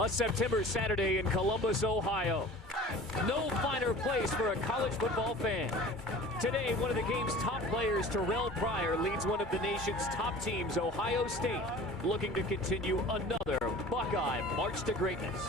A September Saturday in Columbus, Ohio. No finer place for a college football fan. Today, one of the game's top players, Terrell Pryor, leads one of the nation's top teams, Ohio State, looking to continue another Buckeye march to greatness.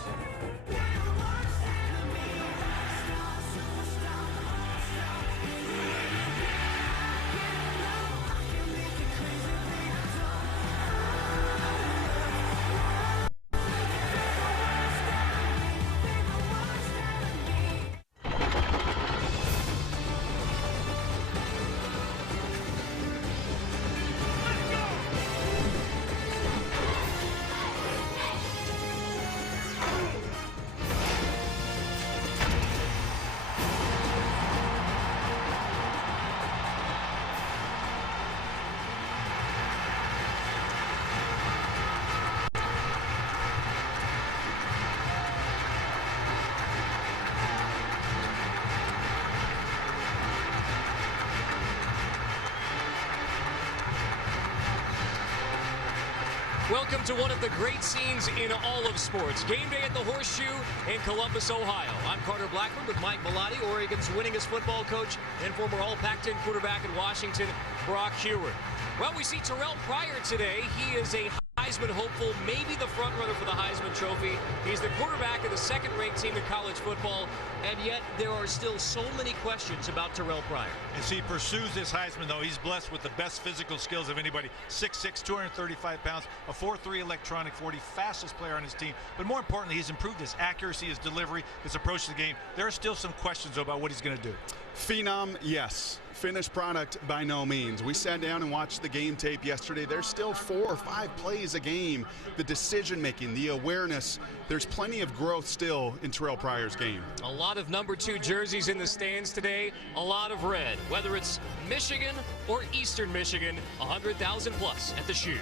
Welcome to one of the great scenes in all of sports. Game day at the Horseshoe in Columbus, Ohio. I'm Carter Blackman with Mike Bellotti, Oregon's winningest football coach and former All-Pac-10 quarterback in Washington, Brock Huard. Well, we see Terrell Pryor today. He is a Heisman hopeful, maybe the front runner for the Heisman Trophy. He's the quarterback of the second-ranked team in college football, and yet there are still so many questions about Terrell Pryor. As he pursues this Heisman, though, he's blessed with the best physical skills of anybody. 6'6", 235 pounds, a 4.3 electronic 40, fastest player on his team. But more importantly, he's improved his accuracy, his delivery, his approach to the game. There are still some questions about what he's going to do. Phenom, yes. Finished product, by no means. We sat down and watched the game tape yesterday. There's still 4 or 5 plays a game. The decision-making, the awareness, there's plenty of growth still in Terrell Pryor's game. A lot of number 2 jerseys in the stands today, a lot of red. Whether it's Michigan or Eastern Michigan, 100,000 plus at the shoe.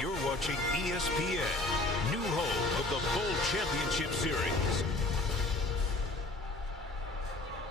You're watching ESPN, new home of the Bowl Championship Series.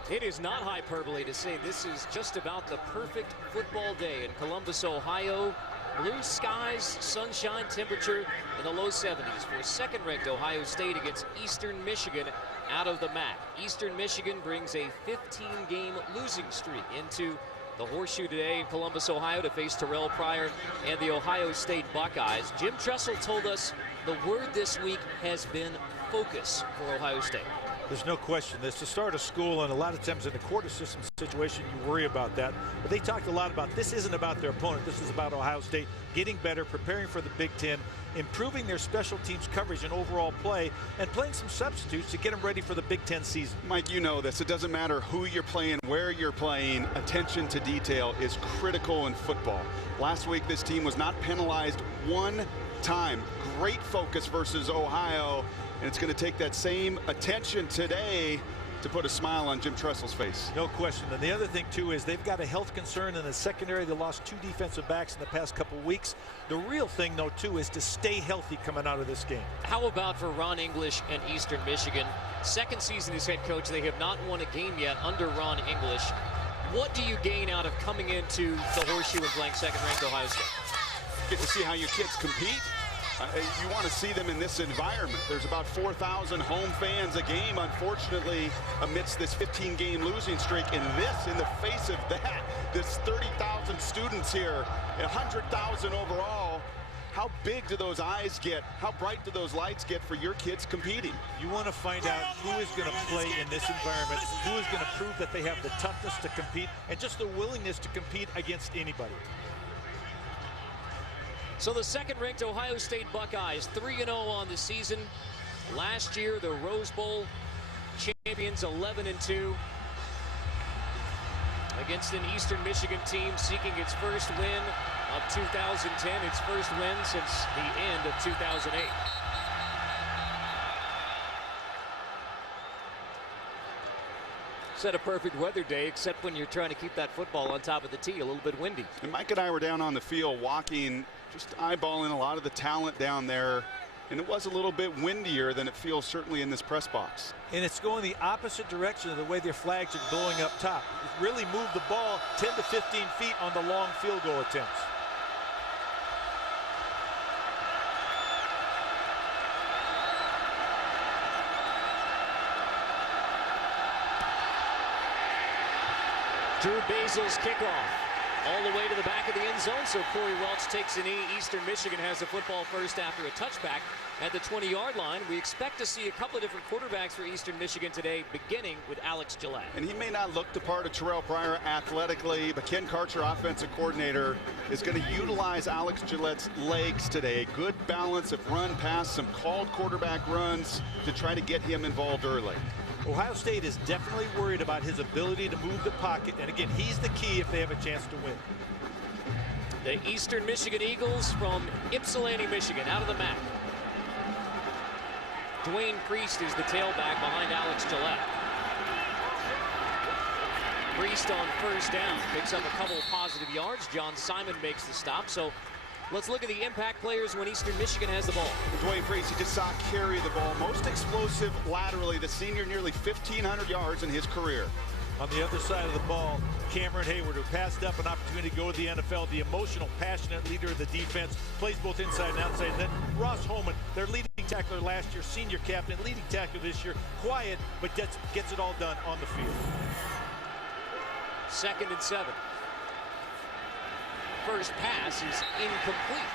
It is not hyperbole to say this is just about the perfect football day in Columbus, Ohio. Blue skies, sunshine, temperature in the low 70s for second-ranked Ohio State against Eastern Michigan out of the MAC. Eastern Michigan brings a 15-game losing streak into the Horseshoe today in Columbus, Ohio to face Terrell Pryor and the Ohio State Buckeyes. Jim Tressel told us the word this week has been focus for Ohio State. There's no question. This is the start of school, and a lot of times in the quarter system situation, you worry about that. But they talked a lot about this isn't about their opponent. This is about Ohio State getting better, preparing for the Big Ten, improving their special teams coverage and overall play, and playing some substitutes to get them ready for the Big Ten season. Mike, you know this. It doesn't matter who you're playing, where you're playing. Attention to detail is critical in football. Last week, this team was not penalized one time. Great focus versus Ohio. And it's going to take that same attention today to put a smile on Jim Tressel's face. No question. And the other thing, too, is they've got a health concern in the secondary. They lost 2 defensive backs in the past couple weeks. The real thing, though, too, is to stay healthy coming out of this game. How about for Ron English and Eastern Michigan? Second season as head coach, they have not won a game yet under Ron English. What do you gain out of coming into the Horseshoe and playing second-ranked Ohio State? Get to see how your kids compete. You want to see them in this environment. There's about 4,000 home fans a game, unfortunately, amidst this 15-game losing streak. And this, in the face of that, this 30,000 students here, 100,000 overall. How big do those eyes get? How bright do those lights get for your kids competing? You want to find out who is going to play in this environment, who is going to prove that they have the toughness to compete, and just the willingness to compete against anybody. So the second-ranked Ohio State Buckeyes, 3-0 on the season. Last year, the Rose Bowl champions, 11-2. Against an Eastern Michigan team seeking its first win of 2010, its first win since the end of 2008. Set a perfect weather day, except when you're trying to keep that football on top of the tee, a little bit windy. And Mike and I were down on the field walking, just eyeballing a lot of the talent down there, and it was a little bit windier than it feels certainly in this press box. And it's going the opposite direction of the way their flags are blowing up top. It really moved the ball 10 to 15 feet on the long field goal attempts. Drew Basil's kickoff. All the way to the back of the end zone, so Corey Welch takes a knee. Eastern Michigan has the football first after a touchback at the 20-yard line. We expect to see a couple of different quarterbacks for Eastern Michigan today, beginning with Alex Gillette. And he may not look the part of Terrell Pryor athletically, but Ken Karcher, offensive coordinator, is going to utilize Alex Gillette's legs today. A good balance of run, pass, some called quarterback runs to try to get him involved early. Ohio State is definitely worried about his ability to move the pocket, and again, he's the key if they have a chance to win. The Eastern Michigan Eagles from Ypsilanti, Michigan, out of the MAC. Dwayne Priest is the tailback behind Alex Gillette. Priest on first down picks up a couple of positive yards. John Simon makes the stop. So let's look at the impact players when Eastern Michigan has the ball. Dwayne Priest, you just saw carry the ball. Most explosive laterally. The senior nearly 1,500 yards in his career. On the other side of the ball, Cameron Hayward, who passed up an opportunity to go to the NFL, the emotional, passionate leader of the defense, plays both inside and outside. And then Ross Holman, their leading tackler last year, senior captain, leading tackler this year, quiet, but gets it all done on the field. 2nd and 7. First pass is incomplete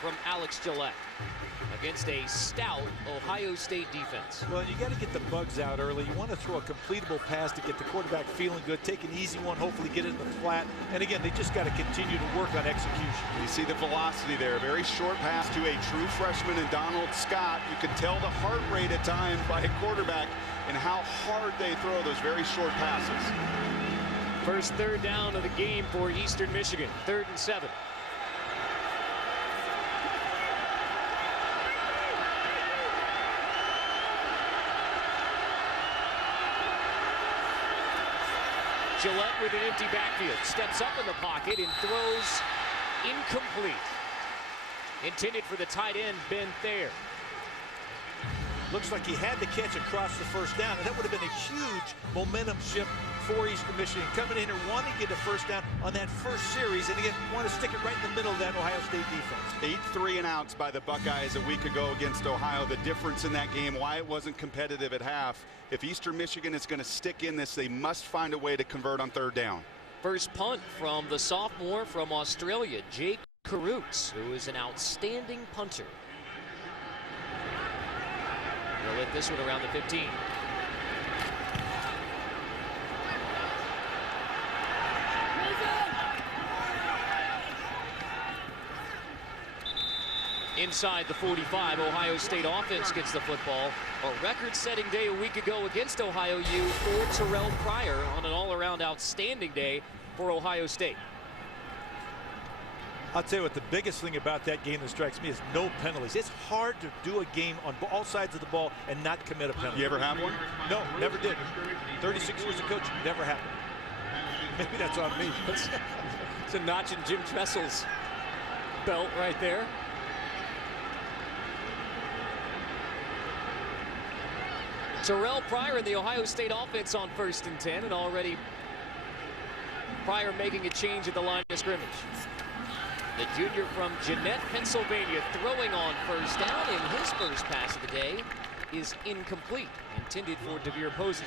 from Alex Gillette against a stout Ohio State defense. Well, you got to get the bugs out early. You want to throw a completable pass to get the quarterback feeling good, take an easy one, hopefully get it in the flat. And again, they just got to continue to work on execution. You see the velocity there. Very short pass to a true freshman in Donald Scott. You can tell the heart rate at times by a quarterback and how hard they throw those very short passes. First third down of the game for Eastern Michigan. 3rd and 7. Gillette with an empty backfield. Steps up in the pocket and throws incomplete. Intended for the tight end, Ben Thayer. Looks like he had the catch across the first down, and that would have been a huge momentum shift for Eastern Michigan. Coming in here wanting to get a first down on that first series, and again, want to stick it right in the middle of that Ohio State defense. 8 3-and-outs by the Buckeyes a week ago against Ohio. The difference in that game, why it wasn't competitive at half. If Eastern Michigan is going to stick in this, they must find a way to convert on 3rd down. First punt from the sophomore from Australia, Jake Carruthers, who is an outstanding punter. They'll hit this one around the 15. Inside the 45, Ohio State offense gets the football. A record-setting day a week ago against Ohio U for Terrell Pryor on an all-around outstanding day for Ohio State. I'll tell you what, the biggest thing about that game that strikes me is no penalties. It's hard to do a game on all sides of the ball and not commit a penalty. You ever have one? No, never did. 36 years of coaching, never happened. Maybe that's on me. It's a notch in Jim Tressel's belt right there. Terrell Pryor in the Ohio State offense on 1st and 10, and already Pryor making a change at the line of scrimmage. The junior from Jeanette, Pennsylvania, throwing on first down, and his first pass of the day is incomplete, intended for DeVere Posey.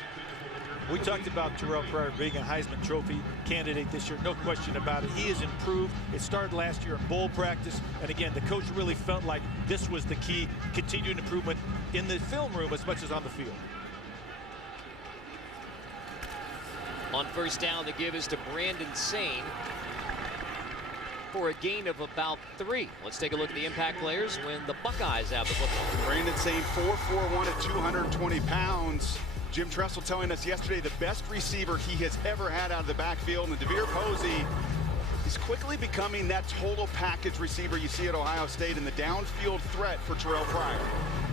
We talked about Terrell Pryor being a Heisman Trophy candidate this year, no question about it. He has improved. It started last year in bowl practice, and again, the coach really felt like this was the key, continued improvement in the film room as much as on the field. On first down, the give is to Brandon Sane for a gain of about 3. Let's take a look at the impact players when the Buckeyes have the football. Brandon Sane, 4'4" at 220 pounds. Jim Tressel telling us yesterday the best receiver he has ever had out of the backfield. And DeVere Posey is quickly becoming that total package receiver you see at Ohio State and the downfield threat for Terrell Pryor.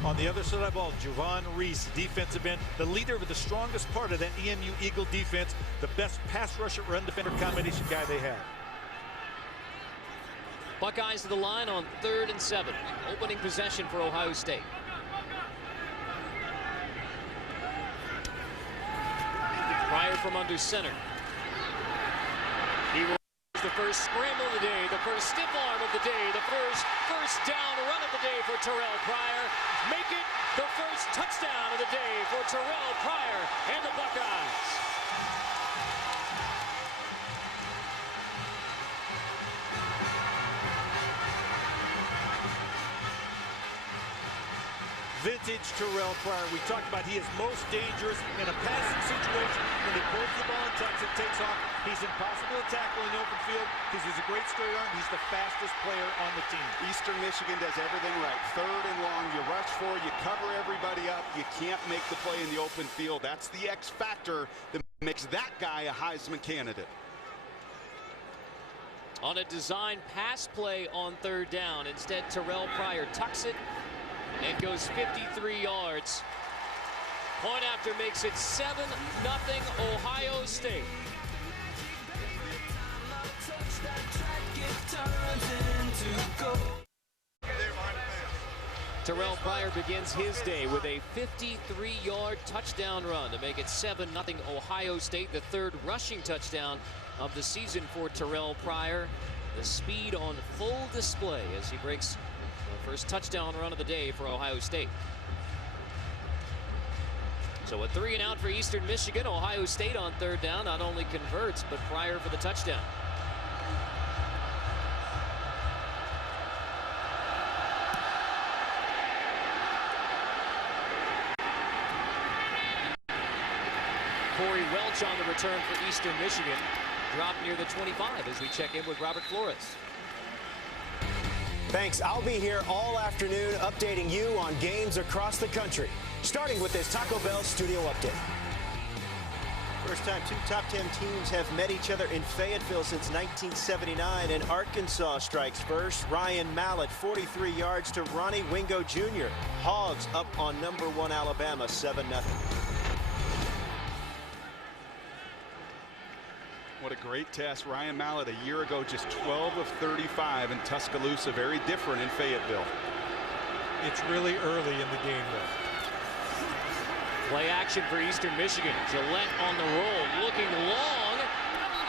On the other side of the ball, Javon Reese, defensive end, the leader of the strongest part of that EMU Eagle defense, the best pass rusher run defender combination guy they have. Buckeyes to the line on 3rd and 7. Opening possession for Ohio State. Pryor from under center. He will use the first scramble of the day, the first stiff arm of the day, the first down run of the day for Terrell Pryor. Make it the first touchdown of the day for Terrell Pryor and the Buckeyes. vintage Terrell Pryor. We talked about he is most dangerous in a passing situation when he pulls the ball and tucks it, takes off. He's impossible to tackle in the open field because he's a great straight arm. He's the fastest player on the team. Eastern Michigan does everything right. Third and long, you rush for, you cover everybody up. You can't make the play in the open field. That's the X factor that makes that guy a Heisman candidate. On a design pass play on third down, instead Terrell Pryor tucks it and goes 53 yards. Point after makes it 7-0 Ohio State. Terrell Pryor begins his day with a 53-yard touchdown run to make it 7-0 Ohio State, the third rushing touchdown of the season for Terrell Pryor. The speed on full display as he breaks the first touchdown run of the day for Ohio State. So a 3-and-out for Eastern Michigan. Ohio State on third down not only converts, but Pryor for the touchdown. Corey Welch on the return for Eastern Michigan. Drop near the 25 as we check in with Robert Flores. Thanks. I'll be here all afternoon updating you on games across the country, starting with this Taco Bell studio update. First time two top 10 teams have met each other in Fayetteville since 1979, and Arkansas strikes first. Ryan Mallett, 43 yards to Ronnie Wingo Jr. Hogs up on #1 Alabama, 7-0. What a great test. Ryan Mallett a year ago, just 12 of 35 in Tuscaloosa. Very different in Fayetteville. It's really early in the game, though. Play action for Eastern Michigan. Gillette on the roll, looking long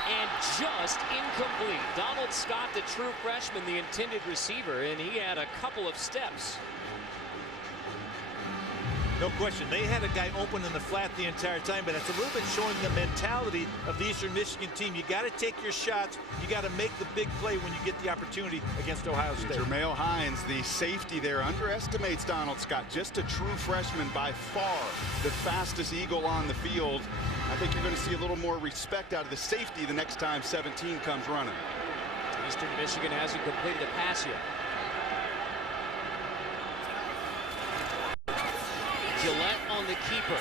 and just incomplete. Donald Scott, the true freshman, the intended receiver, and he had a couple of steps. No question. They had a guy open in the flat the entire time, but that's a little bit showing the mentality of the Eastern Michigan team. You got to take your shots. You got to make the big play when you get the opportunity against Ohio State. Jermail Hines, the safety there, underestimates Donald Scott. Just a true freshman, by far the fastest Eagle on the field. I think you're going to see a little more respect out of the safety the next time 17 comes running. Eastern Michigan hasn't completed a pass yet. Gillette on the keeper,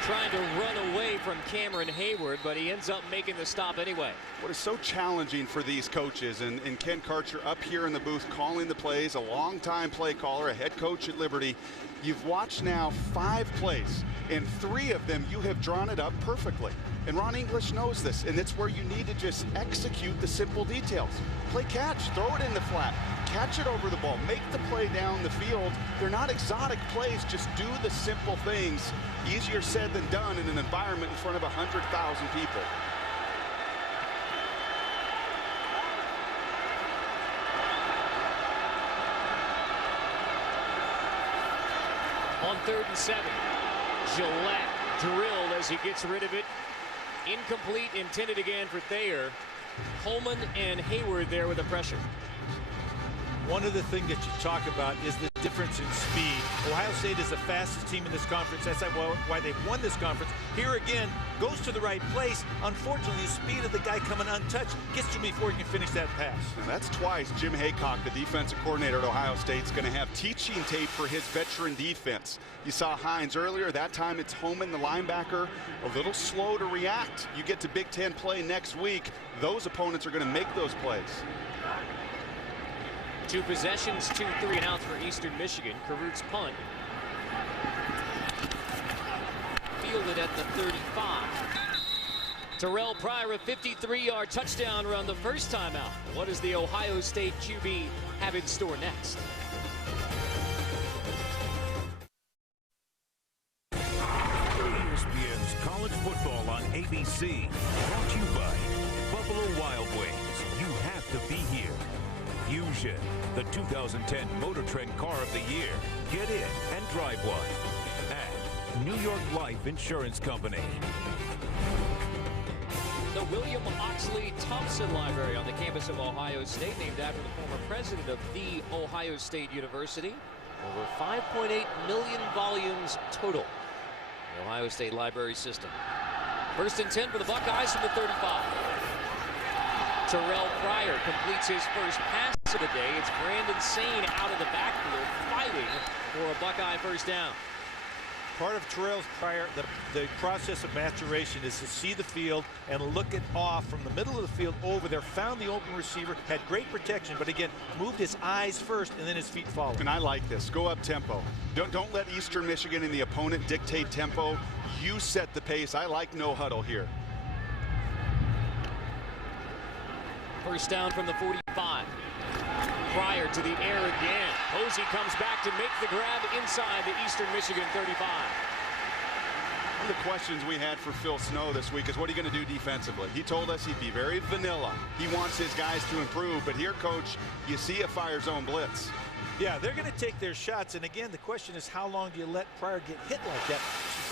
trying to run away from Cameron Hayward, but he ends up making the stop anyway. What is so challenging for these coaches, and Ken Karcher up here in the booth calling the plays, a longtime play caller, a head coach at Liberty. You've watched now 5 plays, and 3 of them you have drawn it up perfectly. And Ron English knows this, and it's where you need to just execute the simple details. Play catch, throw it in the flat, catch it over the ball, make the play down the field. They're not exotic plays, just do the simple things. Easier said than done in an environment in front of 100,000 people. On 3rd and 7, Gillette drilled as he gets rid of it. Incomplete, intended again for Thayer. Holman and Hayward there with the pressure. One of the things that you talk about is the difference in speed. Ohio State is the fastest team in this conference. That's why they've won this conference. Here again, goes to the right place. Unfortunately, the speed of the guy coming untouched gets to him before he can finish that pass. Now that's twice Jim Haycock, the defensive coordinator at Ohio State, is going to have teaching tape for his veteran defense. You saw Hines earlier. That time it's Holman, the linebacker, a little slow to react. You get to Big Ten play next week, those opponents are going to make those plays. 2 possessions, 2 3-and-outs for Eastern Michigan. Carruth's punt. Fielded at the 35. Terrell Pryor, a 53-yard touchdown run the first time out. What does the Ohio State QB have in store next? ESPN's college football on ABC. Brought to you by Buffalo Wild Wings. You have to be here. Fusion, the 2010 Motor Trend Car of the Year. Get in and drive one. And New York Life Insurance Company. The William Oxley Thompson Library on the campus of Ohio State, named after the former president of The Ohio State University. Over 5.8 million volumes total in the Ohio State library system. 1st and 10 for the Buckeyes from the 35. Terrell Pryor completes his first pass of the day. It's Brandon Sane out of the backfield fighting for a Buckeye first down. Part of Terrell's Pryor, the process of maturation is to see the field and look it off from the middle of the field over there, found the open receiver, had great protection, but again, moved his eyes first and then his feet followed. And I like this. Go up tempo. Don't let Eastern Michigan and the opponent dictate tempo. You set the pace. I like no huddle here. First down from the 45. Pryor to the air again. Posey comes back to make the grab inside the Eastern Michigan 35. One of the questions we had for Phil Snow this week is what are you going to do defensively? He told us he'd be very vanilla. He wants his guys to improve, but here, Coach, you see a fire zone blitz. Yeah, they're going to take their shots, and again, the question is how long do you let Pryor get hit like that?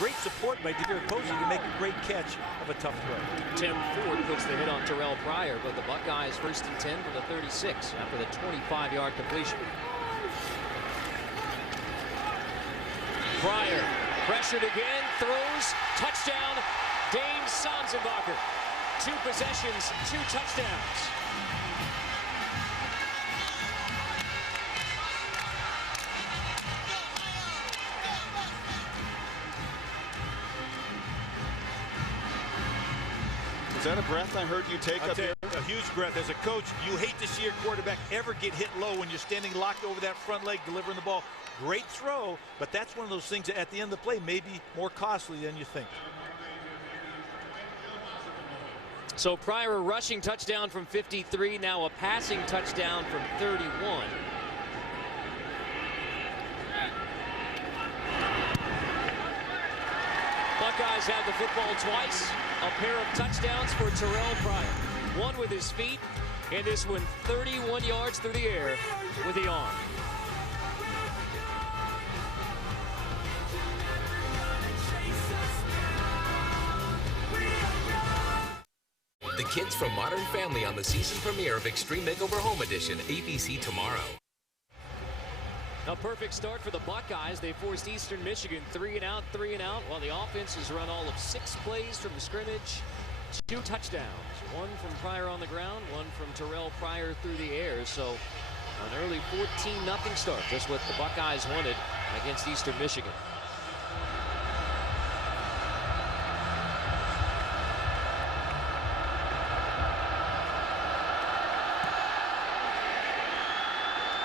Great support by Devere Posey to make a great catch of a tough throw. Tim Ford puts the hit on Terrell Pryor, but the Buckeyes 1st and 10 for the 36 after the 25-yard completion. Pryor pressured again, throws, touchdown, Dane Sanzenbacher. 2 possessions, 2 touchdowns. Is that a breath I heard you take up there? A huge breath. As a coach, you hate to see your quarterback ever get hit low when you're standing locked over that front leg delivering the ball. Great throw, but that's one of those things that at the end of the play may be more costly than you think. So Pryor a rushing touchdown from 53, now a passing touchdown from 31. Buckeyes have the football twice. A pair of touchdowns for Terrell Pryor. One with his feet, and this one 31 yards through the air with the arm. The kids from Modern Family on the season premiere of Extreme Makeover Home Edition, ABC tomorrow. A perfect start for the Buckeyes. They forced Eastern Michigan 3 and out, while the offense has run all of 6 plays from the scrimmage. 2 touchdowns. 1 from Pryor on the ground, 1 from Terrell Pryor through the air. So an early 14-0 start, just what the Buckeyes wanted against Eastern Michigan.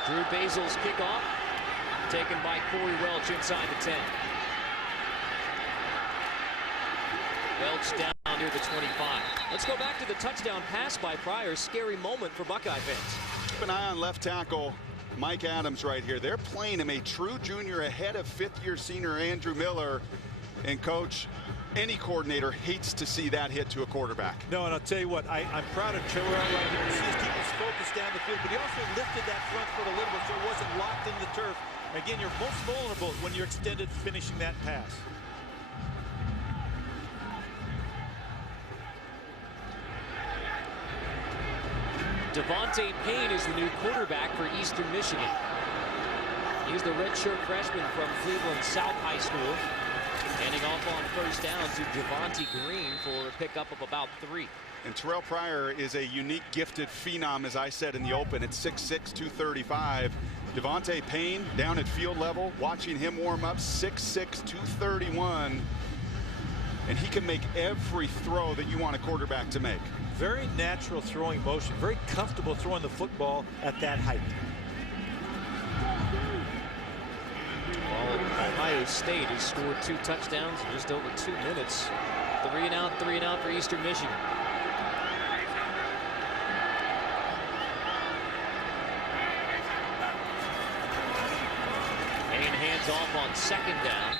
Drew Basil's kickoff, taken by Corey Welch inside the 10. Welch down near the 25. Let's go back to the touchdown pass by Pryor. Scary moment for Buckeye fans. Keep an eye on left tackle Mike Adams right here. They're playing him a true junior ahead of 5th-year senior Andrew Miller. And Coach, any coordinator hates to see that hit to a quarterback. No, and I'll tell you what, I'm proud of Terrell right here. You see his keep his focus down the field, but he also lifted that front foot a little bit so it wasn't locked in the turf. Again, you're most vulnerable when you're extended finishing that pass. Devontae Payne is the new quarterback for Eastern Michigan. He's the redshirt freshman from Cleveland South High School. Handing off on first down to Devontae Green for a pickup of about 3. And Terrell Pryor is a unique, gifted phenom, as I said in the open. At 6'6", 235. Devontae Payne down at field level, watching him warm up, 6'6", 231. And he can make every throw that you want a quarterback to make. Very natural throwing motion, very comfortable throwing the football at that height. Ohio State has scored 2 touchdowns in just over 2 minutes. 3 and out for Eastern Michigan. Payne hands off on 2nd down.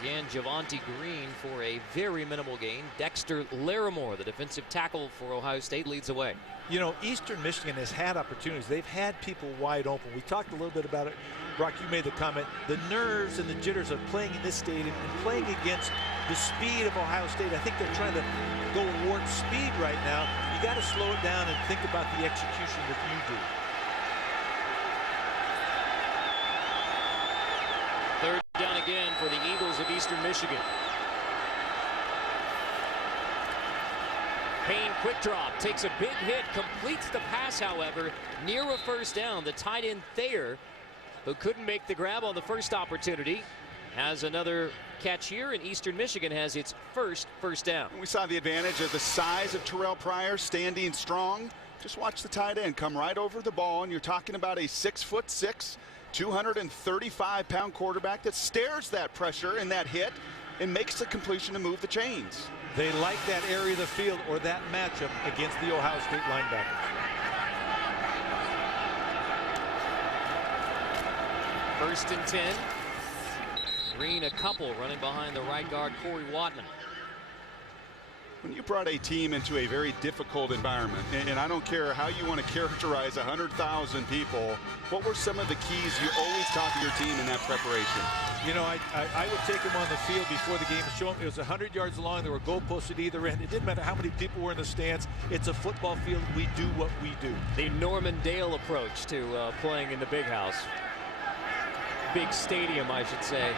Again, Javonte Green for a very minimal gain. Dexter Larimore, the defensive tackle for Ohio State, leads away. You know, Eastern Michigan has had opportunities. They've had people wide open. We talked a little bit about it. Brock, you made the comment. The nerves and the jitters of playing in this stadium and playing against the speed of Ohio State. I think they're trying to go warp speed right now. You got to slow it down and think about the execution that you do. Eastern Michigan. Payne quick drop, takes a big hit, completes the pass, however, near a first down. The tight end Thayer, who couldn't make the grab on the first opportunity, has another catch here, and Eastern Michigan has its first down. We saw the advantage of the size of Terrell Pryor standing strong. Just watch the tight end come right over the ball, and you're talking about a 6'6", 235-pound quarterback that stares that pressure and that hit and makes the completion to move the chains. They like that area of the field or that matchup against the Ohio State linebackers. First and 10. Green a couple running behind the right guard Corey Watman. When you brought a team into a very difficult environment, and I don't care how you want to characterize 100,000 people, what were some of the keys you always taught to your team in that preparation? You know, I would take them on the field before the game and show them it was 100 yards long. There were goalposts at either end. It didn't matter how many people were in the stands. It's a football field. We do what we do. The Norman Dale approach to playing in the big house. Big stadium, I should say.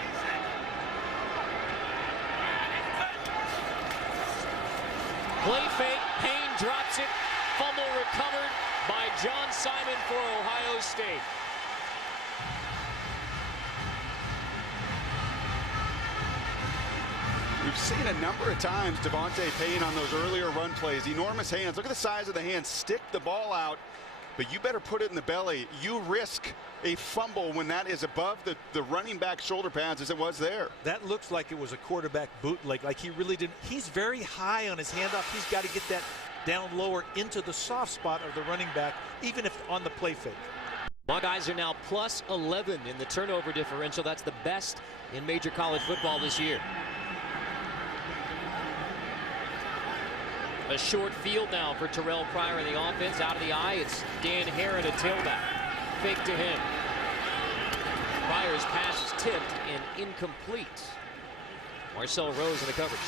Play fake, Payne drops it, fumble recovered by John Simon for Ohio State. We've seen a number of times Devontae Payne on those earlier run plays. Enormous hands. Look at the size of the hands. Stick the ball out, but you better put it in the belly. You risk a fumble when that is above the running back shoulder pads as it was there. That looks like it was a quarterback bootleg, like he really didn't. He's very high on his handoff. He's got to get that down lower into the soft spot of the running back, even if on the play fake. Buckeyes are now plus 11 in the turnover differential. That's the best in major college football this year. A short field now for Terrell Pryor in the offense. Out of the eye, it's Dan Herron, a tailback. Fake to him. Pryor's pass is tipped and incomplete. Marcel Rose in the coverage.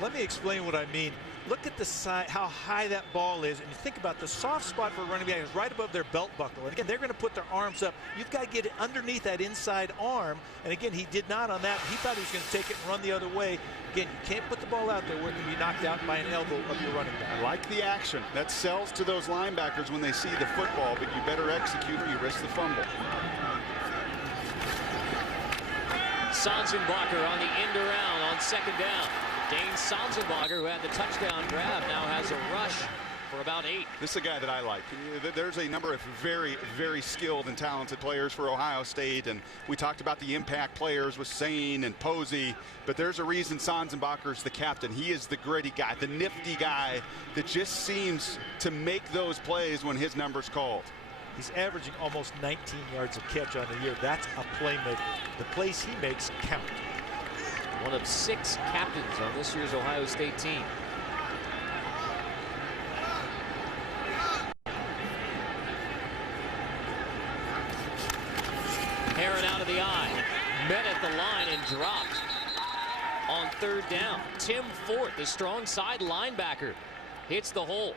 Let me explain what I mean. Look at the side, how high that ball is, and you think about the soft spot for a running back is right above their belt buckle. And again, they're going to put their arms up. You've got to get it underneath that inside arm. And again, he did not on that. He thought he was going to take it and run the other way. Again, you can't put the ball out there where it can be knocked out by an elbow of your running back. I like the action. That sells to those linebackers when they see the football, but you better execute or you risk the fumble. Sanzenbacher on the end around on second down. Dane Sanzenbacher, who had the touchdown grab, now has a rush for about 8. This is a guy that I like. There's a number of very, very skilled and talented players for Ohio State, and we talked about the impact players with Sane and Posey, but there's a reason Sanzenbacher's the captain. He is the gritty guy, the nifty guy that just seems to make those plays when his number's called. He's averaging almost 19 yards a catch on the year. That's a playmaker. The plays he makes count. One of 6 captains on this year's Ohio State team. Herron out of the eye. Met at the line and dropped on third down. Tim Fort, the strong side linebacker, hits the hole.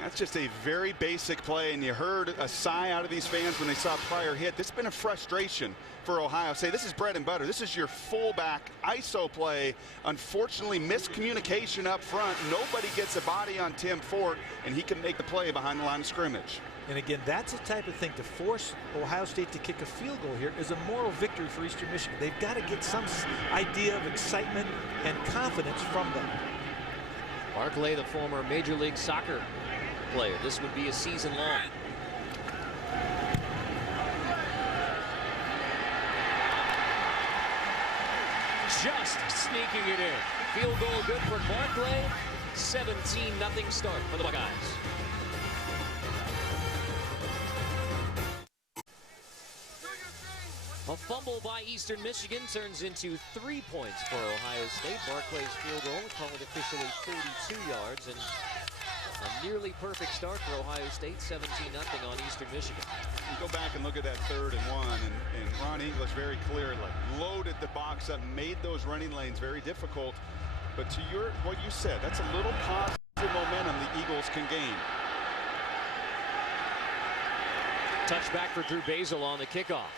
That's just a very basic play, and you heard a sigh out of these fans when they saw Pryor hit. This has been a frustration for Ohio State. This is bread and butter. This is your fullback ISO play. Unfortunately, miscommunication up front. Nobody gets a body on Tim Fort, and he can make the play behind the line of scrimmage. And again, that's the type of thing to force Ohio State to kick a field goal here is a moral victory for Eastern Michigan. They've got to get some idea of excitement and confidence from them. Barclay, the former Major League Soccer player. This would be a season long. Just sneaking it in. Field goal good for Barclay. 17-0 start for the Buckeyes. A fumble by Eastern Michigan turns into 3 points for Ohio State. Barclay's field goal, call it officially 42 yards, and a nearly perfect start for Ohio State, 17-0 on Eastern Michigan. You go back and look at that 3rd and 1, and Ron English very clearly loaded the box up, made those running lanes very difficult. But to what you said, that's a little positive momentum the Eagles can gain. Touchback for Drew Basil on the kickoff.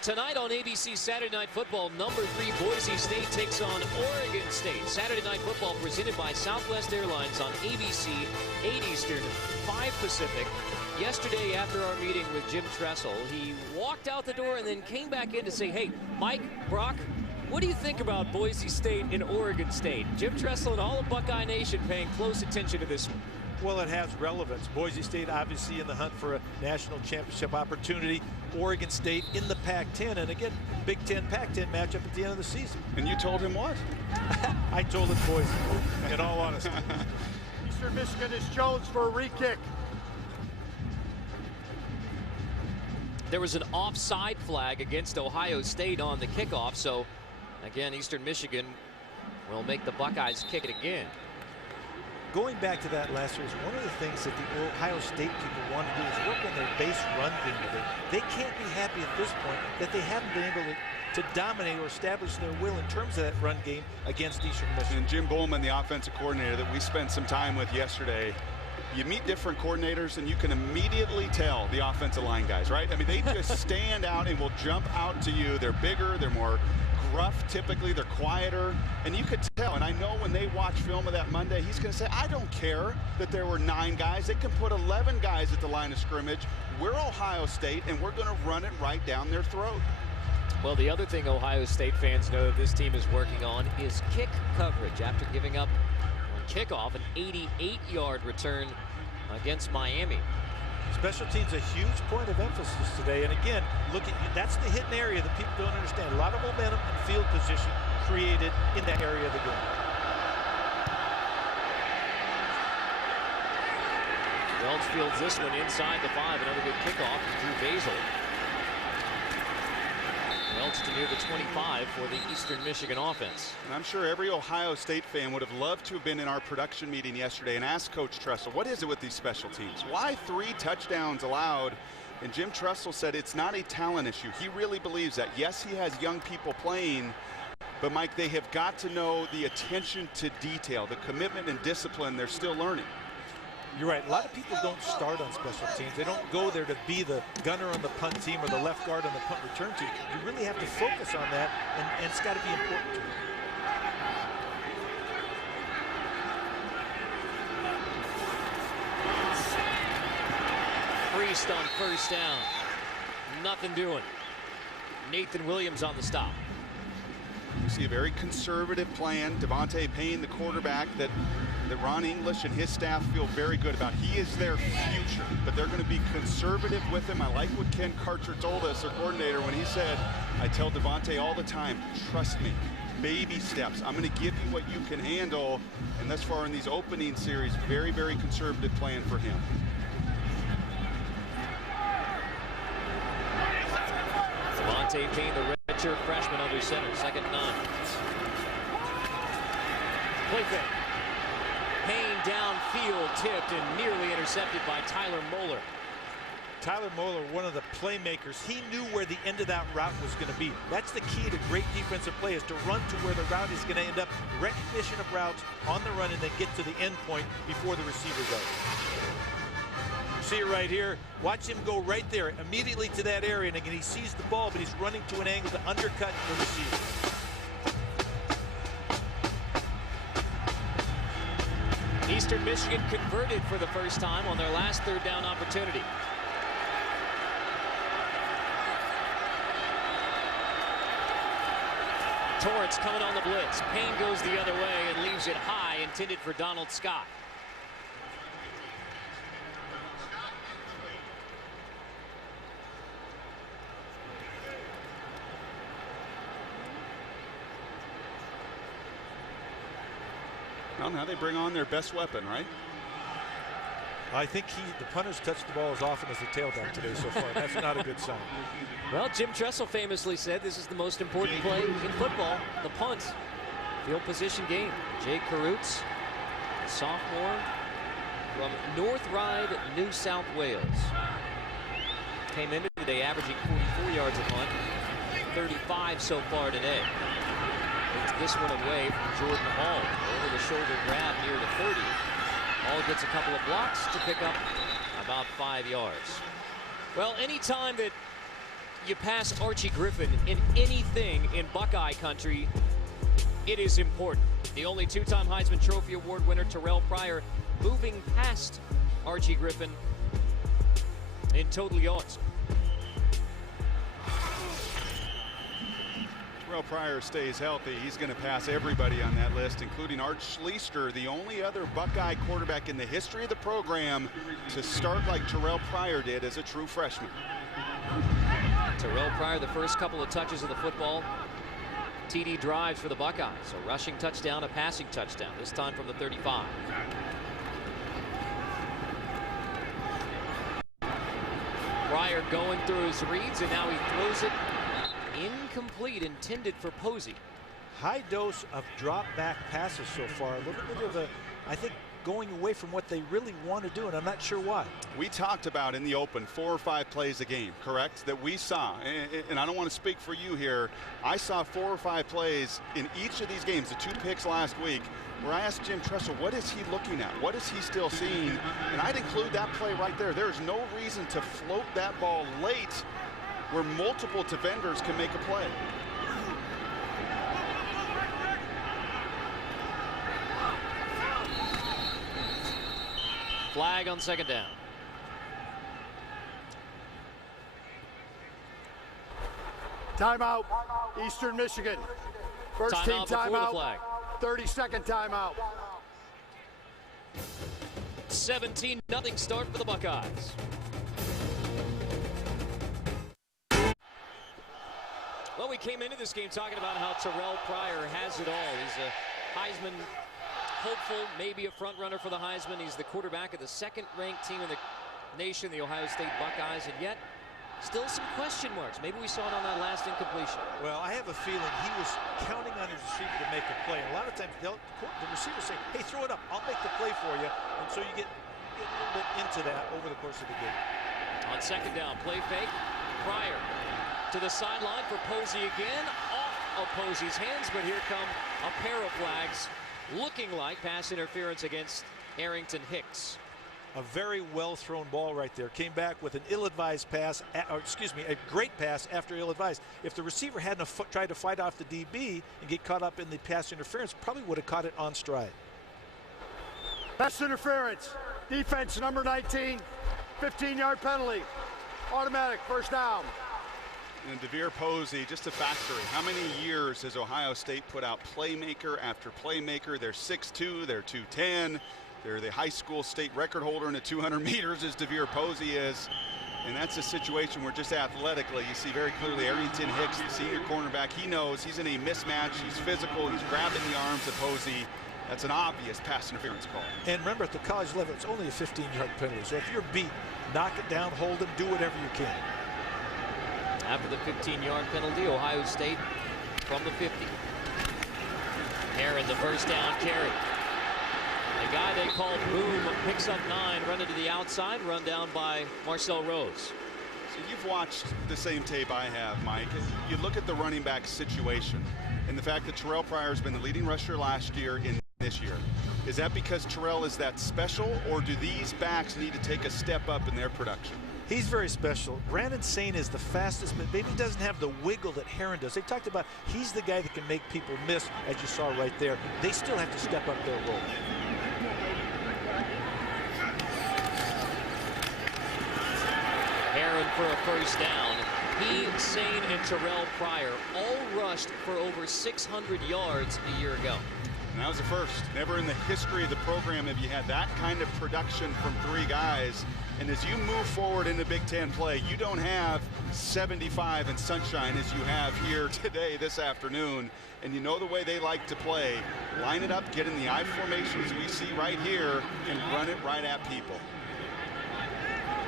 Tonight on ABC Saturday Night Football, number 3 Boise State takes on Oregon State. Saturday Night Football presented by Southwest Airlines on ABC, 8 Eastern, 5 Pacific. Yesterday, after our meeting with Jim Tressel, he walked out the door and then came back in to say, hey, Mike, Brock, what do you think about Boise State and Oregon State? Jim Tressel and all of Buckeye Nation paying close attention to this one. Well, it has relevance. Boise State obviously in the hunt for a national championship opportunity. Oregon State in the Pac-10, and again, Big Ten, Pac-10 matchup at the end of the season. And you told him what? I told him Boise, in all honesty. Eastern Michigan is Jones for a re-kick. There was an offside flag against Ohio State on the kickoff, so again, Eastern Michigan will make the Buckeyes kick it again. Going back to that last year, one of the things that the Ohio State people want to do is work on their base run game today. They can't be happy at this point that they haven't been able to dominate or establish their will in terms of that run game against Eastern Michigan. And Jim Bowman, the offensive coordinator that we spent some time with yesterday, you meet different coordinators and you can immediately tell the offensive line guys, right? I mean, they just stand out and will jump out to you. They're bigger, they're more gruff, typically they're quieter, and you could tell. And I know when they watch film of that Monday, he's going to say, I don't care that there were 9 guys. They can put 11 guys at the line of scrimmage. We're Ohio State, and we're going to run it right down their throat. Well, the other thing Ohio State fans know that this team is working on is kick coverage after giving up on kickoff an 88-yard return against Miami. Special teams a huge point of emphasis today, and again, look at that's the hidden area that people don't understand. A lot of momentum and field position created in that area of the game. Welch fields this one inside the 5. Another good kickoff to Drew Basil. Welch to near the 25 for the Eastern Michigan offense. And I'm sure every Ohio State fan would have loved to have been in our production meeting yesterday and asked Coach Tressel, what is it with these special teams? Why 3 touchdowns allowed? And Jim Tressel said it's not a talent issue. He really believes that. Yes, he has young people playing, but Mike, they have got to know the attention to detail, the commitment and discipline they're still learning. You're right. A lot of people don't start on special teams. They don't go there to be the gunner on the punt team or the left guard on the punt return team. You really have to focus on that, and it's got to be important to you. Priest on first down. Nothing doing. Nathan Williams on the stop. You see a very conservative plan. Devontae Payne, the quarterback that Ron English and his staff feel very good about. He is their future, but they're going to be conservative with him. I like what Ken Karcher told us, their coordinator, when he said, I tell Devontae all the time, trust me, baby steps. I'm going to give you what you can handle. And thus far in these opening series, very, very conservative plan for him. Devontae Payne, the redshirt freshman under center, 2nd and 9. Play fake. Payne downfield, tipped and nearly intercepted by Tyler Moeller. Tyler Moeller, one of the playmakers, he knew where the end of that route was going to be. That's the key to great defensive play, is to run to where the route is going to end up. Recognition of routes on the run and then get to the end point before the receiver goes. You see it right here. Watch him go right there immediately to that area. And again, he sees the ball, but he's running to an angle to undercut the receiver. Eastern Michigan converted for the first time on their last 3rd down opportunity. Torrance coming on the blitz. Payne goes the other way and leaves it high, intended for Donald Scott. Well, now they bring on their best weapon, right? I think the punters touched the ball as often as the tailback today so far. That's not a good sign. Well, Jim Tressel famously said this is the most important play in football, the punt. Field position game. Jay Carruthers, sophomore from North Ryde, New South Wales. Came into today averaging 44 yards a punt, 35 so far today. Takes this one away from Jordan Hall. Over the shoulder grab near the 30. Hall gets a couple of blocks to pick up about 5 yards. Well, anytime that you pass Archie Griffin in anything in Buckeye country, it is important. The only two-time Heisman Trophy Award winner, Terrell Pryor, moving past Archie Griffin in total yards. Terrell Pryor stays healthy. He's going to pass everybody on that list, including Art Schleister, the only other Buckeye quarterback in the history of the program to start like Terrell Pryor did as a true freshman. Terrell Pryor, the first couple of touches of the football, TD drives for the Buckeyes. A rushing touchdown, a passing touchdown, this time from the 35. Pryor going through his reads, and now he throws it incomplete, intended for Posey. High dose of drop back passes so far. A little bit of a, I think, going away from what they really want to do, and I'm not sure why. We talked about in the open 4 or 5 plays a game, correct? That we saw, and I don't want to speak for you here. I saw 4 or 5 plays in each of these games, the 2 picks last week, where I asked Jim Tressel, what is he looking at? What is he still seeing? And I'd include that play right there. There's no reason to float that ball late where multiple defenders can make a play. Flag on second down. Timeout, Eastern Michigan. First team timeout, 30-second timeout. 17-0 start for the Buckeyes. Well, we came into this game talking about how Terrell Pryor has it all. He's a Heisman hopeful, maybe a front runner for the Heisman. He's the quarterback of the second-ranked team in the nation, the Ohio State Buckeyes, and yet still some question marks. Maybe we saw it on that last incompletion. Well, I have a feeling he was counting on his receiver to make a play. And a lot of times the receiver say, hey, throw it up. I'll make the play for you. And so you get a little bit into that over the course of the game. On second down, play fake. Pryor to the sideline for Posey again. Off of Posey's hands, but here come a pair of flags looking like pass interference against Arrington Hicks. A very well thrown ball right there. Came back with an ill-advised pass, or excuse me, a great pass after ill-advised. If the receiver hadn't tried to fight off the DB and get caught up in the pass interference, probably would have caught it on stride. Pass interference. Defense number 19. 15-yard penalty. Automatic first down. And DeVere Posey, just a factory. How many years has Ohio State put out playmaker after playmaker? They're 6'2", they're 210. They're the high school state record holder in the 200 meters as DeVere Posey is. And that's a situation where just athletically, you see very clearly Arrington Hicks, the senior cornerback, he knows he's in a mismatch. He's physical. He's grabbing the arms of Posey. That's an obvious pass interference call. And remember, at the college level, it's only a 15-yard penalty. So if you're beat, knock it down, hold him, do whatever you can. After the 15-yard penalty, Ohio State from the 50. Aaron, the first down carry. The guy they call Boom picks up 9, running to the outside, run down by Marcel Rose. So you've watched the same tape I have, Mike. You look at the running back situation and the fact that Terrell Pryor has been the leading rusher last year in this year. Is that because Terrell is that special, or do these backs need to take a step up in their production? He's very special. Brandon Sain is the fastest, but maybe doesn't have the wiggle that Herron does. They talked about he's the guy that can make people miss, as you saw right there. They still have to step up their role. Herron for a first down. He, Sain, and Terrell Pryor all rushed for over 600 yards a year ago. And that was the first. Never in the history of the program have you had that kind of production from 3 guys. And as you move forward into Big Ten play, you don't have 75 and sunshine as you have here today, this afternoon. And you know the way they like to play. Line it up, get in the I formations we see right here, and run it right at people.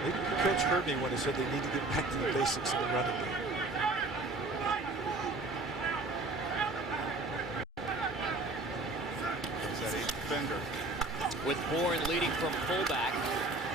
Maybe the coach heard me when he said they need to get back to the basics in the running game. Is that a defender? With Bourne leading from fullback.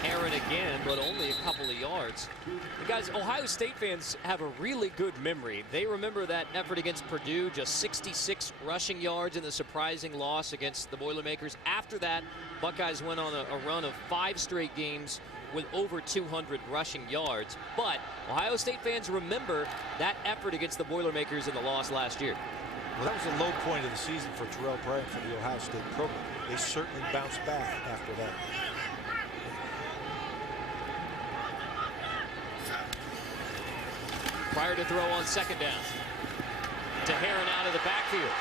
Herron again, but only a couple of yards. And guys, Ohio State fans have a really good memory. They remember that effort against Purdue, just 66 rushing yards in the surprising loss against the Boilermakers. After that, Buckeyes went on a run of 5 straight games with over 200 rushing yards. But Ohio State fans remember that effort against the Boilermakers in the loss last year. Well, that was a low point of the season for Terrell Pryor and for the Ohio State program. They certainly bounced back after that. Pryor to throw on second down. To Herron out of the backfield.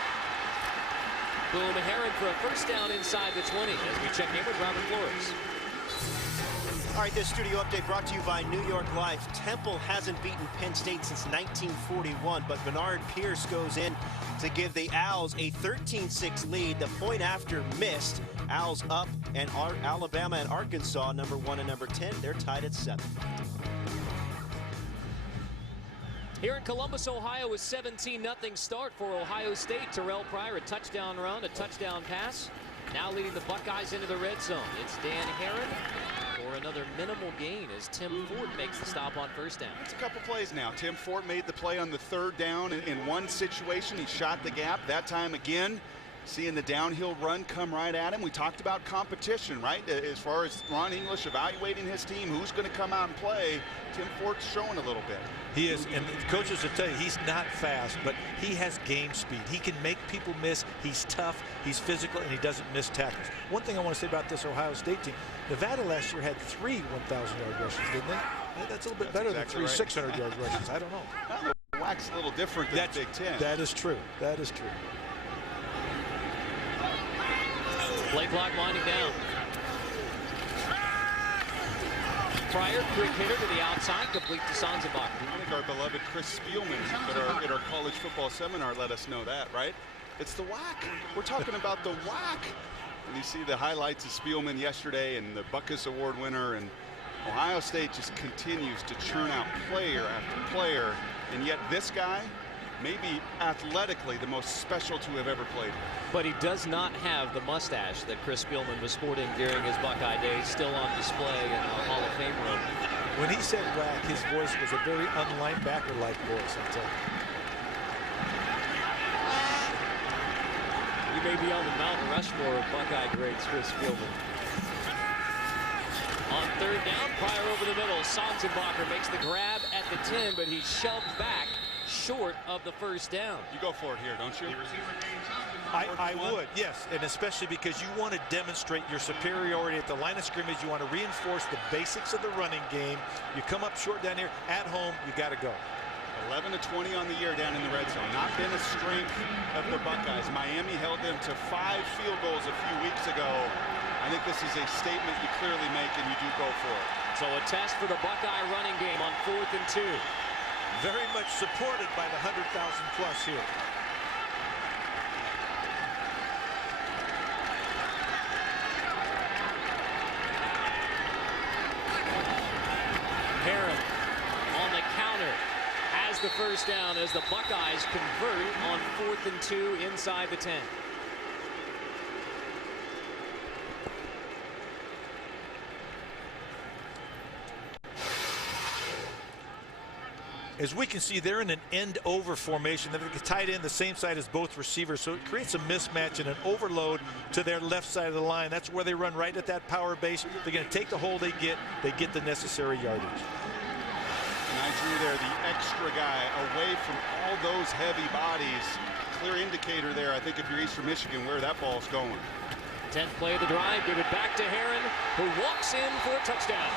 Boom, Herron for a first down inside the 20 as we check in with Robert Flores. All right, this studio update brought to you by New York Life. Temple hasn't beaten Penn State since 1941, but Bernard Pierce goes in to give the Owls a 13-6 lead. The point after missed. Owls up, and Alabama and Arkansas, number 1 and number 10, they're tied at 7. Here in Columbus, Ohio, a 17-0 start for Ohio State. Terrell Pryor, a touchdown run, a touchdown pass. Now leading the Buckeyes into the red zone. It's Dan Herron for another minimal gain as Tim Ford makes the stop on first down. It's a couple plays now. Tim Ford made the play on the third down in one situation. He shot the gap. That time again, seeing the downhill run come right at him. We talked about competition, right? As far as Ron English evaluating his team, who's going to come out and play. Tim Ford's showing a little bit. He is, and coaches will tell you he's not fast, but he has game speed. He can make people miss. He's tough, he's physical, and he doesn't miss tackles. One thing I want to say about this Ohio State team, Nevada last year had 3 1,000-yard rushes, didn't they? That's a little bit better exactly than 3 right. 600-yard rushes. I don't know. The WAC's a little different than Big Ten. That is true. That is true. Play clock winding down. Pryor, quick hitter to the outside, complete to Sanzenbacher. I think our beloved Chris Spielman at our college football seminar let us know that, right? It's the WAC. We're talking about the WAC. And you see the highlights of Spielman yesterday and the Butkus Award winner, and Ohio State just continues to churn out player after player, and yet this guy may be athletically the most special to have ever played. But he does not have the mustache that Chris Spielman was sporting during his Buckeye days, still on display in the Hall of Fame room. When he said WAC, his voice was a very un-linebacker-like voice, I'll tell you. He may be on the Mount Rushmore of Buckeye greats, Chris Spielman. On third down, Pryor over the middle. Sanzenbacher makes the grab at the 10, but he's shoved back short of the first down. You go for it here, don't you? I would, yes, and especially because you want to demonstrate your superiority at the line of scrimmage. You want to reinforce the basics of the running game. You come up short down here at home, you got to go. 11 to 20 on the year down in the red zone. Not been a strength of the Buckeyes. Miami held them to 5 field goals a few weeks ago. I think this is a statement you clearly make, and you do go for it. So a test for the Buckeye running game on 4th and 2. Very much supported by the 100,000 plus here. Herron on the counter has the first down as the Buckeyes convert on 4th and 2 inside the 10. As we can see, they're in an end-over formation. They're tied in the same side as both receivers, so it creates a mismatch and an overload to their left side of the line. That's where they run right at that power base. They're going to take the hole they get the necessary yardage. And I drew there the extra guy away from all those heavy bodies. Clear indicator there, I think, if you're Eastern Michigan, where that ball's going. 10th play of the drive, give it back to Herron, who walks in for a touchdown.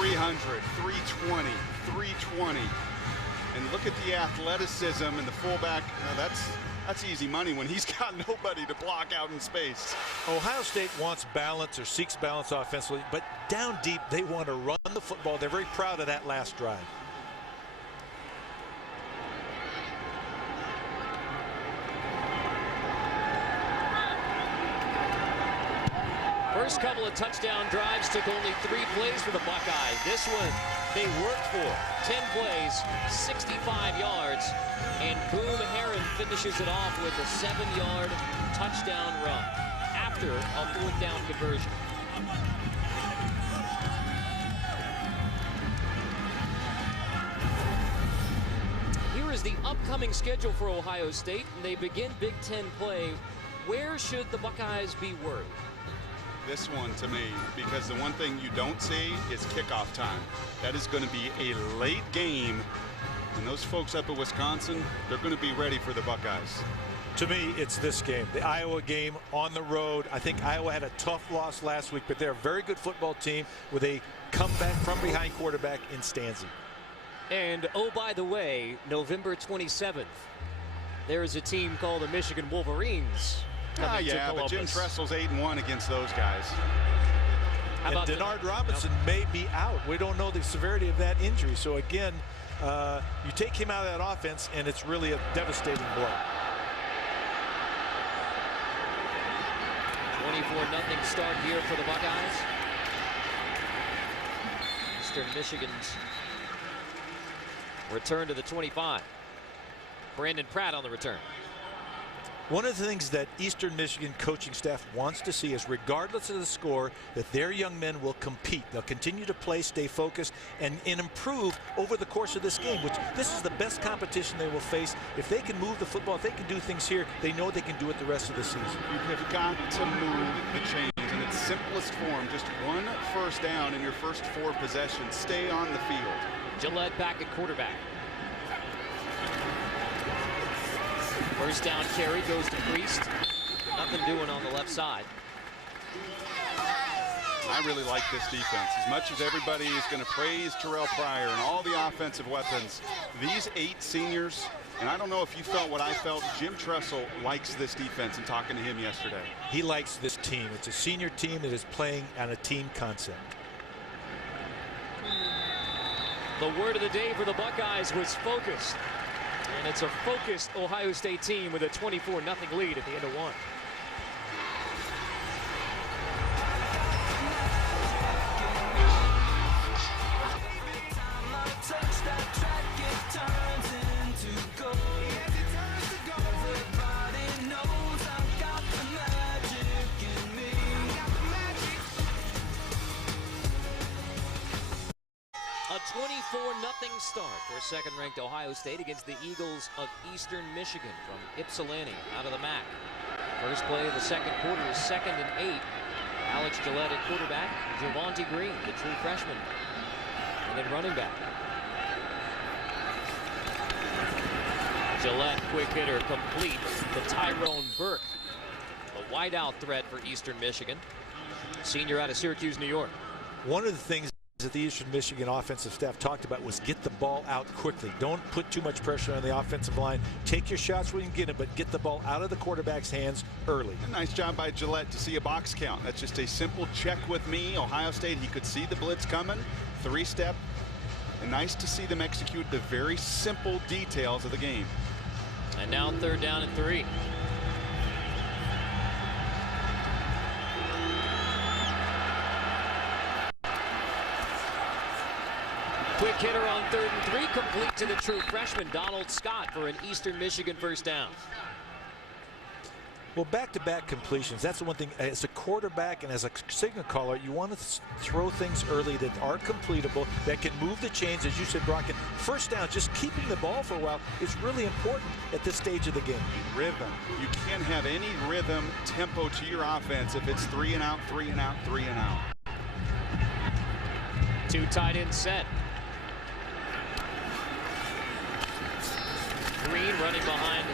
.300, 320, 320. And look at the athleticism and the fullback. That's easy money when he's got nobody to block out in space. Ohio State wants balance or seeks balance offensively, but down deep they want to run the football. They're very proud of that last drive. First couple of touchdown drives took only 3 plays for the Buckeyes. This one they worked for. 10 plays, 65 yards, and Boom Herron finishes it off with a 7-yard touchdown run after a 4th down conversion. here is the upcoming schedule for Ohio State, and they begin Big Ten play. Where should the Buckeyes be worried? This one to me, because the one thing you don't see is kickoff time. That is going to be a late game, and those folks up in Wisconsin, they're going to be ready for the Buckeyes. To me, it's this game, the Iowa game on the road. I think Iowa had a tough loss last week, but they're a very good football team with a comeback from behind quarterback in Stanzi. And oh, by the way, November 27th, there is a team called the Michigan Wolverines. Yeah, but Jim Tressel's 8-1 against those guys. And Denard Robinson may be out. We don't know the severity of that injury. So again, you take him out of that offense, and it's really a devastating blow. 24-0 start here for the Buckeyes. Eastern Michigan's return to the 25. Brandon Pratt on the return. One of the things that Eastern Michigan coaching staff wants to see is, regardless of the score, that their young men will compete. They'll continue to play, stay focused, and improve over the course of this game, which this is the best competition they will face. If they can move the football, if they can do things here, they know they can do it the rest of the season. You have got to move the chains in its simplest form. Just one first down in your first 4 possessions. Stay on the field. Gillette back at quarterback. First down carry goes to Priest. Nothing doing on the left side. I really like this defense. As much as everybody is going to praise Terrell Pryor and all the offensive weapons, these 8 seniors, and I don't know if you felt what I felt, Jim Tressel likes this defense in talking to him yesterday. He likes this team. It's a senior team that is playing on a team concept. The word of the day for the Buckeyes was focused. And it's a focused Ohio State team with a 24-0 lead at the end of 1. A 24-0 start for second-ranked Ohio State against the Eagles of Eastern Michigan from Ypsilanti out of the MAC. First play of the second quarter is 2nd and 8. Alex Gillette at quarterback, Javonte Green, the true freshman, and then running back. Gillette, quick hitter, complete to Tyrone Burke. A wideout threat for Eastern Michigan. Senior out of Syracuse, New York. One of the things that the Eastern Michigan offensive staff talked about was get the ball out quickly. Don't put too much pressure on the offensive line. Take your shots when you get it, but get the ball out of the quarterback's hands early. A nice job by Gillette to see a box count. That's just a simple check with me. Ohio State, he could see the blitz coming, 3-step, and nice to see them execute the very simple details of the game. And now 3rd down and 3. Quick hitter on 3rd and 3, complete to the true freshman Donald Scott for an Eastern Michigan first down. Well, back-to-back completions, that's the one thing. As a quarterback and as a signal caller, you want to throw things early that are completable, that can move the chains, as you said, Brock. And first down, just keeping the ball for a while is really important at this stage of the game. Rhythm. You can't have any rhythm, tempo to your offense if it's 3 and out, 3 and out, 3 and out. 2 tight end set. Green running behind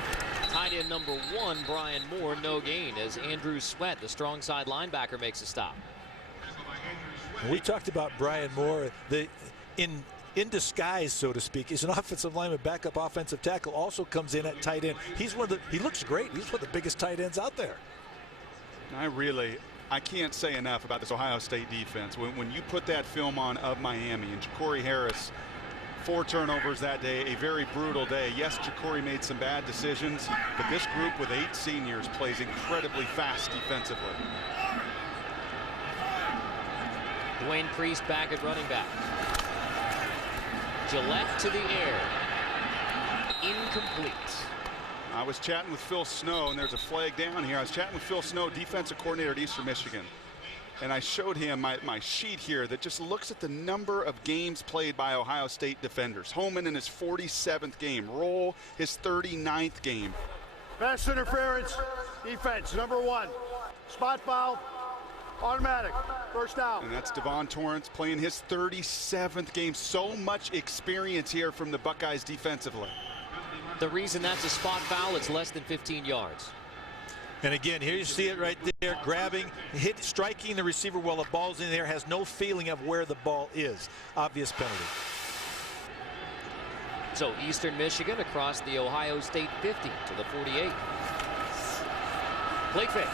tight end number 1, Brian Moore, no gain, as Andrew Sweat, the strong side linebacker, makes a stop. We talked about Brian Moore, in disguise, so to speak. He's an offensive lineman, backup offensive tackle, also comes in at tight end. He looks great. He's one of the biggest tight ends out there. I can't say enough about this Ohio State defense. When you put that film on of Miami and Ja'Cory Harris, 4 turnovers that day, a very brutal day. Yes, Ja'Cory made some bad decisions, but this group with 8 seniors plays incredibly fast defensively. Dwayne Priest back at running back. Gillette to the air. Incomplete. I was chatting with Phil Snow, and there's a flag down here. I was chatting with Phil Snow, defensive coordinator at Eastern Michigan. And I showed him my sheet here that just looks at the number of games played by Ohio State defenders. Holman in his 47th game. Roll his 39th game. Pass interference, defense, number 1. Spot foul, automatic, first down. And that's Devon Torrance playing his 37th game. So much experience here from the Buckeyes defensively. The reason that's a spot foul, it's less than 15 yards. And again, here you see it right there, grabbing, striking the receiver while the ball's in there, has no feeling of where the ball is. Obvious penalty. So Eastern Michigan across the Ohio State 50 to the 48. Play fake.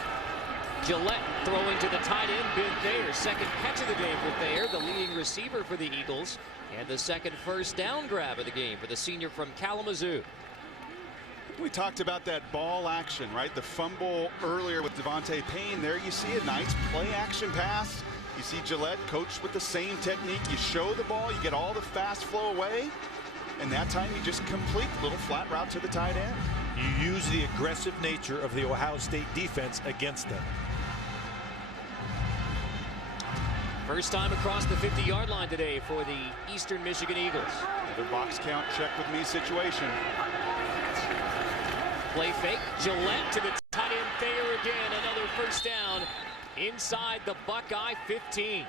Gillette throwing to the tight end, Ben Thayer. Second catch of the day for Thayer, the leading receiver for the Eagles. And the second first down grab of the game for the senior from Kalamazoo. We talked about that ball action, right? The fumble earlier with Devontae Payne. There you see a nice play action pass. You see Gillette coached with the same technique. You show the ball, you get all the fast flow away. And that time you just complete the little flat route to the tight end. You use the aggressive nature of the Ohio State defense against them. First time across the 50-yard line today for the Eastern Michigan Eagles. Another box count check with me situation. Play fake. Gillette to the tight end. Thayer again. Another first down inside the Buckeye 15.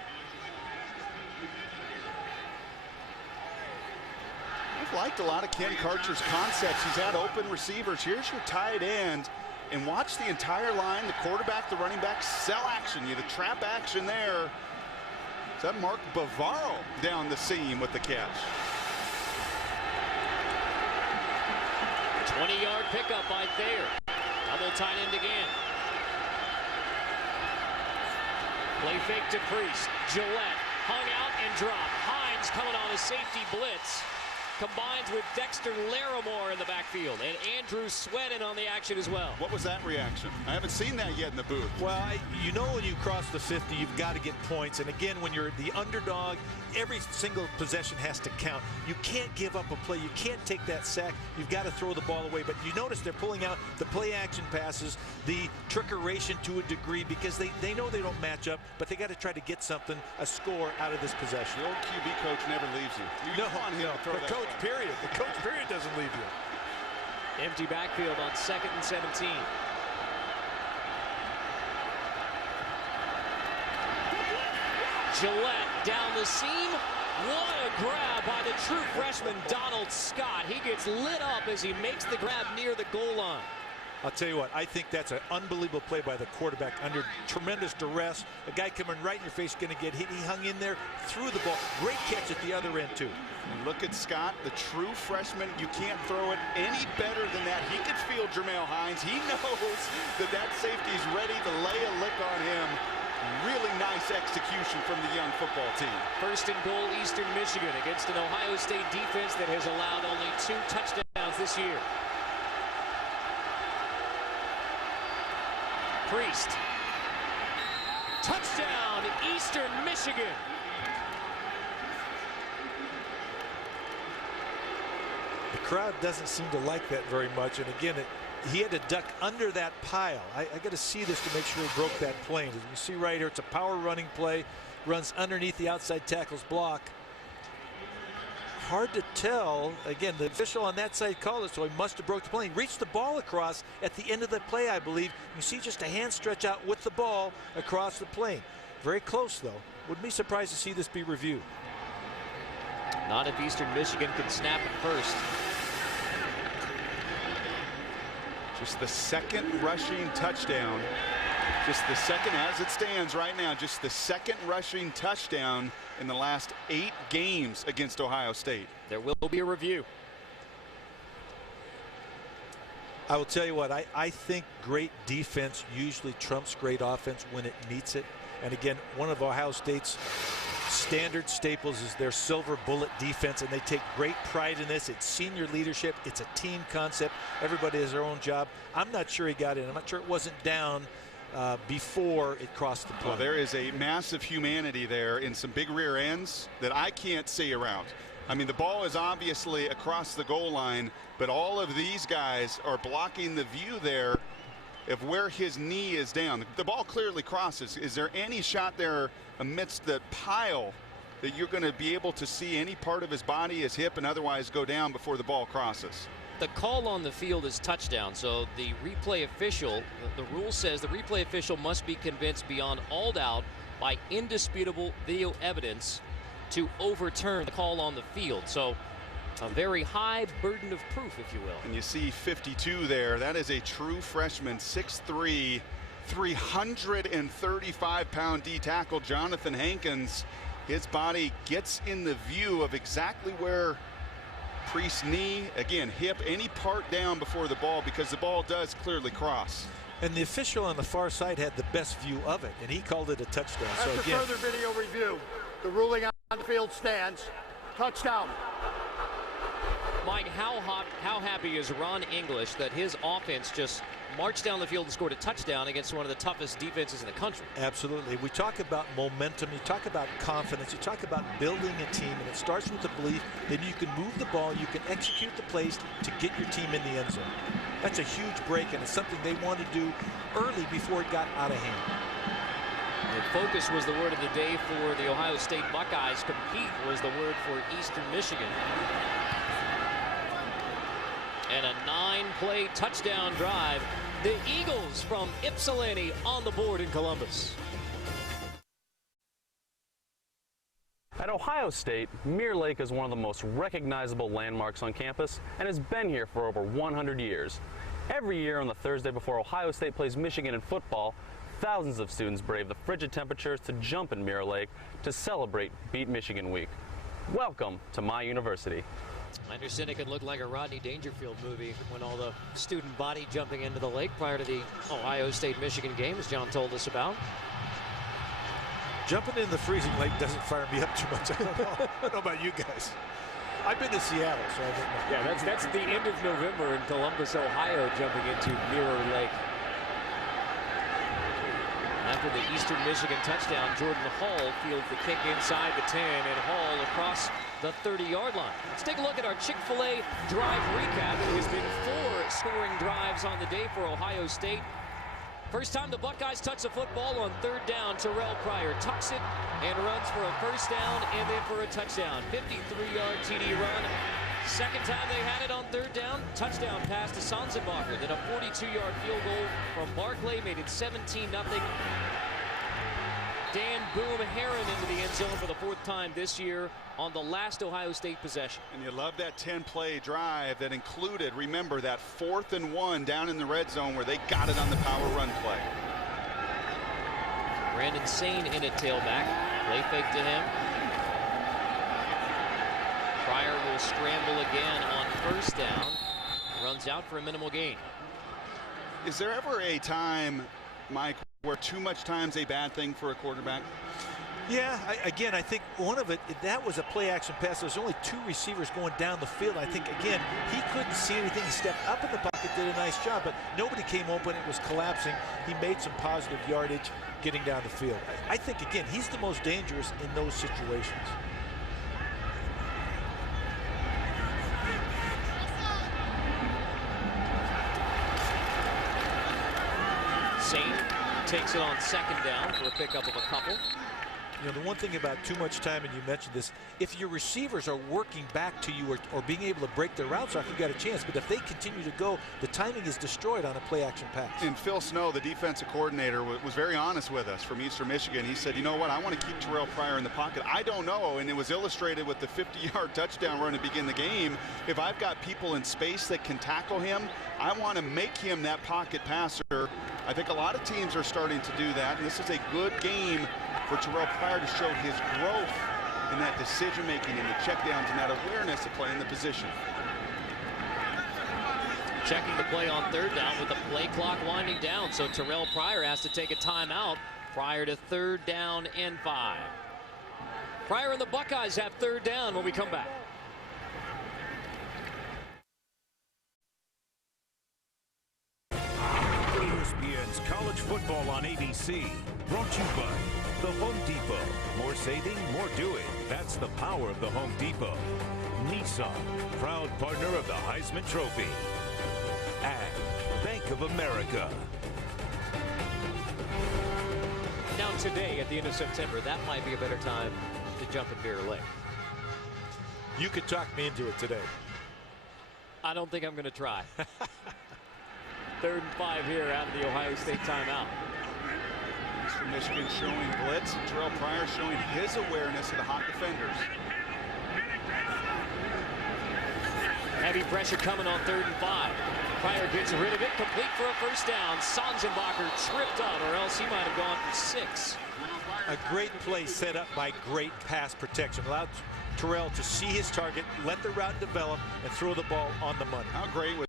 I've liked a lot of Ken Karcher's concepts. He's had open receivers. Here's your tight end. And watch the entire line, the quarterback, the running back, sell action. You have the trap action there. Is that Mark Bavaro down the seam with the catch? 20-yard pickup by Thayer. Double tight end again. Play fake to Priest. Gillette hung out and dropped. Hines coming on a safety blitz. Combines with Dexter Larimore in the backfield. And Andrew Sweatin on the action as well. What was that reaction? I haven't seen that yet in the booth. Well, you know when you cross the 50, you've got to get points. And again, when you're the underdog, every single possession has to count. You can't give up a play. You can't take that sack. You've got to throw the ball away. But you notice they're pulling out the play action passes, the trickeration to a degree, because they know they don't match up, but they got to try to get something, a score out of this possession. The old QB coach never leaves you. No, the coach, period. The coach, period, doesn't leave you. Empty backfield on 2nd and 17. Gillette down the seam. What a grab by the true freshman Donald Scott. He gets lit up as he makes the grab near the goal line. I'll tell you what, I think that's an unbelievable play by the quarterback under tremendous duress. A guy coming right in your face going to get hit. He hung in there, threw the ball. Great catch at the other end, too. And look at Scott, the true freshman. You can't throw it any better than that. He could feel Jermel Hines. He knows that safety's ready to lay a lick on him. Really nice execution from the young football team. First and goal, Eastern Michigan against an Ohio State defense that has allowed only 2 touchdowns this year. Priest. Touchdown, Eastern Michigan. The crowd doesn't seem to like that very much. And again, he had to duck under that pile. I got to see this to make sure he broke that plane. As you can see right here, it's a power running play. Runs underneath the outside tackle's block. Hard to tell. Again, the official on that side called it, so he must have broke the plane. Reached the ball across at the end of the play, I believe. You see just a hand stretch out with the ball across the plane. Very close, though. Wouldn't be surprised to see this be reviewed. Not if Eastern Michigan can snap it first. Just the second rushing touchdown. Just the second, as it stands right now, just the second rushing touchdown in the last 8 games against Ohio State. There will be a review. I will tell you what, I think great defense usually trumps great offense when it meets it. And again, one of Ohio State's standard staples is their silver bullet defense, and they take great pride in this. It's senior leadership. It's a team concept. Everybody has their own job. I'm not sure he got in. I'm not sure it wasn't down before it crossed the plane. Well, there is a massive humanity there in some big rear ends that I can't see around. I mean, the ball is obviously across the goal line, but all of these guys are blocking the view there. of where his knee is down. The ball clearly crosses. Is there any shot there amidst the pile that you're going to be able to see any part of his body, his hip, and otherwise go down before the ball crosses? The call on the field is touchdown, so the replay official, the rule says the replay official must be convinced beyond all doubt by indisputable video evidence to overturn the call on the field. So a very high burden of proof, if you will. And you see 52 there. That is a true freshman, 6'3", 335-pound D tackle, Jonathan Hankins. His body gets in the view of exactly where Priest's knee, again, hip, any part down before the ball, because the ball does clearly cross. And the official on the far side had the best view of it, and he called it a touchdown. After so again, further video review, the ruling on the field stands. Touchdown. Mike, how happy is Ron English that his offense just marched down the field and scored a touchdown against one of the toughest defenses in the country? Absolutely. We talk about momentum, you talk about confidence, you talk about building a team, and it starts with the belief that you can move the ball, you can execute the plays to get your team in the end zone. That's a huge break, and it's something they want to do early before it got out of hand. The focus was the word of the day for the Ohio State Buckeyes. Compete was the word for Eastern Michigan. And a 9-play touchdown drive. The Eagles from Ypsilanti on the board in Columbus. At Ohio State, Mirror Lake is one of the most recognizable landmarks on campus and has been here for over 100 years. Every year on the Thursday before Ohio State plays Michigan in football, thousands of students brave the frigid temperatures to jump in Mirror Lake to celebrate Beat Michigan Week. Welcome to my university. I understand it could look like a Rodney Dangerfield movie when all the student body jumping into the lake prior to the Ohio State-Michigan game, as John told us about. Jumping in the freezing lake doesn't fire me up too much. I don't know about you guys. I've been to Seattle, so I don't know. Yeah, that's the end of November in Columbus, Ohio, jumping into Mirror Lake. After the Eastern Michigan touchdown, Jordan Hall fields the kick inside the 10 and Hall across the 30-yard line. Let's take a look at our Chick-fil-A drive recap. It has been 4 scoring drives on the day for Ohio State. First time the Buckeyes touch the football on 3rd down, Terrell Pryor tucks it and runs for a first down and then for a touchdown. 53-yard TD run. Second time they had it on 3rd down, touchdown pass to Sanzenbacher. Then a 42-yard field goal from Barclay made it 17-0. Dan Boom Heron into the end zone for the 4th time this year on the last Ohio State possession. And you love that 10-play drive that included, remember, that 4th and 1 down in the red zone where they got it on the power run play. Brandon Sane in at tailback. Play fake to him. Pryor will scramble again on 1st down. Runs out for a minimal gain. Is there ever a time, Mike, where too much time's a bad thing for a quarterback? Yeah, again, I think one of it, that was a play action pass. There's only 2 receivers going down the field. I think, again, he couldn't see anything. He stepped up in the pocket, did a nice job, but nobody came open. It was collapsing. He made some positive yardage getting down the field. I think, again, he's the most dangerous in those situations. Sane takes it on 2nd down for a pickup of a couple. You know, the one thing about too much time, and you mentioned this, if your receivers are working back to you or being able to break their routes off, you've got a chance. But if they continue to go, the timing is destroyed on a play-action pass. And Phil Snow, the defensive coordinator, was very honest with us from Eastern Michigan. He said, you know what, I want to keep Terrell Pryor in the pocket. I don't know, and it was illustrated with the 50-yard touchdown run to begin the game. If I've got people in space that can tackle him, I want to make him that pocket passer. I think a lot of teams are starting to do that, and this is a good game for Terrell Pryor to show his growth in that decision-making and the checkdowns and that awareness of playing the position. Checking the play on 3rd down with the play clock winding down, so Terrell Pryor has to take a timeout prior to 3rd down and 5. Pryor and the Buckeyes have 3rd down when we come back. ESPN's College Football on ABC, brought to you by The Home Depot. More saving, more doing. That's the power of the Home Depot. Nissan, proud partner of the Heisman Trophy. And Bank of America. Now today, at the end of September, that might be a better time to jump in Mirror Lake. You could talk me into it today. I don't think I'm going to try. 3rd and 5 here out of the Ohio State timeout. Eastern Michigan showing blitz, and Terrell Pryor showing his awareness of the hot defenders. Heavy pressure coming on 3rd and 5. Pryor gets rid of it, complete for a first down. Sonsenbacher tripped up, or else he might have gone for 6. A great play set up by great pass protection. Allowed Terrell to see his target, let the route develop, and throw the ball on the money. How great was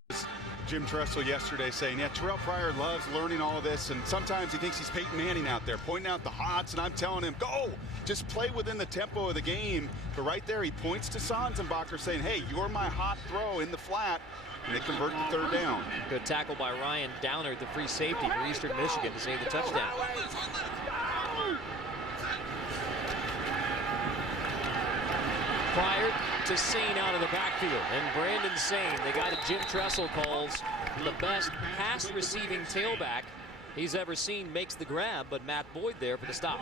Jim Tressel yesterday saying, yeah, Terrell Pryor loves learning all of this, and sometimes he thinks he's Peyton Manning out there, pointing out the hots, and I'm telling him, go! Just play within the tempo of the game. But right there, he points to Sonsenbacher saying, hey, you're my hot throw in the flat, and they convert the 3rd down. Good tackle by Ryan Downer, the free safety for Eastern Michigan, to save the touchdown. Pryor to Sane out of the backfield, and Brandon Sane, the guy that Jim Tressel calls the best pass receiving tailback he's ever seen, makes the grab, but Matt Boyd there for the stop.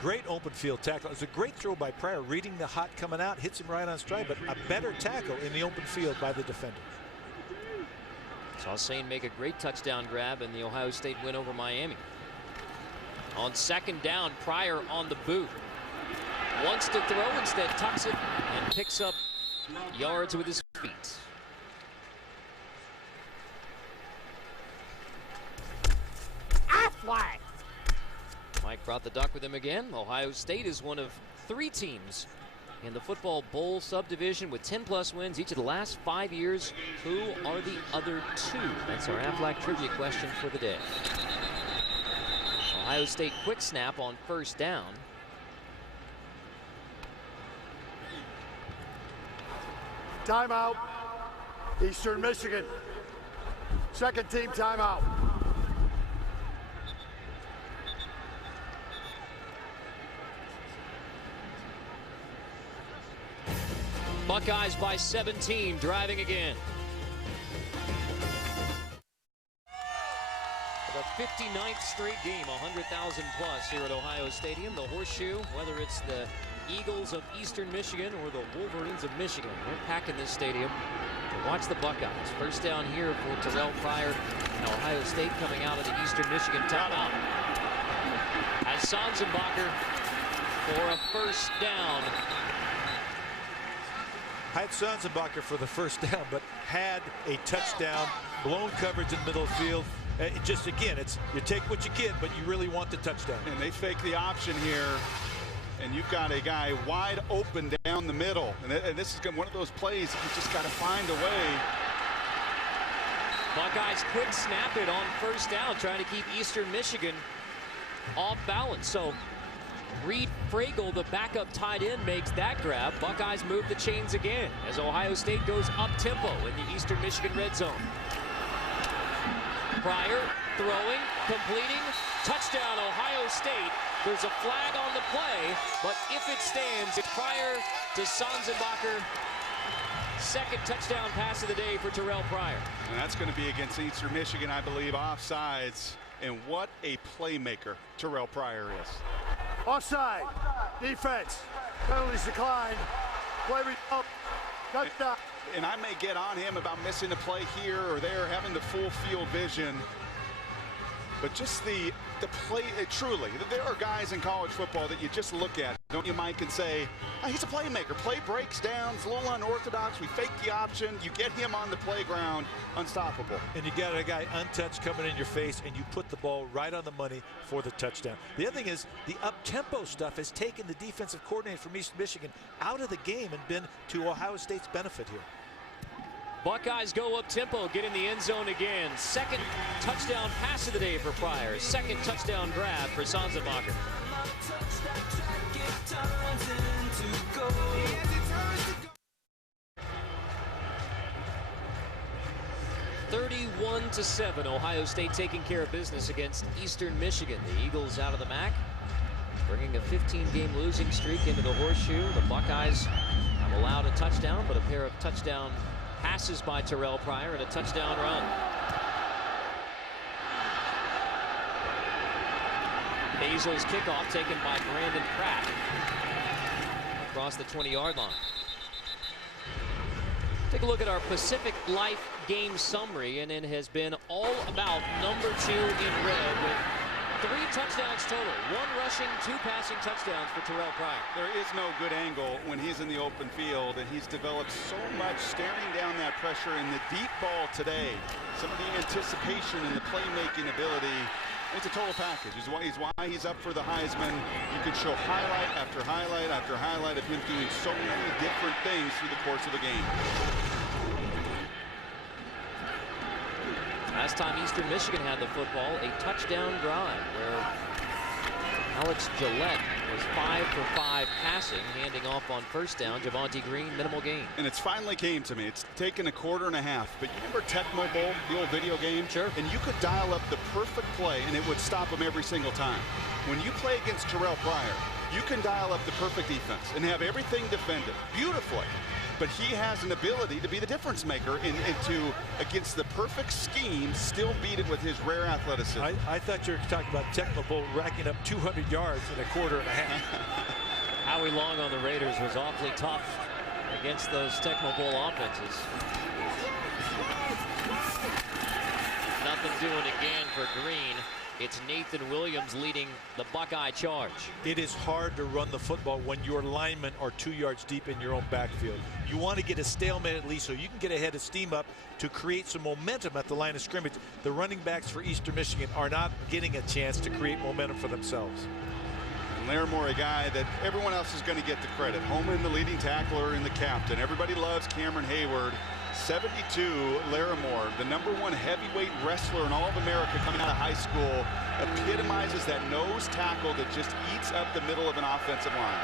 Great open field tackle. It was a great throw by Pryor, reading the hot coming out, hits him right on stride, but a better tackle in the open field by the defender. Saw Sane make a great touchdown grab in the Ohio State win over Miami. On 2nd down, Pryor on the boot. Wants to throw, instead tucks it and picks up yards with his feet. Flag. Mike brought the duck with him again. Ohio State is one of 3 teams in the football bowl subdivision with 10+ wins each of the last 5 years. Who are the other 2? That's our Aflac trivia question for the day. Ohio State quick snap on 1st down. Timeout. Eastern Michigan. 2nd team timeout. Buckeyes by 17, driving again. For the 59th straight game, 100,000 plus here at Ohio Stadium. The Horseshoe, whether it's the Eagles of Eastern Michigan or the Wolverines of Michigan, they're packing this stadium to watch the Buckeyes. First down here for Terrell Pryor. Now Ohio State coming out of the Eastern Michigan timeout. As Sonsenbacher for a first down. I had Sonsenbacher for the first down, but had a touchdown, blown coverage in the middle of the field. Just again, it's you take what you get, but you really want the touchdown. And they fake the option here, and you've got a guy wide open down the middle. And this is one of those plays you just got to find a way. Buckeyes quick snap it on 1st down, trying to keep Eastern Michigan off balance. So Reed Fragel, the backup tight end, makes that grab. Buckeyes move the chains again as Ohio State goes up-tempo in the Eastern Michigan red zone. Pryor throwing, completing, touchdown Ohio State. There's a flag on the play, but if it stands, it's Pryor to Sonsenbacher. 2nd touchdown pass of the day for Terrell Pryor. And that's going to be against Eastern Michigan, I believe, offsides. And what a playmaker Terrell Pryor is. Offside. Defense. Penalties declined. Play result. Touchdown. And I may get on him about missing a play here or there, having the full field vision. But just the play, truly, there are guys in college football that you just look at, don't you, Mike, and say, oh, he's a playmaker. Play breaks down. It's a little unorthodox. We fake the option. You get him on the playground, unstoppable. And you got a guy untouched coming in your face, and you put the ball right on the money for the touchdown. The other thing is the up-tempo stuff has taken the defensive coordinator from East Michigan out of the game and been to Ohio State's benefit here. Buckeyes go up-tempo, get in the end zone again. 2nd touchdown pass of the day for Pryor. 2nd touchdown grab for Sonsenbacher. 31-7, Ohio State taking care of business against Eastern Michigan. The Eagles out of the MAC, bringing a 15-game losing streak into the Horseshoe. The Buckeyes have allowed a touchdown, but a pair of touchdown passes by Terrell Pryor and a touchdown run. Hazel's kickoff taken by Brandon Pratt across the 20-yard line. Take a look at our Pacific Life game summary, and it has been all about number 2 in red with 3 touchdowns total. 1 rushing, 2 passing touchdowns for Terrell Pryor. There is no good angle when he's in the open field, and he's developed so much staring down that pressure in the deep ball today. Some of the anticipation and the playmaking ability. It's a total package. It's why he's up for the Heisman. You could show highlight after highlight after highlight of him doing so many different things through the course of the game. Last time Eastern Michigan had the football, a touchdown drive where Alex Gillette was 5 for 5 passing, handing off on first down. Javonte Green, minimal gain. And it's finally came to me. It's taken a quarter and a half. But you remember Tecmo Bowl, the old video game? Sure. And you could dial up the perfect play, and it would stop them every single time. When you play against Terrell Pryor, you can dial up the perfect defense and have everything defended beautifully. But he has an ability to be the difference maker and to, against the perfect scheme, still beat it with his rare athleticism. I thought you were talking about Tecmo Bowl racking up 200 yards in a quarter and a half. Howie Long on the Raiders was awfully tough against those Tecmo Bowl offenses. Nothing doing again for Green. It's Nathan Williams leading the Buckeye charge. It is hard to run the football when your linemen are 2 yards deep in your own backfield. You want to get a stalemate at least so you can get ahead of steam up to create some momentum at the line of scrimmage. The running backs for Eastern Michigan are not getting a chance to create momentum for themselves. And Larimore, a guy that everyone else is going to get the credit. Holman, the leading tackler and the captain. Everybody loves Cameron Hayward. 72, Larimore, the #1 heavyweight wrestler in all of America coming out of high school, epitomizes that nose tackle that just eats up the middle of an offensive line.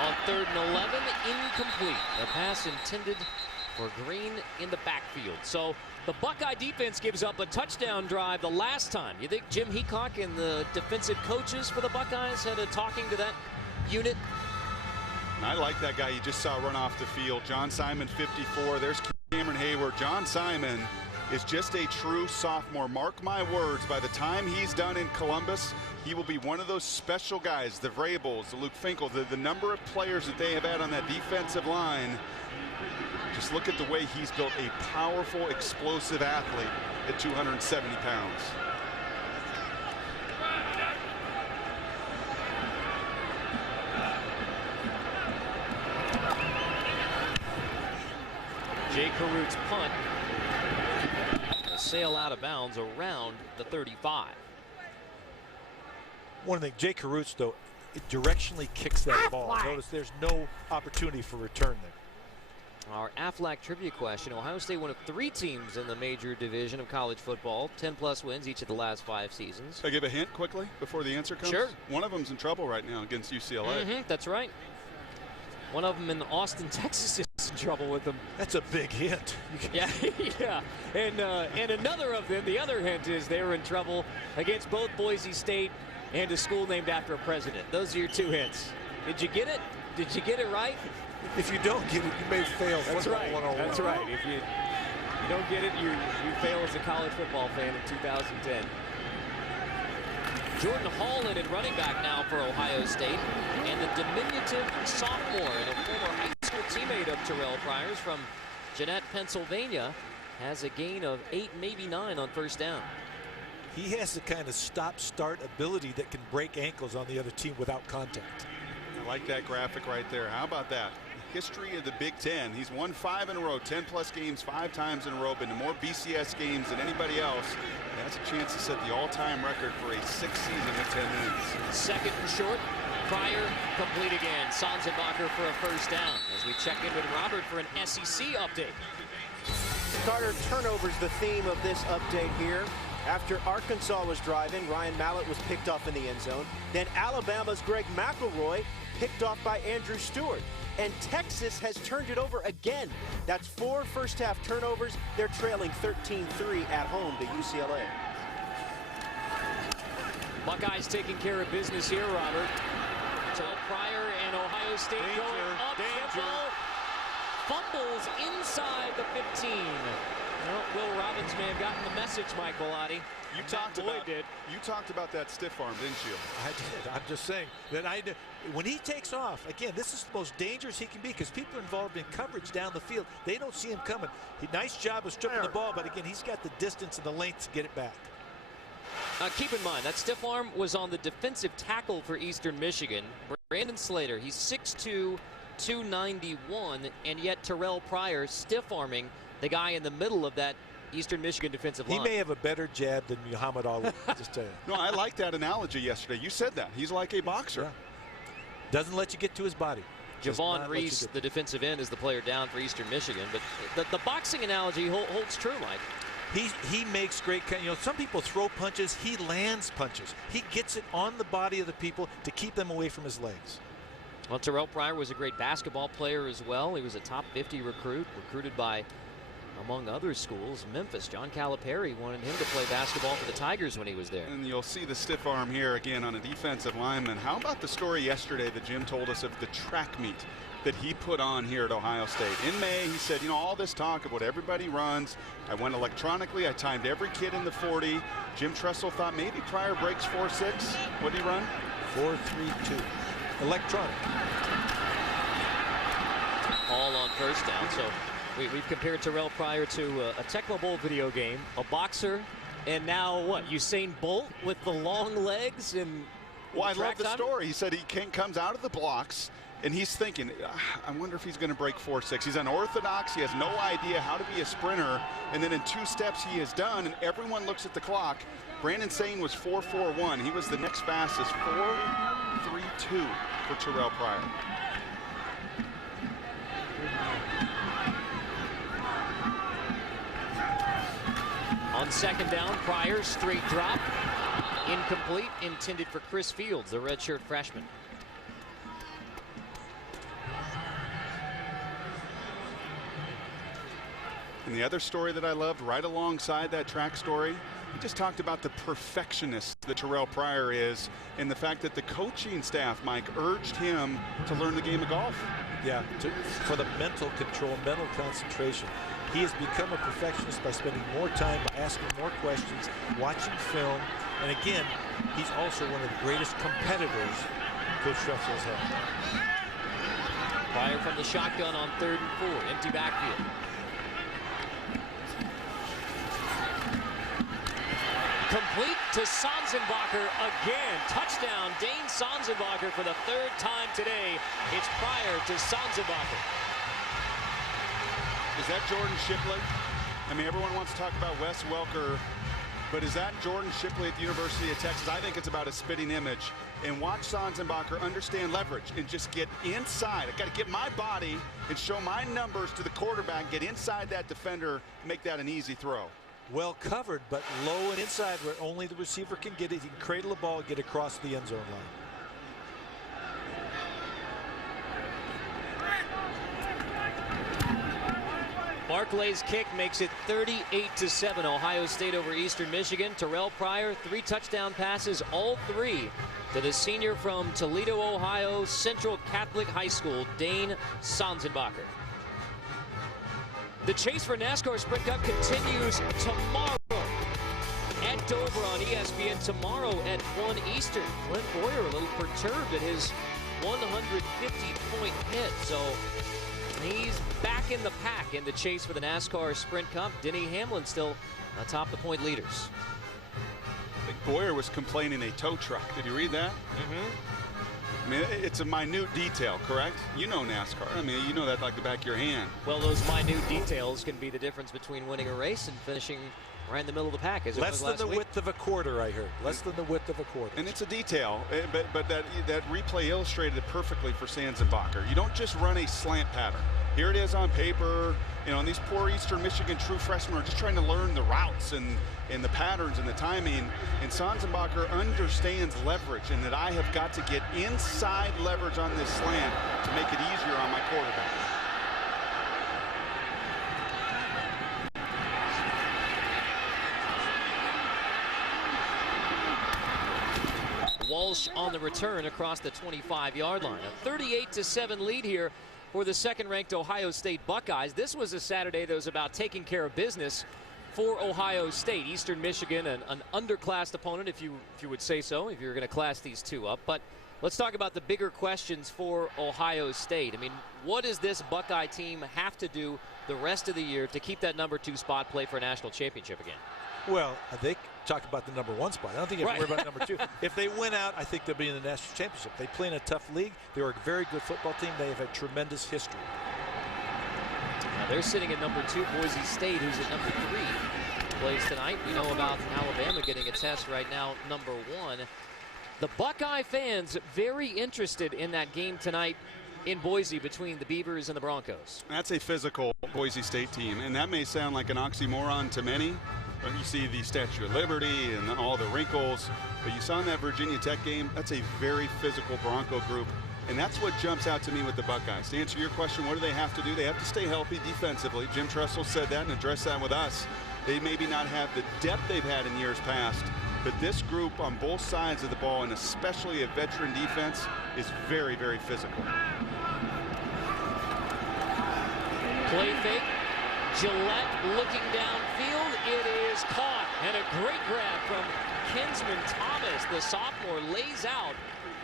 On 3rd and 11, incomplete. The pass intended for Green in the backfield. So the Buckeye defense gives up a touchdown drive the last time. You think Jim Heacock and the defensive coaches for the Buckeyes had a talking to that unit? And I like that guy you just saw run off the field. John Simon, 54. There's Cameron Hayward. John Simon is just a true sophomore. Mark my words, by the time he's done in Columbus, he will be one of those special guys, the Vrabels, the Luke Finkel, the number of players that they have had on that defensive line. Just look at the way he's built a powerful, explosive athlete at 270 pounds. Jay Carruth's punt will sail out of bounds around the 35. One thing, Jay Carruth, though, it directionally kicks that ball. Notice there's no opportunity for return there. Our Aflac trivia question. Ohio State, one of 3 teams in the major division of college football. 10+ wins each of the last 5 seasons. Can I give a hint quickly before the answer comes? Sure. One of them's in trouble right now against UCLA. That's right. One of them in Austin, Texas is in trouble with them. That's a big hint. Yeah, yeah. And another of them, the other hint is they're in trouble against both Boise State and a school named after a president. Those are your 2 hints. Did you get it? Did you get it right? If you don't get it, you may fail. That's right. That's right. If you don't get it, you fail as a college football fan in 2010. Jordan Hall in at running back now for Ohio State, and the diminutive sophomore and a former high school teammate of Terrell Pryor's from Jeanette, Pennsylvania, has a gain of 8, maybe 9 on first down. He has the kind of stop-start ability that can break ankles on the other team without contact. I like that graphic right there. How about that? History of the Big Ten. He's won 5 in a row, 10+ games 5 times in a row, been to more BCS games than anybody else. He has a chance to set the all-time record for a 6th season in 10 minutes. 2nd and short. Pryor complete again. Sanzenbacher for a first down. As we check in with Robert for an SEC update. Starter turnovers the theme of this update here. After Arkansas was driving, Ryan Mallett was picked off in the end zone. Then Alabama's Greg McElroy picked off by Andrew Stewart. And Texas has turned it over again. That's 4 first-half turnovers. They're trailing 13-3 at home to UCLA. Buckeyes taking care of business here, Robert. Terrell Pryor and Ohio State going up tempo. Fumbles inside the 15. Well, Will Robbins may have gotten the message, Mike Bellotti. You talked about that stiff arm, didn't you? I did. I'm just saying that when he takes off, again, this is the most dangerous he can be because people are involved in coverage down the field. They don't see him coming. Nice job of stripping the ball, but again, he's got the distance and the length to get it back. Keep in mind, that stiff arm was on the defensive tackle for Eastern Michigan, Brandon Slater. He's 6'2", 291, and yet Terrell Pryor stiff-arming the guy in the middle of that Eastern Michigan defensive line. He may have a better jab than Muhammad Ali, just tell you. No, I like that analogy yesterday. You said that. He's like a boxer. Yeah. Doesn't let you get to his body. Javon Reese, the defensive end, is the player down for Eastern Michigan. But the boxing analogy holds true, Mike. He makes great, some people throw punches. He lands punches. He gets it on the body of the people to keep them away from his legs. Well, Terrell Pryor was a great basketball player as well. He was a top 50 recruit, recruited by, among other schools, Memphis. John Calipari wanted him to play basketball for the Tigers when he was there. And you'll see the stiff arm here again on a defensive lineman. How about the story yesterday that Jim told us of the track meet that he put on here at Ohio State? In May, he said, all this talk of what everybody runs, I went electronically. I timed every kid in the 40. Jim Tressel thought maybe Pryor breaks 4.6. What did he run? 4.32. Electronic. All on first down. So we've compared Terrell Pryor to a Tecmo Bowl video game, a boxer, and now what? Usain Bolt with the long legs and. Well, I love the story. He said he comes out of the blocks and he's thinking, I wonder if he's going to break 4.6. He's unorthodox. He has no idea how to be a sprinter. And then in 2 steps he is done, and everyone looks at the clock. Brandon Sane was 4.41. He was the next fastest, 4.32 for Terrell Pryor. On second down, Pryor, straight drop. Incomplete, intended for Chris Fields, the redshirt freshman. And the other story that I loved, right alongside that track story, he just talked about the perfectionist that Terrell Pryor is, and the fact that the coaching staff, Mike, urged him to learn the game of golf. Yeah, for the mental control, mental concentration. He has become a perfectionist by spending more time, by asking more questions, watching film. And again, he's also one of the greatest competitors Coach Tressel has had. Pryor from the shotgun on 3rd and 4, empty backfield. Complete to Sanzenbacher again. Touchdown, Dane Sanzenbacher for the 3rd time today. It's Pryor to Sanzenbacher. Is that Jordan Shipley? I mean, everyone wants to talk about Wes Welker, but is that Jordan Shipley at the University of Texas? I think it's about a spitting image. And watch Sanzenbacher understand leverage and just get inside. I got to get my body and show my numbers to the quarterback, get inside that defender, make that an easy throw. Well covered, but low and inside where only the receiver can get it. He can cradle the ball and get across the end zone line. Barclay's kick makes it 38-7. Ohio State over Eastern Michigan. Terrell Pryor, 3 touchdown passes, all 3 to the senior from Toledo, Ohio, Central Catholic High School, Dane Sanzenbacher. The chase for NASCAR Sprint Cup continues tomorrow at Dover on ESPN. Tomorrow at 1 Eastern. Glenn Boyer a little perturbed at his 150-point hit. So he's back in the pack in the chase for the NASCAR Sprint Cup. Denny Hamlin still atop the point leaders. I think Boyer was complaining a tow truck. Did you read that? Mm-hmm. I mean, it's a minute detail, correct? You know NASCAR. I mean, you know that like the back of your hand. Well, those minute details can be the difference between winning a race and finishing right in the middle of the pack. As Less than the width of a quarter, I heard. Less than the width of a quarter. And it's a detail, but that replay illustrated it perfectly for Sanzenbacher. You don't just run a slant pattern. Here it is on paper, and these poor Eastern Michigan true freshmen are just trying to learn the routes and the patterns and the timing. And Sanzenbacher understands leverage and that I have got to get inside leverage on this slant to make it easier on my quarterback. Walsh on the return across the 25-yard line. A 38-7 lead here for the second-ranked Ohio State Buckeyes. This was a Saturday that was about taking care of business for Ohio State. Eastern Michigan, an underclassed opponent, if you would say so, if you're going to class these two up. But let's talk about the bigger questions for Ohio State. I mean, what does this Buckeye team have to do the rest of the year to keep that #2 spot, play for a national championship again? Well, they talked about the #1 spot. I don't think you have to worry about #2. If they win out, I think they'll be in the national championship. They play in a tough league. They are a very good football team. They have a tremendous history. Now they're sitting at #2. Boise State, who's at #3, plays tonight. We know about Alabama getting a test right now, #1. The Buckeye fans very interested in that game tonight in Boise between the Beavers and the Broncos. That's a physical Boise State team, and that may sound like an oxymoron to many. But you see the Statue of Liberty and all the wrinkles, but you saw in that Virginia Tech game, that's a very physical Bronco group, and that's what jumps out to me with the Buckeyes. To answer your question, what do they have to do? They have to stay healthy defensively. Jim Tressel said that and addressed that with us. They maybe not have the depth they've had in years past, but this group on both sides of the ball, and especially a veteran defense, is very, very physical. Play fake. Gillette looking downfield. It is caught. And a great grab from Kinsman Thomas. The sophomore lays out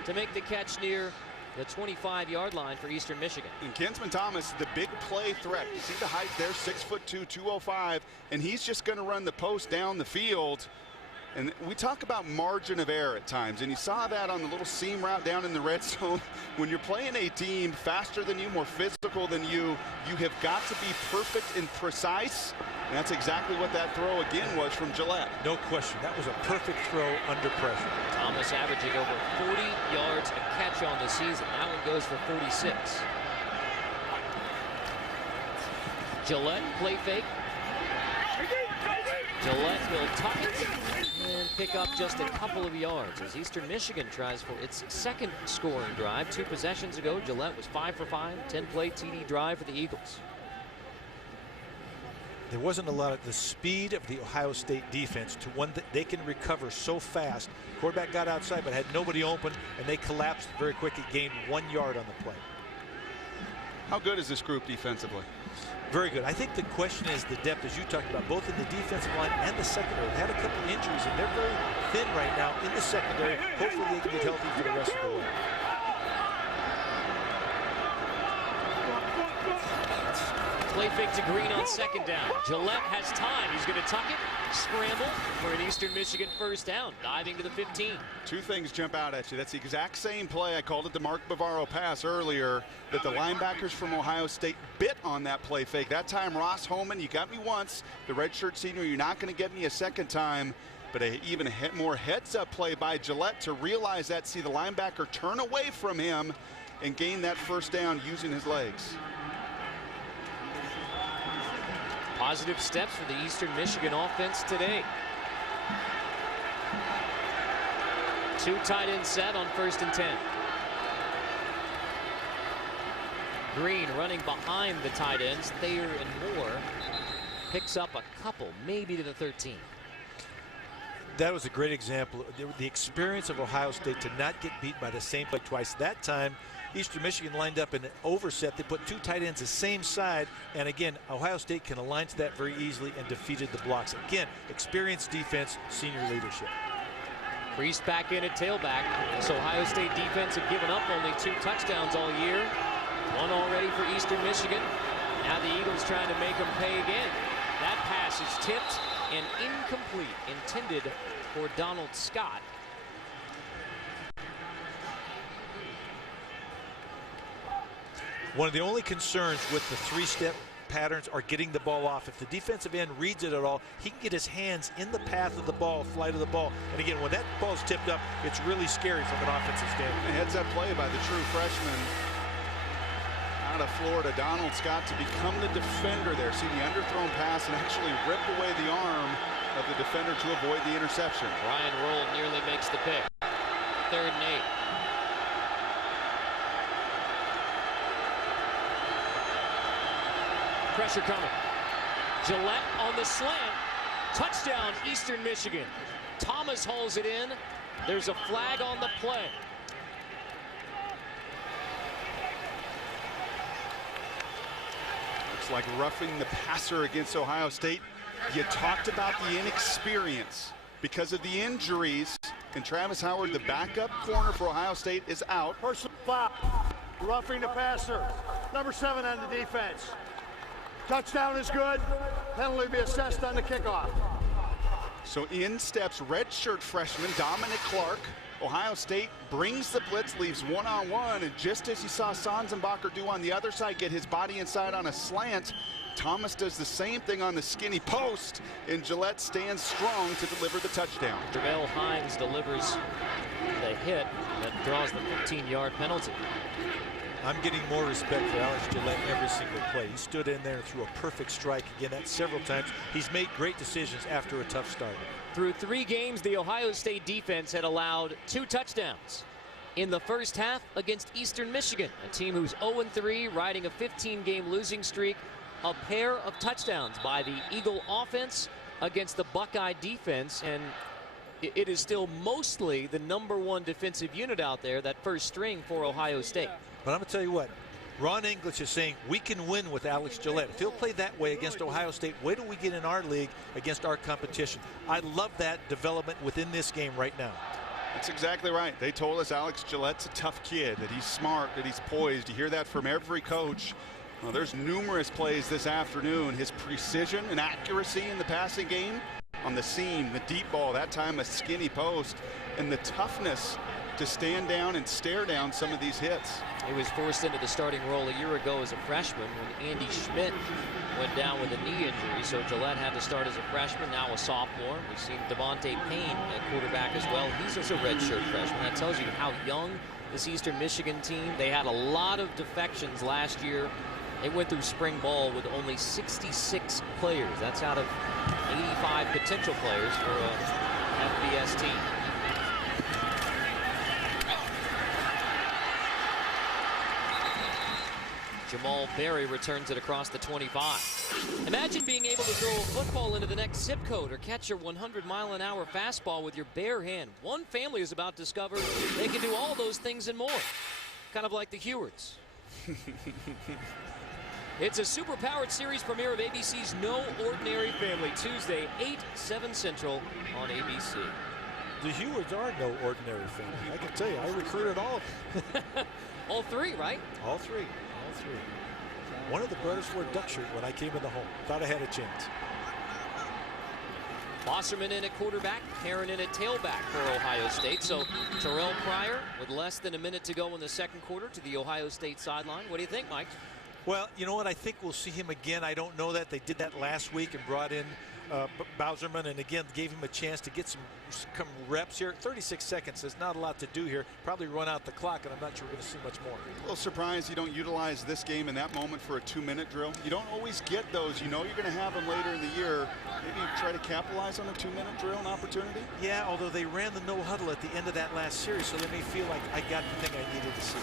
to make the catch near the 25-yard line for Eastern Michigan. And Kinsman Thomas, the big play threat. You see the height there, 6'2", 205, and he's just going to run the post down the field. And we talk about margin of error at times, and you saw that on the little seam route down in the red zone. When you're playing a team faster than you, more physical than you have got to be perfect and precise, and that's exactly what that throw again was from Gillette. No question. That was a perfect throw under pressure. Thomas averaging over 40 yards a catch on the season. That one goes for 46. Gillette, play fake. Gillette will tuck it and pick up just a couple of yards as Eastern Michigan tries for its second scoring drive. 2 possessions ago, Gillette was 5 for 5, 10-play TD drive for the Eagles. There wasn't a lot of the speed of the Ohio State defense to one that they can recover so fast. Quarterback got outside but had nobody open, and they collapsed very quickly, gained 1 yard on the play. How good is this group defensively? Very good. I think the question is the depth, as you talked about, both in the defensive line and the secondary. They had a couple injuries, and they're very thin right now in the secondary. Hopefully they can get healthy for the rest of the way. Play fake to Green on second down. Gillette has time. He's going to tuck it, scramble for an Eastern Michigan first down, diving to the 15. 2 things jump out at you. That's the exact same play. I called it the Mark Bavaro pass earlier, that the linebackers from Ohio State bit on that play fake. That time, Ross Holman, you got me once. The redshirt senior, you're not going to get me a second time. But even a more heads-up play by Gillette to realize that, see the linebacker turn away from him and gain that first down using his legs. Positive steps for the Eastern Michigan offense today. 2 tight end set on 1st and 10. Green running behind the tight ends. Thayer and Moore picks up a couple, maybe to the 13. That was a great example. The experience of Ohio State to not get beat by the same play twice. That time, Eastern Michigan lined up in an overset. They put 2 tight ends the same side, and again, Ohio State can align to that very easily and defeated the blocks. Again, experienced defense, senior leadership. Priest back in at tailback. This Ohio State defense have given up only 2 touchdowns all year. 1 already for Eastern Michigan. Now the Eagles trying to make them pay again. That pass is tipped and incomplete, intended for Donald Scott. One of the only concerns with the 3-step patterns are getting the ball off. If the defensive end reads it at all, he can get his hands in the path of the ball, flight of the ball. And again, when that ball's tipped up, it's really scary from an offensive standpoint. A heads-up play by the true freshman out of Florida, Donald Scott, to become the defender there. See the underthrown pass and actually rip away the arm of the defender to avoid the interception. Ryan Roll nearly makes the pick. 3rd and 8. Pressure coming. Gillette on the slant. Touchdown, Eastern Michigan. Thomas hauls it in. There's a flag on the play. Looks like roughing the passer against Ohio State. You talked about the inexperience because of the injuries, and Travis Howard, the backup corner for Ohio State, is out. Personal foul. Roughing the passer. Number 7 on the defense. Touchdown is good. Penalty be assessed on the kickoff. So in steps redshirt freshman Dominic Clark. Ohio State brings the blitz, leaves one-on-one, and just as you saw Sanzenbacher do on the other side, get his body inside on a slant, Thomas does the same thing on the skinny post, and Gillette stands strong to deliver the touchdown. Darrell Hines delivers the hit that draws the 15-yard penalty. I'm getting more respect for Alex Gillette every single play. He stood in there and threw a perfect strike. Again, that's several times. He's made great decisions after a tough start. Through 3 games, the Ohio State defense had allowed 2 touchdowns. In the first half against Eastern Michigan, a team who's 0-3, riding a 15-game losing streak. A pair of touchdowns by the Eagle offense against the Buckeye defense, and it is still mostly the #1 defensive unit out there, that first string for Ohio State. But I'm going to tell you what, Ron English is saying we can win with Alex Gillette. If he'll play that way against Ohio State, wait till we get in our league against our competition. I love that development within this game right now. That's exactly right. They told us Alex Gillette's a tough kid, that he's smart, that he's poised. You hear that from every coach. Well, there's numerous plays this afternoon. His precision and accuracy in the passing game, on the seam, the deep ball, that time a skinny post, and the toughness to stand down and stare down some of these hits. He was forced into the starting role a year ago as a freshman when Andy Schmidt went down with a knee injury, so Gillette had to start as a freshman, now a sophomore. We've seen Devontae Payne at quarterback as well. He's a redshirt freshman. That tells you how young this Eastern Michigan team. They had a lot of defections last year. They went through spring ball with only 66 players. That's out of 85 potential players for a FBS team. Jamal Berry returns it across the 25. Imagine being able to throw a football into the next zip code or catch a 100-mile-an-hour fastball with your bare hand. One family is about to discover they can do all those things and more. Kind of like the Hewards. It's a super-powered series premiere of ABC's No Ordinary Family, Tuesday, 8/7 Central on ABC. The Hewards are no ordinary family. I can tell you, I recruited all of them. All 3, right? All 3. All 3. One of the brothers wore a duck shirt when I came in the home. Thought I had a chance. Bosserman in at quarterback, Herron in at tailback for Ohio State. So Terrell Pryor with less than a minute to go in the second quarter to the Ohio State sideline. What do you think, Mike? Well, you know what? I think we'll see him again. I don't know that. They did that last week and brought in Bowserman, and again gave him a chance to get some reps here. 36 seconds is not a lot to do here. Probably run out the clock, and I'm not sure we're going to see much more. A little surprised you don't utilize this game in that moment for a 2-minute drill. You don't always get those. You know you're going to have them later in the year. Maybe try to capitalize on a 2-minute drill and opportunity. Yeah, although they ran the no huddle at the end of that last series, so they may feel like I got the thing I needed to see.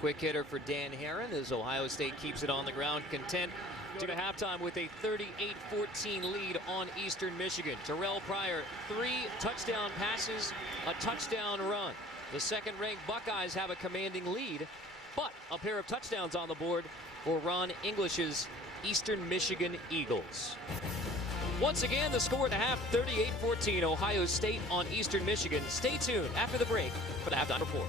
Quick hitter for Dan Herron as Ohio State keeps it on the ground, content to halftime with a 38-14 lead on Eastern Michigan. Terrell Pryor, 3 touchdown passes, a touchdown run. The second-ranked Buckeyes have a commanding lead, but a pair of touchdowns on the board for Ron English's Eastern Michigan Eagles. Once again, the score at the half, 38-14, Ohio State on Eastern Michigan. Stay tuned after the break for the halftime report.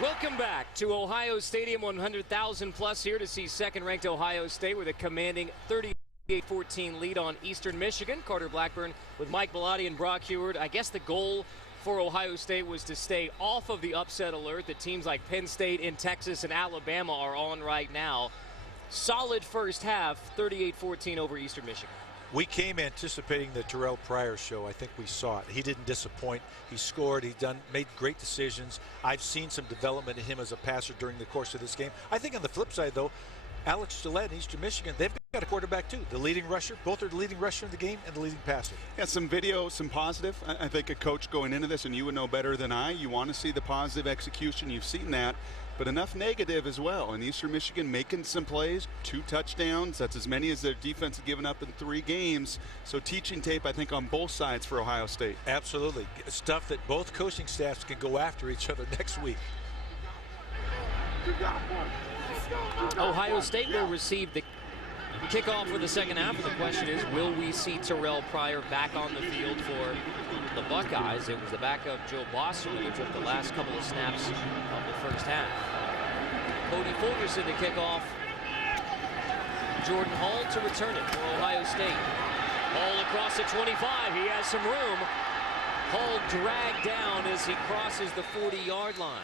Welcome back to Ohio Stadium. 100,000 plus here to see second-ranked Ohio State with a commanding 38-14 lead on Eastern Michigan. Carter Blackburn with Mike Bellotti and Brock Heward. I guess the goal for Ohio State was to stay off of the upset alert that teams like Penn State and Texas and Alabama are on right now. Solid first half, 38-14 over Eastern Michigan. We came anticipating the Terrell Pryor show. I think we saw it. He didn't disappoint. He scored. He made great decisions. I've seen some development in him as a passer during the course of this game. I think on the flip side, though, Alex Gillette and Eastern Michigan, they've got a quarterback too, the leading rusher. Both are the leading rusher in the game and the leading passer. Yeah, some video, some positive. I think a coach going into this, and you would know better than I, you want to see the positive execution. You've seen that, but enough negative as well. And Eastern Michigan making some plays, 2 touchdowns. That's as many as their defense has given up in 3 games. So teaching tape, I think, on both sides for Ohio State. Absolutely. Stuff that both coaching staffs can go after each other next week. Ohio State will receive the kickoff for the second half. And the question is, will we see Terrell Pryor back on the field for the Buckeyes? It was the backup Joe Bosserman who took the last couple of snaps of the first half. Cody Fulgerson to kick off. Jordan Hall to return it for Ohio State. Hall across the 25. He has some room. Hall dragged down as he crosses the 40-yard line.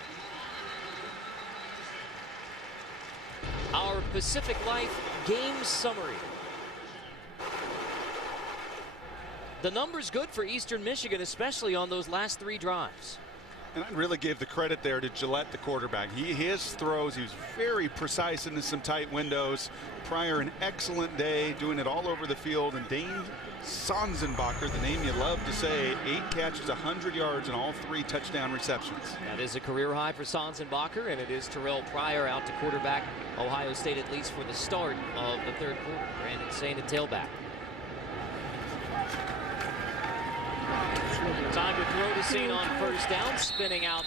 Our Pacific Life game summary. The number's good for Eastern Michigan, especially on those last 3 drives. And I really give the credit there to Gillette, the quarterback. His throws, he was very precise into some tight windows. Pryor, an excellent day, doing it all over the field. And Dane Sonsenbacher, the name you love to say, 8 catches, 100 yards, and all 3 touchdown receptions. That is a career high for Sonsenbacher, and it is Terrell Pryor out to quarterback Ohio State, at least for the start of the 3rd quarter. Brandon Sain at tailback. Time to throw to Sain on first down, spinning out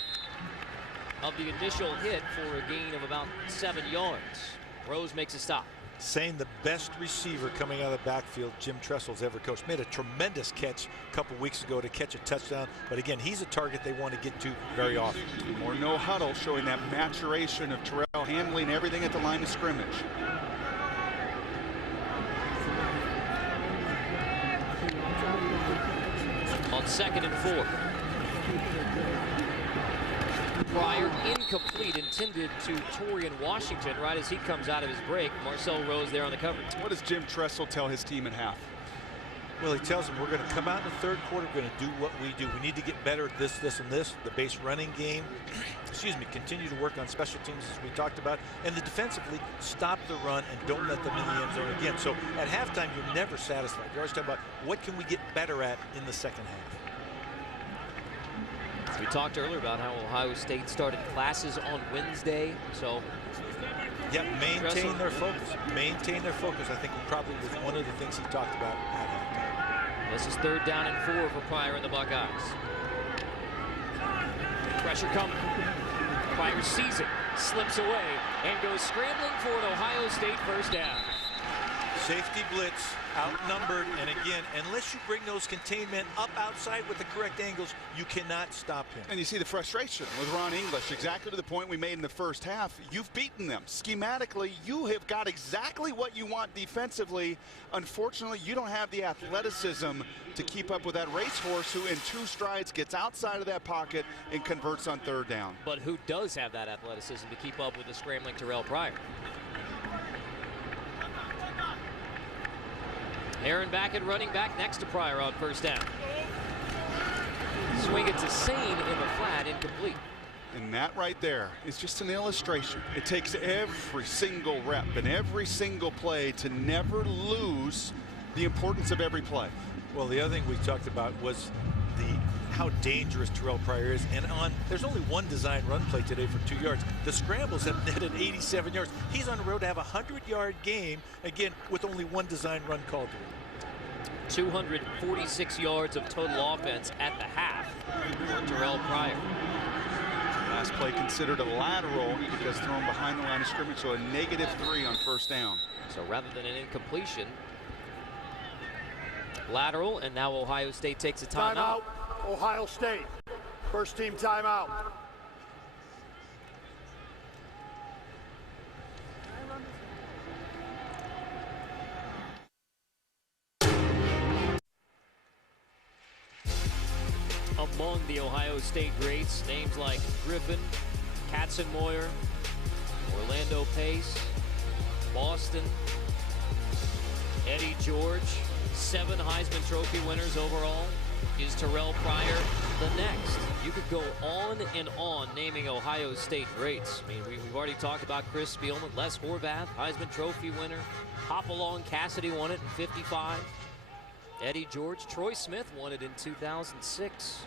of the initial hit for a gain of about 7 yards. Rose makes a stop. Sain, the best receiver coming out of the backfield Jim Tressel's ever coached. Made a tremendous catch a couple weeks ago to catch a touchdown. But again, he's a target they want to get to very often. More no huddle, showing that maturation of Terrell handling everything at the line of scrimmage. On 2nd and 4. Pryor incomplete, intended to Torian Washington right as he comes out of his break. Marcel Rose there on the coverage. What does Jim Tressel tell his team at half? Well, he tells them we're going to come out in the 3rd quarter. We're going to do what we do. We need to get better at this, this, and this. The base running game. Excuse me. Continue to work on special teams as we talked about. And the defensively, stop the run and don't let them in the end zone again. So at halftime, you're never satisfied. You're always talking about what can we get better at in the second half. We talked earlier about how Ohio State started classes on Wednesday. So yeah, maintain their focus. Maintain their focus, I think, probably was one of the things he talked about at halftime. This is 3rd down and 4 for Pryor and the Buckeyes. Pressure coming. Pryor sees it, slips away, and goes scrambling for an Ohio State first down. Safety blitz, outnumbered, and again, unless you bring those containment up outside with the correct angles, you cannot stop him. And you see the frustration with Ron English, exactly to the point we made in the first half. You've beaten them. Schematically, you have got exactly what you want defensively. Unfortunately, you don't have the athleticism to keep up with that racehorse who in 2 strides gets outside of that pocket and converts on 3rd down. But who does have that athleticism to keep up with the scrambling Terrell Pryor? Aaron back at running back next to Pryor on first down. Swing it to Sain in the flat, incomplete. And that right there is just an illustration. It takes every single rep and every single play to never lose the importance of every play. Well, the other thing we talked about was how dangerous Terrell Pryor is. And there's only one design run play today for 2 yards. The scrambles have netted 87 yards. He's on the road to have a 100-yard game, again, with only one design run called to him. 246 yards of total offense at the half for Terrell Pryor. Last play considered a lateral because thrown behind the line of scrimmage, so a -3 on first down. So rather than an incompletion, lateral, and now Ohio State takes a timeout. Ohio State. First team timeout. Among the Ohio State greats, names like Griffin, Katzenmoyer, Orlando Pace, Boston, Eddie George, 7 Heisman Trophy winners overall. Is Terrell Pryor the next? You could go on and on naming Ohio State greats. I mean, we've already talked about Chris Spielman, Les Horvath, Heisman Trophy winner. Hopalong Cassidy won it in '55. Eddie George, Troy Smith won it in 2006.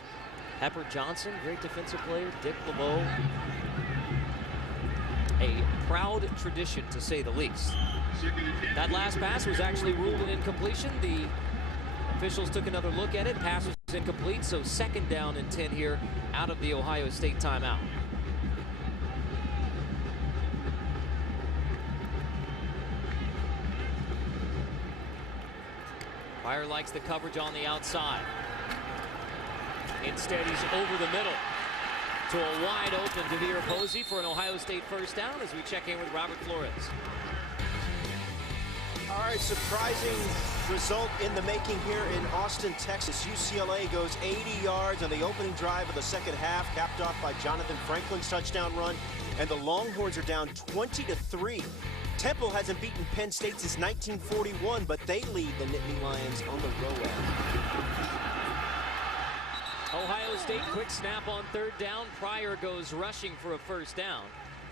Pepper Johnson, great defensive player. Dick LeBeau. A proud tradition, to say the least. That last pass was actually ruled an incompletion. The officials took another look at it. Pass was incomplete, so 2nd down and 10 here out of the Ohio State timeout. Pryor likes the coverage on the outside. Instead, he's over the middle to a wide open Devere Posey for an Ohio State first down as we check in with Robert Flores. All right, surprising result in the making here in Austin, Texas. UCLA goes 80 yards on the opening drive of the second half, capped off by Jonathan Franklin's touchdown run, and the Longhorns are down 20-3. Temple hasn't beaten Penn State since 1941, but they lead the Nittany Lions on the road. Ohio State quick snap on 3rd down. Pryor goes rushing for a first down.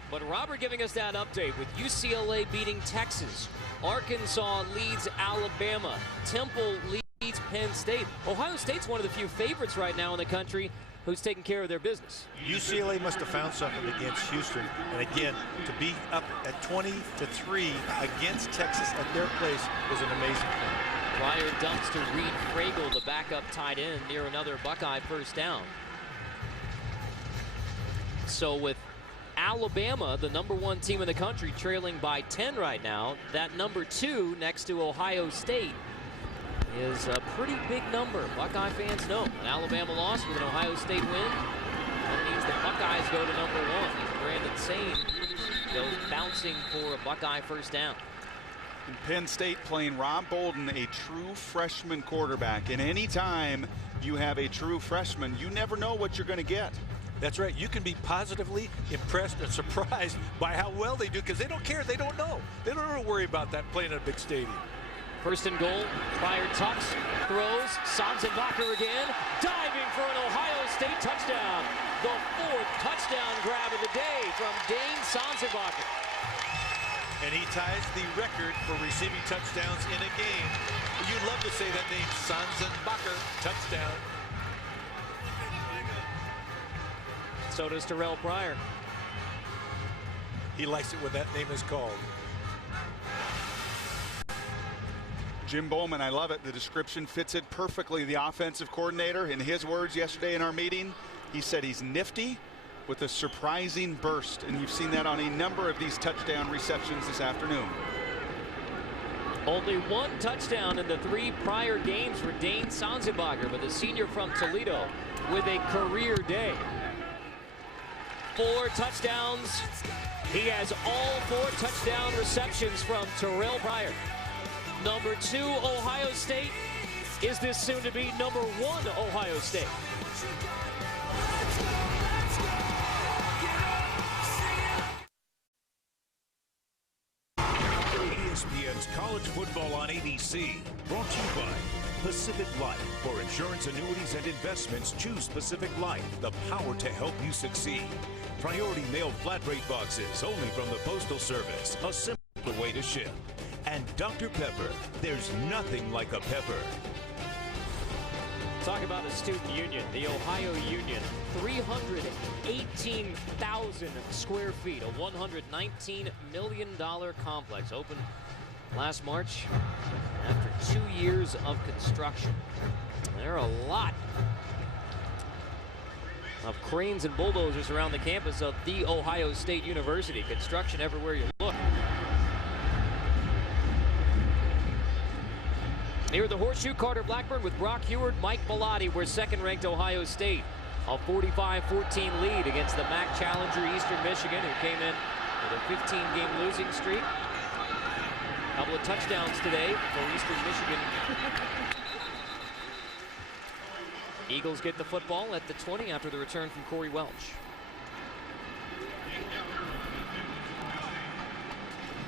But Robert giving us that update with UCLA beating Texas. Arkansas leads Alabama. Temple leads Penn State. Ohio State's one of the few favorites right now in the country who's taking care of their business. UCLA must have found something against Houston. And again, to be up at 20-3 against Texas at their place was an amazing thing. Pryor dumps to Reed Fragel, the backup tight end, near another Buckeye first down. So with Alabama, the #1 team in the country, trailing by 10 right now, that #2 next to Ohio State is a pretty big number. Buckeye fans know an Alabama loss with an Ohio State win. That means the Buckeyes go to #1. As Brandon Sane goes bouncing for a Buckeye first down. And Penn State playing Rob Bolden, a true freshman quarterback. And any time you have a true freshman, you never know what you're going to get. That's right. You can be positively impressed and surprised by how well they do because they don't care. They don't know. They don't have to worry about that playing in a big stadium. 1st and goal. Pryor tucks, throws. Sanzenbacher again, diving for an Ohio State touchdown. The 4th touchdown grab of the day from Dane Sanzenbacher. And he ties the record for receiving touchdowns in a game. You'd love to say that name, Sanzenbacher, touchdown. So does Terrell Pryor. He likes it when that name is called. Jim Bowman, I love it. The description fits it perfectly. The offensive coordinator, in his words yesterday in our meeting, he said he's nifty with a surprising burst. And you've seen that on a number of these touchdown receptions this afternoon. Only 1 touchdown in the 3 prior games for Dane Sanzenbacher, but the senior from Toledo with a career day. 4 touchdowns. He has all 4 touchdown receptions from Terrell Pryor. #2 Ohio State is this soon to be #1 Ohio State. ESPN's College Football on ABC, brought to you by Pacific Life. For insurance, annuities, and investments, choose Pacific Life, the power to help you succeed. Priority mail flat rate boxes only from the Postal Service, a simpler way to ship. And Dr. Pepper, there's nothing like a pepper. Talk about a student union, the Ohio Union. 318,000 square feet, a $119 million complex. Opened last March after 2 years of construction. There are a lot of cranes and bulldozers around the campus of The Ohio State University. Construction everywhere you look. Near the Horseshoe, Carter Blackburn with Brock Heward, Mike Bellotti, where second-ranked Ohio State. A 45-14 lead against the MAC challenger Eastern Michigan, who came in with a 15-game losing streak. A couple of touchdowns today for Eastern Michigan. Eagles get the football at the 20 after the return from Corey Welch.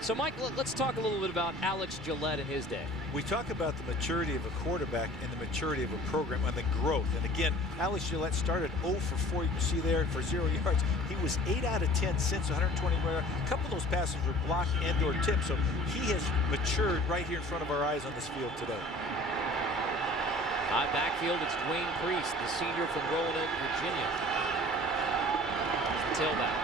So, Mike, let's talk a little bit about Alex Gillette in his day. We talk about the maturity of a quarterback and the maturity of a program and the growth. And again, Alex Gillette started 0 for 4. You can see there for 0 yards. He was 8 out of 10 since 120 yards. A couple of those passes were blocked and or tipped. So he has matured right here in front of our eyes on this field today. High backfield, it's Dwayne Priest, the senior from Roanoke, Virginia. Tailback.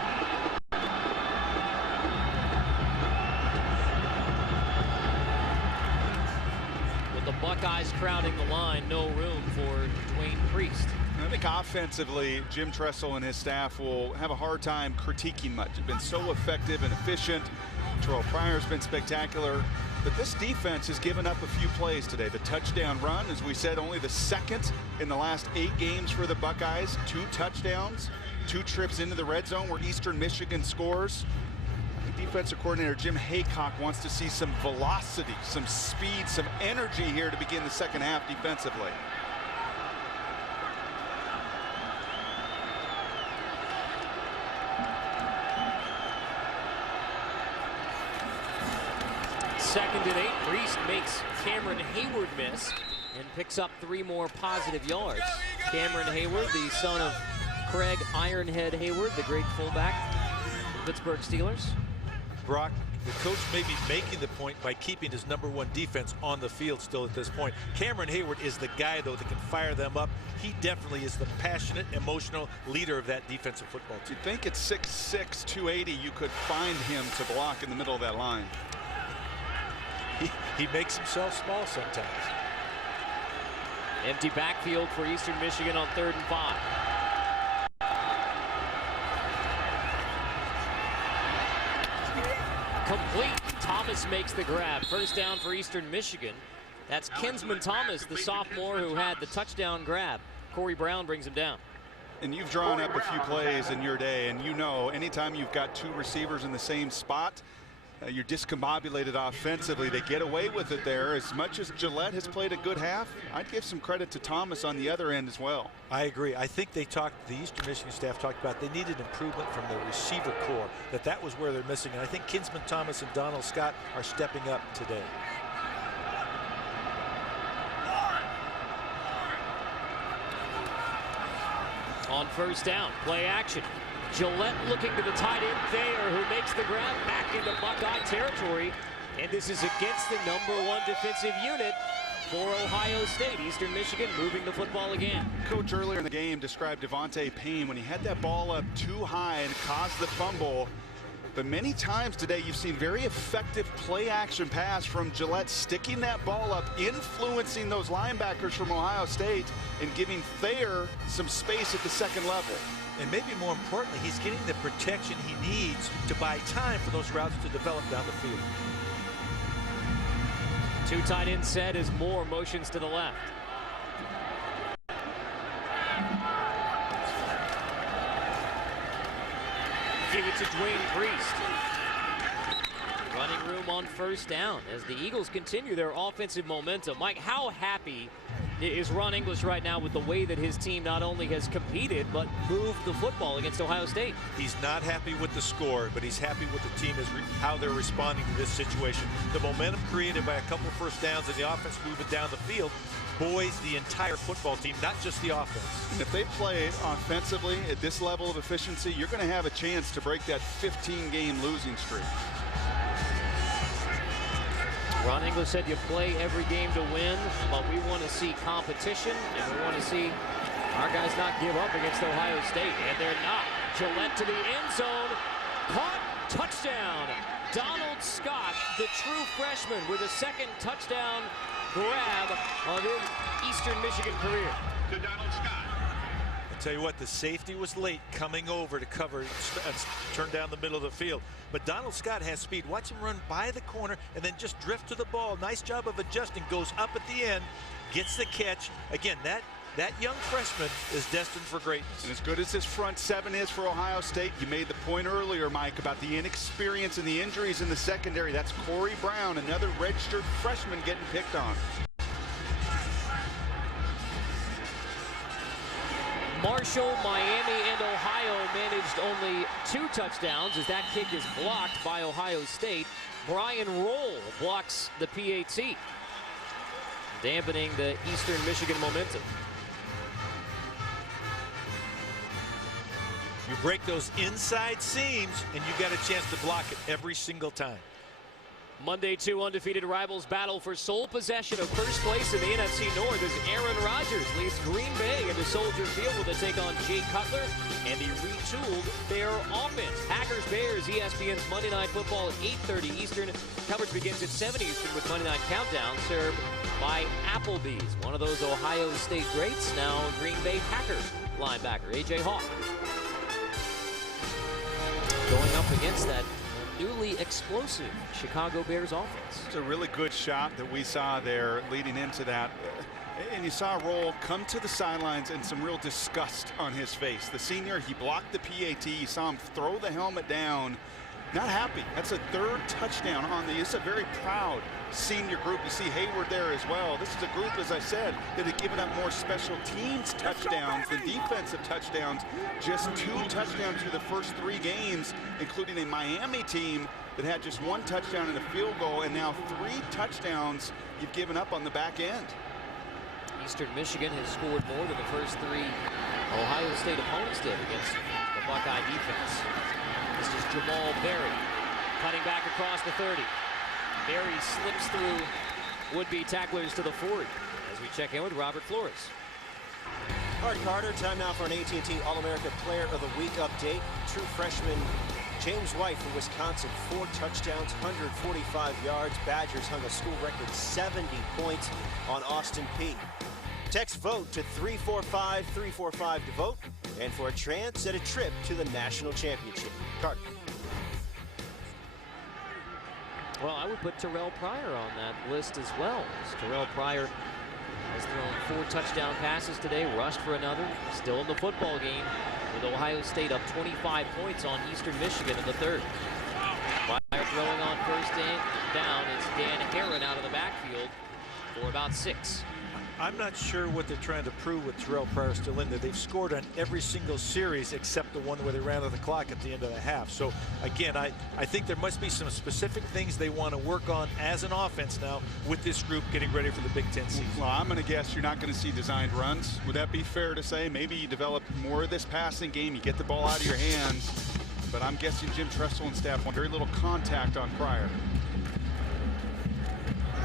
The Buckeyes crowding the line, no room for Dwayne Priest. I think offensively, Jim Tressel and his staff will have a hard time critiquing much. It's been so effective and efficient. Terrell Pryor's been spectacular. But this defense has given up a few plays today. The touchdown run, as we said, only the second in the last 8 games for the Buckeyes. 2 touchdowns, 2 trips into the red zone where Eastern Michigan scores. Defensive coordinator Jim Haycock wants to see some velocity, some speed, some energy here to begin the second half defensively. Second and 8. Priest makes Cameron Hayward miss and picks up 3 more positive yards. Cameron Hayward, the son of Craig Ironhead Hayward, the great fullback for the Pittsburgh Steelers. Brock, the coach may be making the point by keeping his #1 defense on the field still at this point. Cameron Hayward is the guy, though, that can fire them up. He definitely is the passionate, emotional leader of that defensive football team. You'd think at 6'6", 280, you could find him to block in the middle of that line. He makes himself small sometimes. Empty backfield for Eastern Michigan on 3rd and 5. Complete. Thomas makes the grab. First down for Eastern Michigan. That's Kinsman Thomas, the sophomore who had the touchdown grab. Corey Brown brings him down. And you've drawn up a few plays in your day, and you know anytime you've got 2 receivers in the same spot, you're discombobulated offensively. They get away with it there. As much as Gillette has played a good half, I'd give some credit to Thomas on the other end as well. I agree. I think the Eastern Michigan staff talked about they needed improvement from the receiver core, that was where they're missing. And I think Kinsman Thomas and Donald Scott are stepping up today. On first down, play action. Gillette looking to the tight end Thayer, who makes the grab back into Buckeye territory. And this is against the #1 defensive unit for Ohio State. Eastern Michigan moving the football again. Coach earlier in the game described Devontae Payne when he had that ball up too high and caused the fumble. But many times today you've seen very effective play action pass from Gillette, sticking that ball up, influencing those linebackers from Ohio State and giving Thayer some space at the second level. And maybe more importantly, he's getting the protection he needs to buy time for those routes to develop down the field. 2 tight end set as Moore motions to the left. Give it to Dwayne Priest. Running room on first down as the Eagles continue their offensive momentum. Mike, how happy is Ron English right now with the way that his team not only has competed but moved the football against Ohio State? He's not happy with the score, but he's happy with the team how they're responding to this situation. The momentum created by a couple of first downs and the offense moving down the field buoys the entire football team, not just the offense. And if they play offensively at this level of efficiency, you're going to have a chance to break that 15-game losing streak. Ron English said you play every game to win, but we want to see competition, and we want to see our guys not give up against Ohio State, and they're not. Gillette to the end zone, caught, touchdown. Donald Scott, the true freshman, with a 2nd touchdown grab of his Eastern Michigan career. To Donald Scott. I'll tell you what, the safety was late coming over to cover and turn down the middle of the field. But Donald Scott has speed. Watch him run by the corner and then just drift to the ball. Nice job of adjusting. Goes up at the end, gets the catch. Again, that young freshman is destined for greatness. And as good as this front 7 is for Ohio State, you made the point earlier, Mike, about the inexperience and the injuries in the secondary. That's Corey Brown, another registered freshman getting picked on. Marshall, Miami, and Ohio managed only 2 touchdowns as that kick is blocked by Ohio State. Brian Roll blocks the PAT, dampening the Eastern Michigan momentum. You break those inside seams, and you got a chance to block it every single time. Monday, 2 undefeated rivals battle for sole possession of first place in the NFC North as Aaron Rodgers leads Green Bay into Soldier Field with a take on Jay Cutler and the retooled Bear offense. Packers-Bears, ESPN's Monday Night Football at 8:30 Eastern. Coverage begins at 7 Eastern with Monday Night Countdown served by Applebee's. One of those Ohio State greats, now Green Bay Packers linebacker, A.J. Hawk. Going up against that newly explosive Chicago Bears offense. It's a really good shot that we saw there leading into that. And you saw Roll come to the sidelines and some real disgust on his face. The senior, he blocked the PAT. You saw him throw the helmet down. Not happy. That's a 3rd touchdown on the. It's a very proud senior group. You see Hayward there as well. This is a group, as I said, that had given up more special teams touchdowns than defensive touchdowns. Just 2 touchdowns through the first 3 games, including a Miami team that had just 1 touchdown and a field goal, and now 3 touchdowns you've given up on the back end. Eastern Michigan has scored more than the first 3 Ohio State opponents did against the Buckeye defense. This is Jamal Berry cutting back across the 30. Berry slips through would-be tacklers to the 40 as we check in with Robert Flores. All right, Carter, time now for an AT&T All-America Player of the Week update. True freshman James White from Wisconsin, 4 touchdowns, 145 yards. Badgers hung a school record 70 points on Austin Peay. Text VOTE to 345-345 to vote and for a chance at a trip to the national championship. Carter. Well, I would put Terrell Pryor on that list as well. Terrell Pryor has thrown 4 touchdown passes today, rushed for another, still in the football game with Ohio State up 25 points on Eastern Michigan in the 3rd. Pryor throwing on first down. It's Dan Herron out of the backfield for about 6. I'm not sure what they're trying to prove with Terrell Pryor still in there. They've scored on every single series except the one where they ran out the clock at the end of the half. So, again, I think there must be some specific things they want to work on as an offense now with this group getting ready for the Big Ten season. Well, I'm going to guess you're not going to see designed runs. Would that be fair to say? Maybe you develop more of this passing game. You get the ball out of your hands. But I'm guessing Jim Tressel and staff want very little contact on Pryor.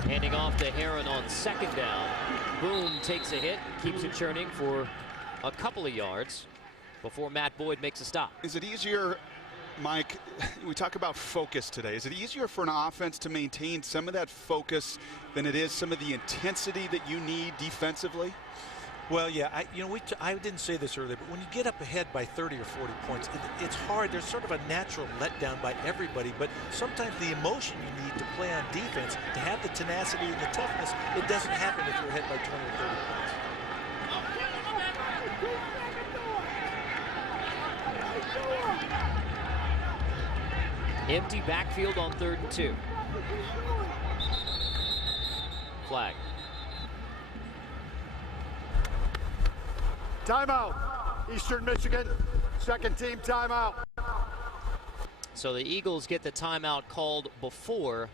Handing off to Herron on 2nd down. Boone takes a hit, keeps it churning for a couple of yards before Matt Boyd makes a stop. Is it easier, Mike, we talk about focus today. Is it easier for an offense to maintain some of that focus than it is some of the intensity that you need defensively? Well, yeah, I didn't say this earlier, but when you get up ahead by 30 or 40 points, it's hard. There's sort of a natural letdown by everybody, but sometimes the emotion you need to play on defense, to have the tenacity and the toughness, it doesn't happen if you're ahead by 20 or 30 points. Empty backfield on 3rd and 2. Flag. Timeout. Eastern Michigan, 2nd team timeout. So the Eagles get the timeout called before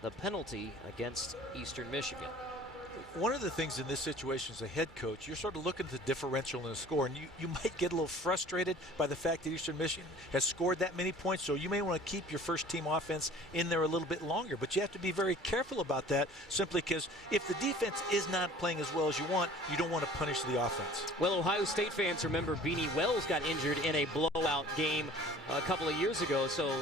the penalty against Eastern Michigan. One of the things in this situation as a head coach, you're sort of looking at the differential in the score, and you might get a little frustrated by the fact that Eastern Michigan has scored that many points, so you may want to keep your first team offense in there a little bit longer. But you have to be very careful about that, simply because if the defense is not playing as well as you want, you don't want to punish the offense. Well, Ohio State fans remember Beanie Wells got injured in a blowout game a couple of years ago, so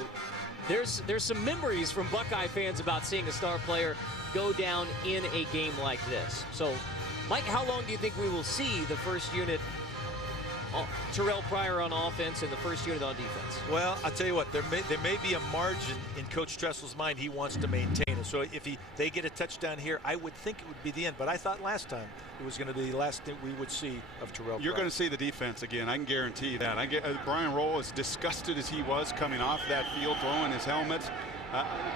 there's some memories from Buckeye fans about seeing a star player go down in a game like this. So, Mike, how long do you think we will see the first unit, Terrell Pryor on offense and the first unit on defense? Well, I'll tell you what, there may be a margin in Coach Tressel's mind he wants to maintain it. So if they get a touchdown here, I would think it would be the end. But I thought last time it was going to be the last thing we would see of Terrell Pryor. You're going to see the defense again. I can guarantee that. Brian Roll, as disgusted as he was coming off that field, throwing his helmet,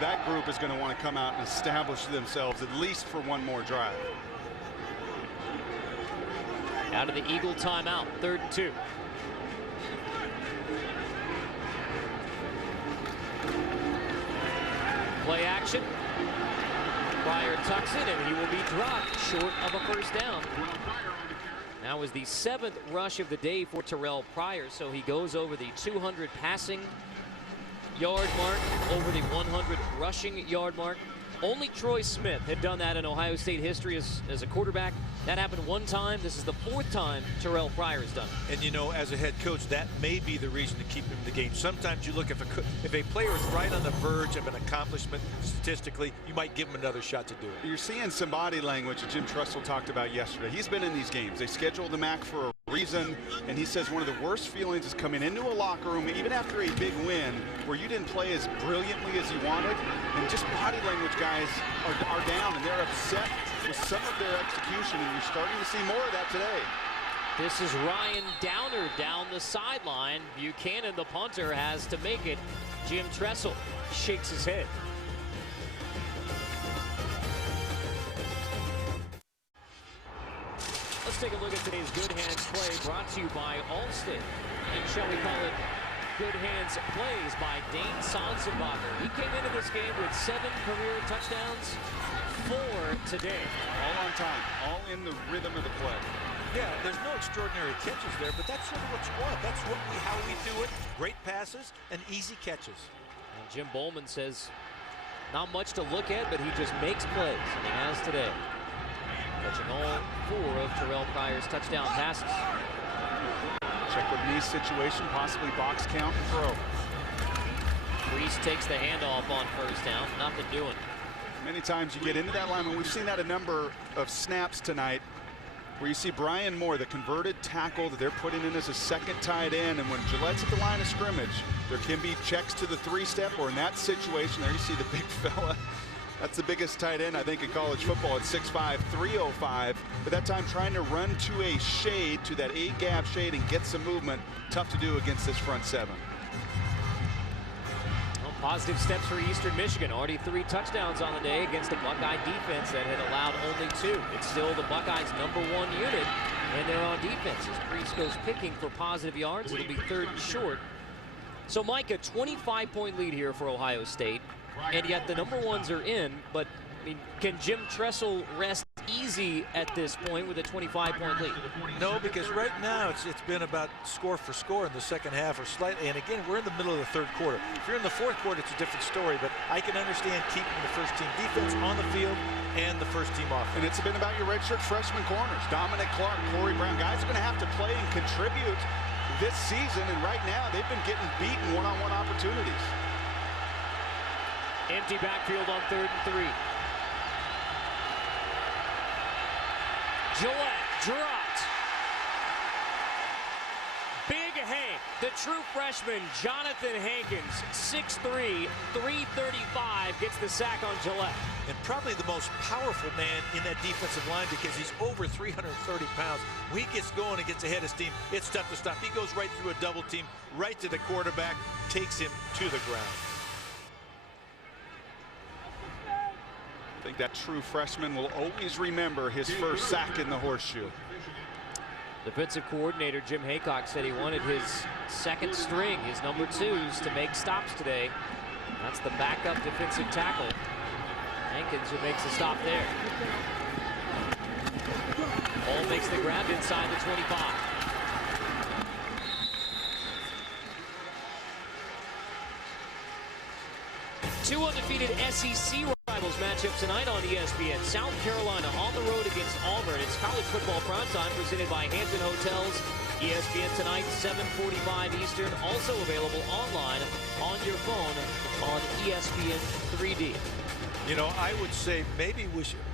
that group is going to want to come out and establish themselves at least for one more drive. Out of the Eagle timeout, 3rd and 2. Play action. Pryor tucks it, and he will be dropped short of a first down. That was the 7th rush of the day for Terrell Pryor, so he goes over the 200 passing yard mark, over the 100 rushing yard mark. Only Troy Smith had done that in Ohio State history as a quarterback. That happened one time. This is the 4th time Terrell Pryor has done it. And you know, as a head coach, that may be the reason to keep him in the game. Sometimes you look, if a player is right on the verge of an accomplishment statistically, you might give him another shot to do it. You're seeing some body language that Jim Tressel talked about yesterday. He's been in these games. They scheduled the MAC for a reason, and he says one of the worst feelings is coming into a locker room, even after a big win, where you didn't play as brilliantly as you wanted, and just body language guys are down, and they're upset with some of their execution, and you're starting to see more of that today. This is Ryan Downer down the sideline. Buchanan, the punter, has to make it. Jim Tressel shakes his head. Let's take a look at today's Good Hands play, brought to you by Allstate. And shall we call it Good Hands plays by Dane Sonsenbacher. He came into this game with 7 career touchdowns, 4 today. All on time, all in the rhythm of the play. Yeah, there's no extraordinary catches there, but that's sort of what you want. That's how we do it. Great passes and easy catches. And Jim Bowman says not much to look at, but he just makes plays, and he has today. Catching all 4 of Terrell Pryor's touchdown passes. Check with knee situation, possibly box count and throw. Reese takes the handoff on first down, nothing doing. Many times you get into that line, and we've seen that a number of snaps tonight, where you see Brian Moore, the converted tackle that they're putting in as a second tight end, and when Gillette's at the line of scrimmage, there can be checks to the 3-step, or in that situation there you see the big fella. That's the biggest tight end, I think, in college football at 6'5", 305. But that time trying to run to a shade, to that A-gap shade, and get some movement, tough to do against this front 7. Well, positive steps for Eastern Michigan. Already 3 touchdowns on the day against a Buckeye defense that had allowed only 2. It's still the Buckeyes' #1 unit, and they're on defense as Priest goes picking for positive yards. It'll be 3rd and short. So, Mike, a 25-point lead here for Ohio State. And yet the #1s are in, but I mean, can Jim Tressel rest easy at this point with a 25-point lead? No, because right now it's been about score for score in the second half or slightly. And again, we're in the middle of the 3rd quarter. If you're in the 4th quarter, it's a different story. But I can understand keeping the first-team defense on the field and the first-team offense. And it's been about your redshirt freshman corners. Dominic Clark, Corey Brown. Guys are going to have to play and contribute this season. And right now, they've been getting beaten one-on-one opportunities. Empty backfield on 3rd and 3. Gillette dropped. Big Hank, the true freshman, Jonathan Hankins, 6'3", 335, gets the sack on Gillette. And probably the most powerful man in that defensive line because he's over 330 pounds. When he gets going and gets ahead of steam, it's tough to stop. He goes right through a double team, right to the quarterback, takes him to the ground. I think that true freshman will always remember his first sack in the horseshoe. Defensive coordinator Jim Haycock said he wanted his second string, his #2s, to make stops today. That's the backup defensive tackle. Hankins who makes the stop there. Ball makes the grab inside the 25. Two undefeated SEC rivals match up tonight on ESPN. South Carolina on the road against Auburn. It's college football primetime presented by Hampton Hotels. ESPN tonight, 7:45 Eastern. Also available online on your phone on ESPN 3D. You know, I would say maybe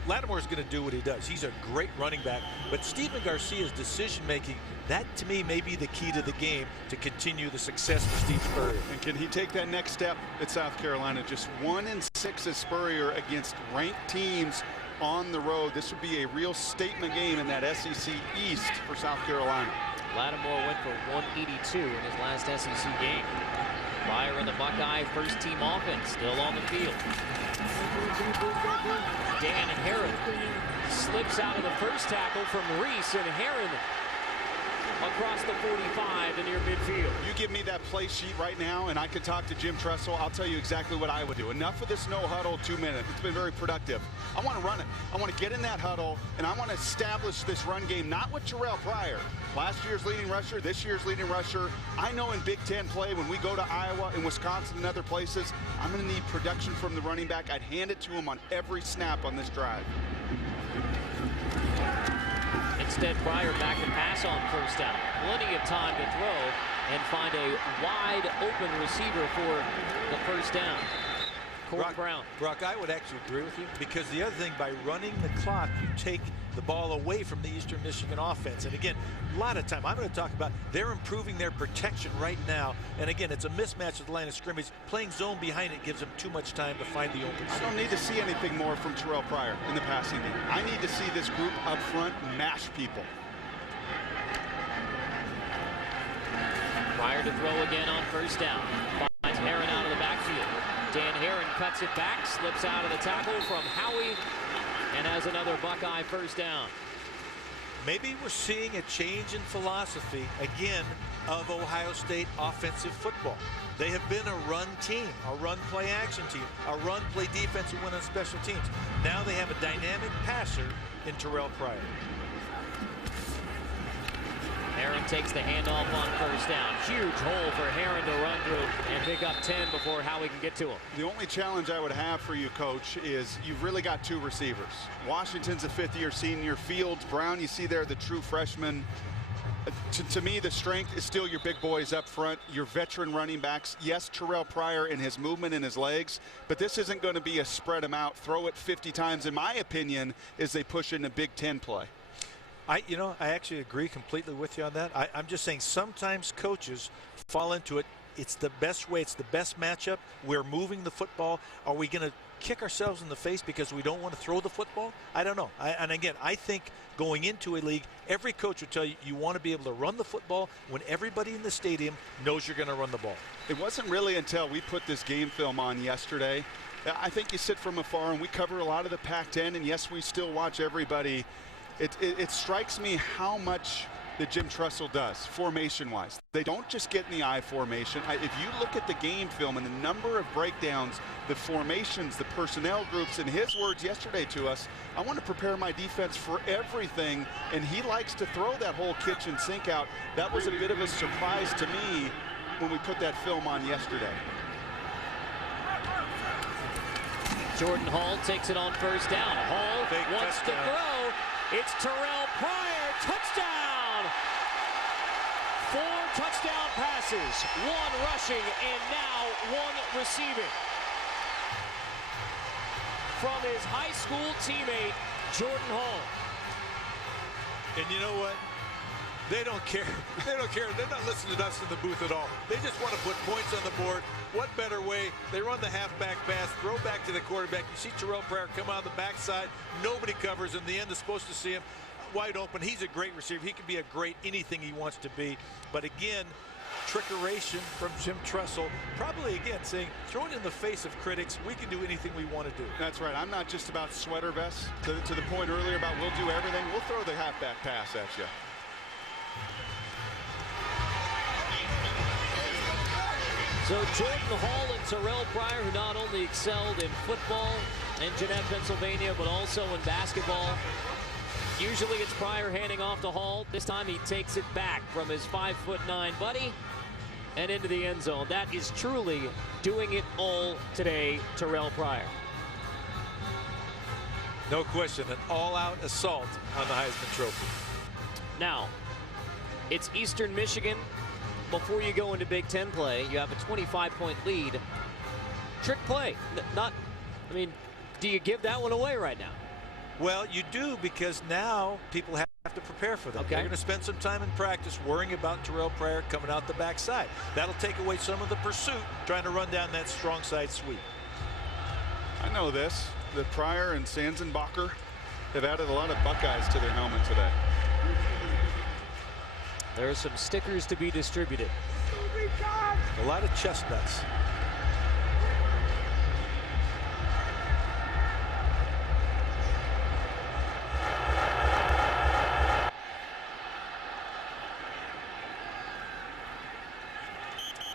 Lattimore's going to do what he does. He's a great running back, but Stephen Garcia's decision-making, that to me may be the key to the game to continue the success for Steve Spurrier. And can he take that next step at South Carolina? Just 1-6 as Spurrier against ranked teams on the road. This would be a real statement game in that SEC East for South Carolina. Lattimore went for 182 in his last SEC game. Pryor and the Buckeye first-team offense still on the field. Dan Herron slips out of the first tackle from Reese, and Herron across the 45 to near midfield. You give me that play sheet right now, and I could talk to Jim Tressel. I'll tell you exactly what I would do. Enough of this no huddle 2 minute. It's been very productive. I want to run it. I want to get in that huddle, and I want to establish this run game, not with Terrell Pryor. Last year's leading rusher, this year's leading rusher. I know in Big Ten play, when we go to Iowa and Wisconsin and other places, I'm going to need production from the running back. I'd hand it to him on every snap on this drive. Instead, Pryor back to pass on first down. Plenty of time to throw and find a wide open receiver for the first down. Brock, I would actually agree with you, because the other thing, by running the clock, you take the ball away from the Eastern Michigan offense. And again, a lot of time, I'm going to talk about they're improving their protection right now. And again, it's a mismatch at the line of scrimmage. Playing zone behind it gives them too much time to find the open seam. I don't need to see anything more from Terrell Pryor in the passing game. I need to see this group up front mash people. Pryor to throw again on first down. Finds Herron out of the backfield. Dan Herron cuts it back, slips out of the tackle from Howie, and has another Buckeye first down. Maybe we're seeing a change in philosophy, again, of Ohio State offensive football. They have been a run team, a run play action team, a run play defense who win on special teams. Now they have a dynamic passer in Terrell Pryor. Herron takes the handoff on first down. Huge hole for Herron to run through and pick up 10 before Howie can get to him. The only challenge I would have for you, Coach, is you've really got two receivers. Washington's a fifth-year senior. Fields, Brown, you see there, the true freshman. To me, the strength is still your big boys up front, your veteran running backs. Yes, Terrell Pryor in his movement and his legs, but this isn't going to be a spread them out, throw it 50 times, in my opinion, as they push into Big Ten play. I actually agree completely with you on that. I'm just saying sometimes coaches fall into it. It's the best way. It's the best matchup. We're moving the football. Are we going to kick ourselves in the face because we don't want to throw the football? I don't know. And again, I think going into a league, every coach would tell you you want to be able to run the football when everybody in the stadium knows you're going to run the ball. It wasn't really until we put this game film on yesterday. I think you sit from afar, and we cover a lot of the Pac-10, and yes, we still watch everybody. It strikes me how much that Jim Tressel does formation-wise. They don't just get in the I formation. If you look at the game film and the number of breakdowns, the formations, the personnel groups, in his words yesterday to us, I want to prepare my defense for everything, and he likes to throw that whole kitchen sink out. That was a bit of a surprise to me when we put that film on yesterday. Jordan Hall takes it on first down. Hall wants to throw. It's Terrell Pryor, touchdown! 4 touchdown passes, 1 rushing, and now 1 receiving. From his high school teammate, Jordan Hall. And you know what? They don't care. They don't care. They're not listening to us in the booth at all. They just want to put points on the board. What better way? They run the halfback pass, throw back to the quarterback. You see Terrell Pryor come out the backside. Nobody covers. In the end, is supposed to see him wide open. He's a great receiver. He can be a great anything he wants to be. But again, trickeration from Jim Tressel. Probably, again, saying, throw it in the face of critics. We can do anything we want to do. That's right. I'm not just about sweater vests. To the point earlier about we'll do everything. We'll throw the halfback pass at you. So Jordan Hall and Terrell Pryor, who not only excelled in football in Jeanette, Pennsylvania, but also in basketball. Usually it's Pryor handing off to Hall. This time he takes it back from his 5'9" buddy and into the end zone. That is truly doing it all today, Terrell Pryor. No question, an all-out assault on the Heisman Trophy. Now, it's Eastern Michigan. Before you go into Big Ten play, you have a 25-point lead. Trick play. Do you give that one away right now? Well, you do, because now people have to prepare for that. Okay. They're going to spend some time in practice worrying about Terrell Pryor coming out the backside. That'll take away some of the pursuit, trying to run down that strong side sweep. I know this, that Pryor and Sanzenbacher have added a lot of Buckeyes to their helmet today. There are some stickers to be distributed. A lot of chestnuts.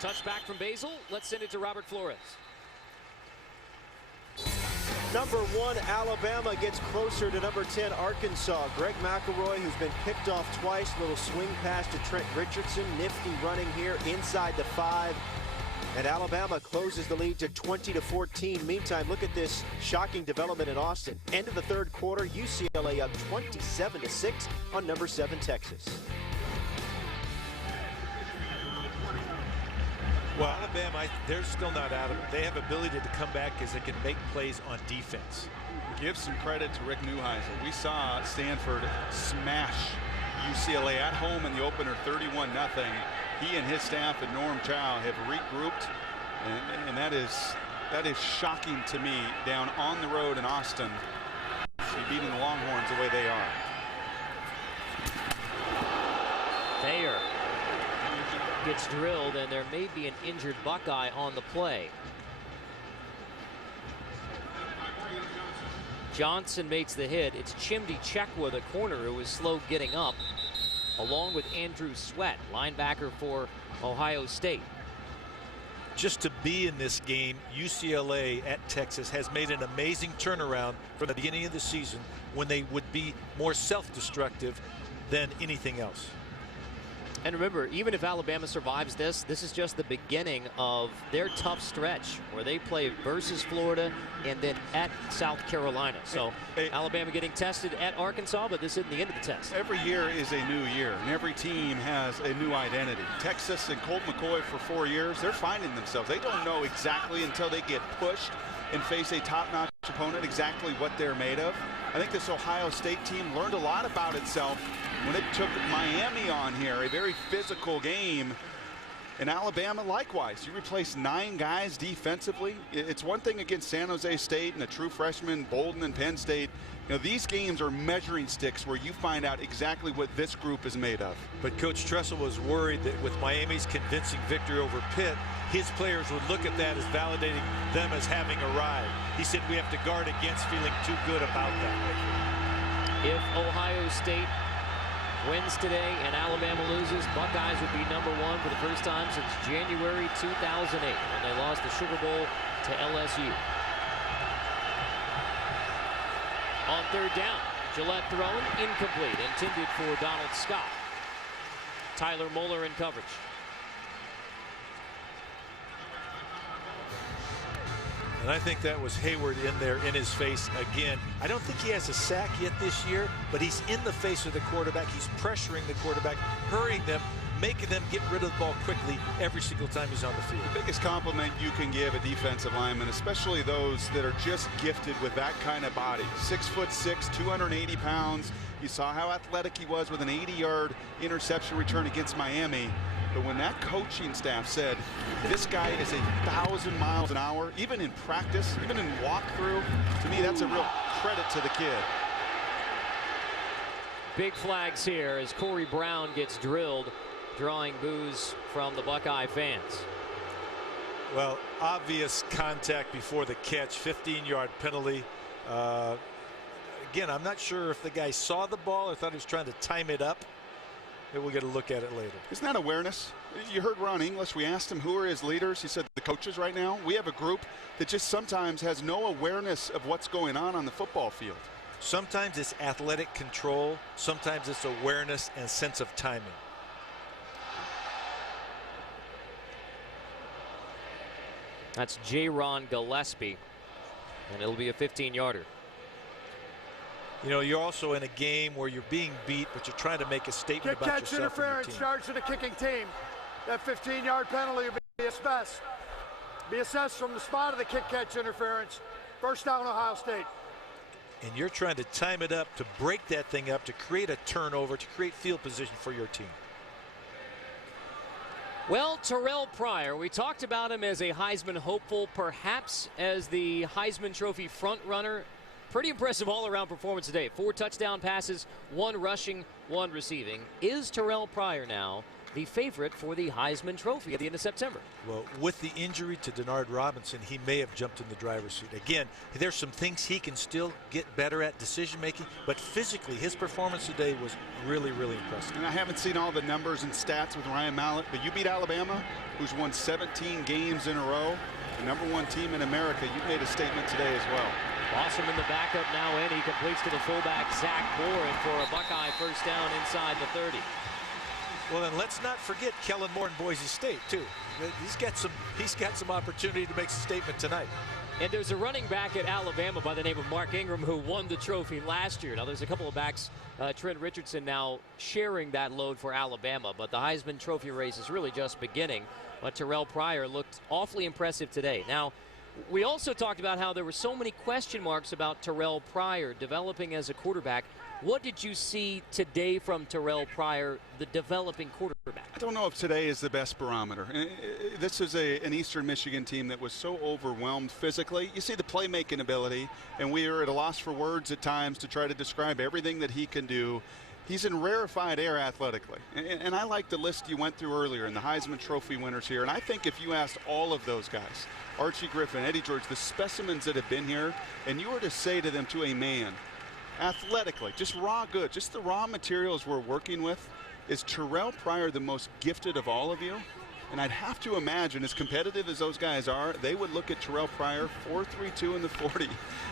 Touchback from Basil. Let's send it to Robert Flores. Number 1, Alabama gets closer to number 10, Arkansas. Greg McElroy, who's been picked off twice. Little swing pass to Trent Richardson. Nifty running here inside the 5. And Alabama closes the lead to 20-14. Meantime, look at this shocking development in Austin. End of the third quarter, UCLA up 27-6 on number 7, Texas. Well, Alabama, they're still not out of it. They have ability to come back because they can make plays on defense. Give some credit to Rick Neuheisel. We saw Stanford smash UCLA at home in the opener 31-0. He and his staff and Norm Chow have regrouped, and that is shocking to me down on the road in Austin. Beating the Longhorns the way they are. Thayer gets drilled, and there may be an injured Buckeye on the play. Johnson makes the hit. It's Chimdi Chekwa, the corner, who was slow getting up, along with Andrew Sweat, linebacker for Ohio State. Just to be in this game, UCLA at Texas has made an amazing turnaround from the beginning of the season when they would be more self-destructive than anything else. And remember, even if Alabama survives this is just the beginning of their tough stretch where they play versus Florida and then at South Carolina. So Alabama getting tested at Arkansas, but this isn't the end of the test. Every year is a new year, and every team has a new identity. Texas and Colt McCoy for 4 years, they're finding themselves. They don't know exactly until they get pushed and face a top-notch opponent exactly what they're made of. I think this Ohio State team learned a lot about itself when it took Miami on here, a very physical game. And Alabama, likewise, you replace 9 guys defensively. It's one thing against San Jose State and a true freshman, Bolden and Penn State. You know, these games are measuring sticks where you find out exactly what this group is made of. But Coach Tressel was worried that with Miami's convincing victory over Pitt, his players would look at that as validating them as having arrived. He said we have to guard against feeling too good about that. If Ohio State wins today and Alabama loses, Buckeyes would be number 1 for the first time since January 2008 when they lost the Sugar Bowl to LSU. On third down, Gillette thrown, incomplete, intended for Donald Scott. Tyler Moeller in coverage. And I think that was Hayward in there in his face again. I don't think he has a sack yet this year, but he's in the face of the quarterback. He's pressuring the quarterback, hurrying them, making them get rid of the ball quickly every single time he's on the field. The biggest compliment you can give a defensive lineman, especially those that are just gifted with that kind of body. 6'6", 280 pounds. You saw how athletic he was with an 80-yard interception return against Miami. But when that coaching staff said this guy is 1,000 miles an hour, even in practice, even in walkthrough, to me that's a real credit to the kid. Big flags here as Corey Brown gets drilled, drawing boos from the Buckeye fans. Well, obvious contact before the catch, 15-yard penalty. Again, I'm not sure if the guy saw the ball or thought he was trying to time it up. Maybe we'll get a look at it later. Isn't that awareness? You heard Ron English. We asked him who are his leaders. He said the coaches right now. We have a group that just sometimes has no awareness of what's going on the football field. Sometimes it's athletic control. Sometimes it's awareness and sense of timing. That's J-Ron Gillespie, and it'll be a 15-yarder. You know, you're also in a game where you're being beat, but you're trying to make a statement about yourself. Kick catch interference charge to the kicking team. That 15-yard penalty will be assessed from the spot of the kick catch interference. First down, Ohio State. And you're trying to time it up to break that thing up, to create a turnover, to create field position for your team. Well, Terrell Pryor, we talked about him as a Heisman hopeful, perhaps as the Heisman Trophy front runner. Pretty impressive all-around performance today. 4 touchdown passes, 1 rushing, 1 receiving. Is Terrell Pryor now the favorite for the Heisman Trophy at the end of September. Well, with the injury to Denard Robinson, he may have jumped in the driver's seat. Again, there's some things he can still get better at, decision-making, but physically, his performance today was really, really impressive. And I haven't seen all the numbers and stats with Ryan Mallett, but you beat Alabama, who's won 17 games in a row, the #1 team in America. You made a statement today as well. Bosserman, the backup, now in. He completes to the fullback, Zach Boren, for a Buckeye first down inside the 30. Well, and let's not forget Kellen Moore in Boise State, too. He's got some opportunity to make a statement tonight. And there's a running back at Alabama by the name of Mark Ingram who won the trophy last year. Now, there's a couple of backs, Trent Richardson now sharing that load for Alabama, but the Heisman Trophy race is really just beginning. But Terrell Pryor looked awfully impressive today. Now, we also talked about how there were so many question marks about Terrell Pryor developing as a quarterback. What did you see today from Terrell Pryor, the developing quarterback? I don't know if today is the best barometer. This is an Eastern Michigan team that was so overwhelmed physically. You see the playmaking ability, and we are at a loss for words at times to try to describe everything that he can do. He's in rarefied air athletically. And I like the list you went through earlier and the Heisman Trophy winners here. And I think if you asked all of those guys, Archie Griffin, Eddie George, the specimens that have been here, and you were to say to them, to a man, athletically, just raw good, just the raw materials we're working with, is Terrell Pryor the most gifted of all of you? And I'd have to imagine, as competitive as those guys are, they would look at Terrell Pryor, 4.32 in the 40,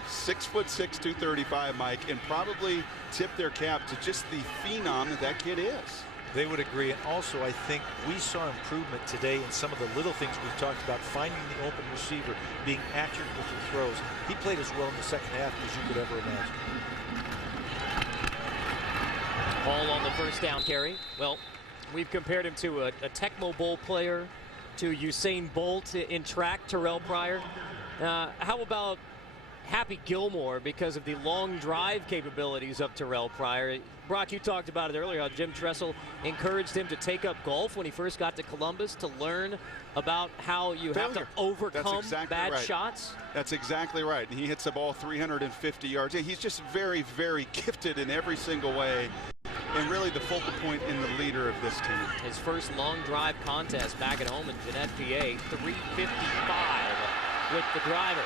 6'6", 235, Mike, and probably tip their cap to just the phenom that kid is. They would agree. And also, I think we saw improvement today in some of the little things we talked about, finding the open receiver, being accurate with the throws. He played as well in the second half as you could ever imagine. Hall on the first down carry. Well, we've compared him to a Tecmo Bowl player, to Usain Bolt in track, Terrell Pryor. How about Happy Gilmore because of the long drive capabilities of Terrell Pryor? Brock, you talked about it earlier, how Jim Tressel encouraged him to take up golf when he first got to Columbus to learn about how you have to overcome bad shots. That's exactly right. And he hits the ball 350 yards. He's just very, very gifted in every single way, and really the focal point and the leader of this team. His first long drive contest back at home in Jeanette, PA, 355 with the driver.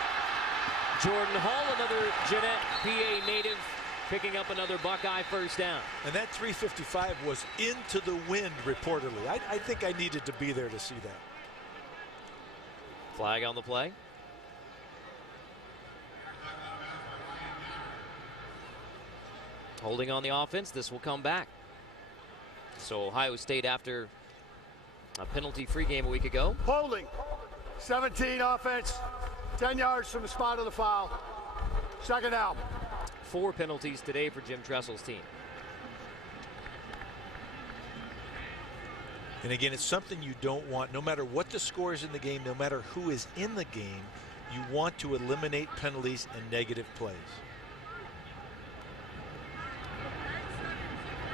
Jordan Hall, another Jeanette, PA native, picking up another Buckeye first down. And that 355 was into the wind, reportedly. I think I needed to be there to see that. Flag on the play. Holding on the offense. This will come back. So Ohio State, after a penalty-free game a week ago. Holding. 17 offense. 10 yards from the spot of the foul. Second down. 4 penalties today for Jim Tressel's team. And again, it's something you don't want. No matter what the score is in the game, no matter who is in the game, you want to eliminate penalties and negative plays.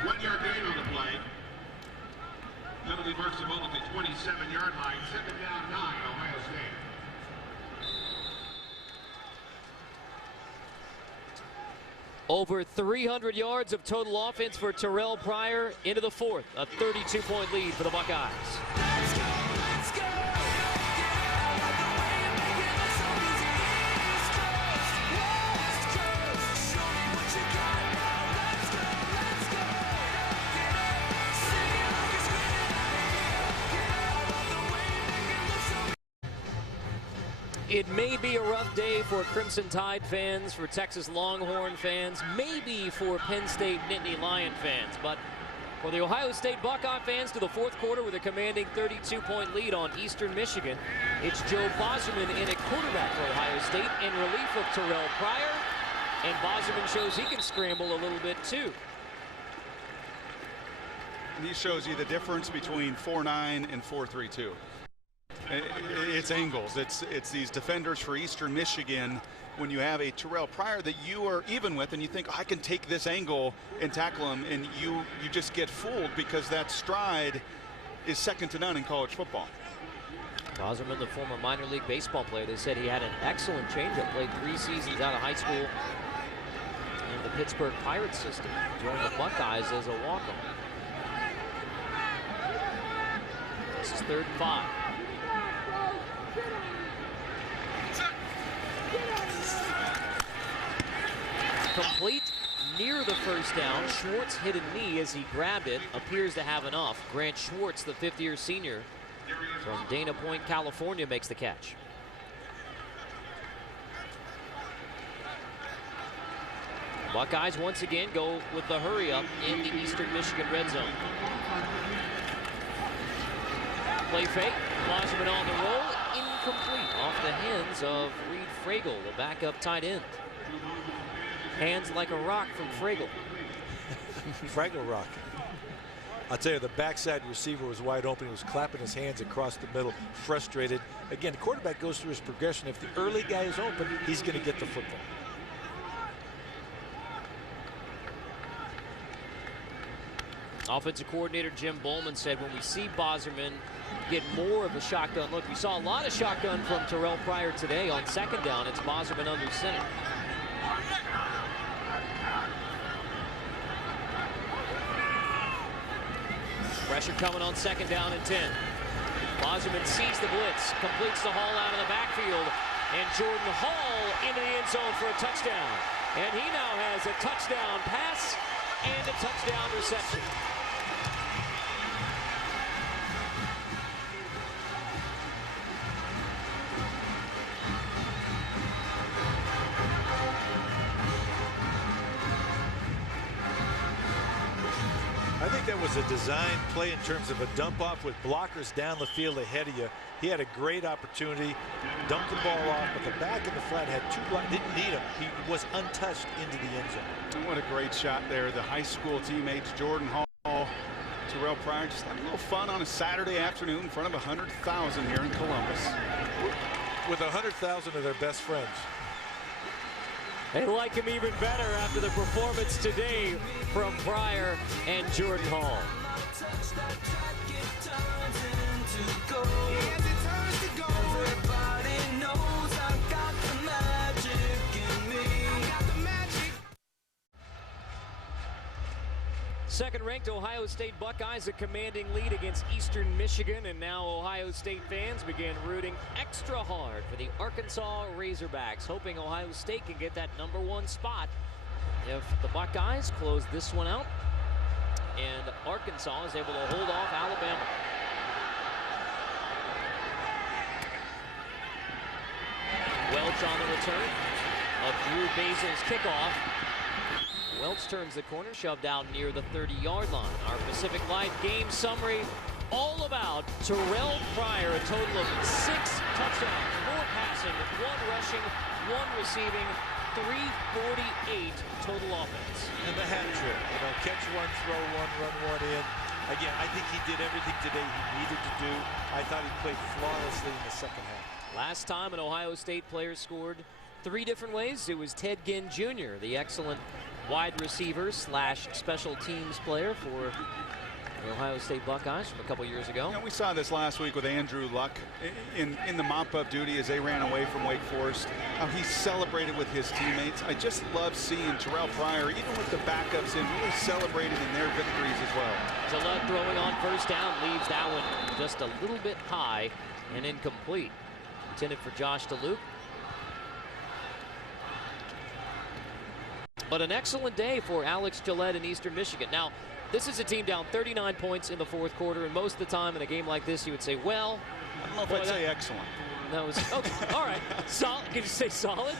1 yard gain on the play. Penalty marks the ball at the 27-yard line. Second down, 9, Ohio State. Over 300 yards of total offense for Terrell Pryor into the fourth. A 32-point lead for the Buckeyes. Let's go, let's go. It may be a rough day for Crimson Tide fans, for Texas Longhorn fans, maybe for Penn State Nittany Lion fans, but for the Ohio State Buckeye fans to the fourth quarter with a commanding 32-point lead on Eastern Michigan, it's Joe Bosserman in at quarterback for Ohio State in relief of Terrell Pryor, and Bosserman shows he can scramble a little bit too. And he shows you the difference between 4.9 and 4.32. It's angles. It's these defenders for Eastern Michigan. When you have a Terrell Pryor that you are even with, and you think, oh, I can take this angle and tackle him, and you just get fooled because that stride is second to none in college football. Bosserman, the former minor league baseball player, they said he had an excellent changeup. Played 3 seasons out of high school in the Pittsburgh Pirates system. Joined the Buckeyes as a walk-on. This is 3rd and 5. Complete near the first down. Schwartz hit a knee as he grabbed it. Appears to have enough. Grant Schwartz, the 5th-year senior from Dana Point, California, makes the catch. Buckeyes once again go with the hurry up in the Eastern Michigan red zone. Play fake. Bosman on the roll. Incomplete. Off the hands of Reed Fragel, the backup tight end. Hands like a rock from Fragel. Fragel rock. I'll tell you, the backside receiver was wide open. He was clapping his hands across the middle, frustrated. Again, the quarterback goes through his progression. If the early guy is open, he's going to get the football. Offensive coordinator Jim Bowman said when we see Bosman get more of a shotgun look, we saw a lot of shotgun from Terrell Pryor today. On 2nd down, it's Bosman under center. Pressure coming on 2nd down and 10. Bosman sees the blitz, completes the haul out of the backfield, and Jordan Hall into the end zone for a touchdown. And he now has a touchdown pass and a touchdown reception. I think that was a design play in terms of a dump off with blockers down the field ahead of you. He had a great opportunity, dumped the ball off, but the back of the flat had 2 blocks, didn't need him. He was untouched into the end zone. What a great shot there. The high school teammates, Jordan Hall, Terrell Pryor, just having a little fun on a Saturday afternoon in front of 100,000 here in Columbus. With 100,000 of their best friends. They like him even better after the performance today from Pryor and Jordan Hall. Second-ranked Ohio State Buckeyes a commanding lead against Eastern Michigan, and now Ohio State fans begin rooting extra hard for the Arkansas Razorbacks, hoping Ohio State can get that #1 spot if the Buckeyes close this one out and Arkansas is able to hold off Alabama. Welch on the return of Drew Basil's kickoff. Welch turns the corner, shoved out near the 30-yard line. Our Pacific Live game summary all about Terrell Pryor, a total of 6 touchdowns, 4 passing, 1 rushing, 1 receiving, 348 total offense. And the hat trick, catch one, throw one, run one in. Again, I think he did everything today he needed to do. I thought he played flawlessly in the second half. Last time an Ohio State player scored 3 different ways, it was Ted Ginn Jr., the excellent wide receiver / special teams player for the Ohio State Buckeyes from a couple years ago. We saw this last week with Andrew Luck in the mop-up duty as they ran away from Wake Forest. How he celebrated with his teammates. I just love seeing Terrell Pryor, even with the backups in, really celebrating in their victories as well. Gillette throwing on 1st down leaves that one just a little bit high and incomplete. Intended for Josh DeLuke. But an excellent day for Alex Gillette in Eastern Michigan. Now, this is a team down 39 points in the 4th quarter, and most of the time in a game like this, you would say, well, I don't know if I'd say excellent. That was okay. All right. Solid. Can you say solid?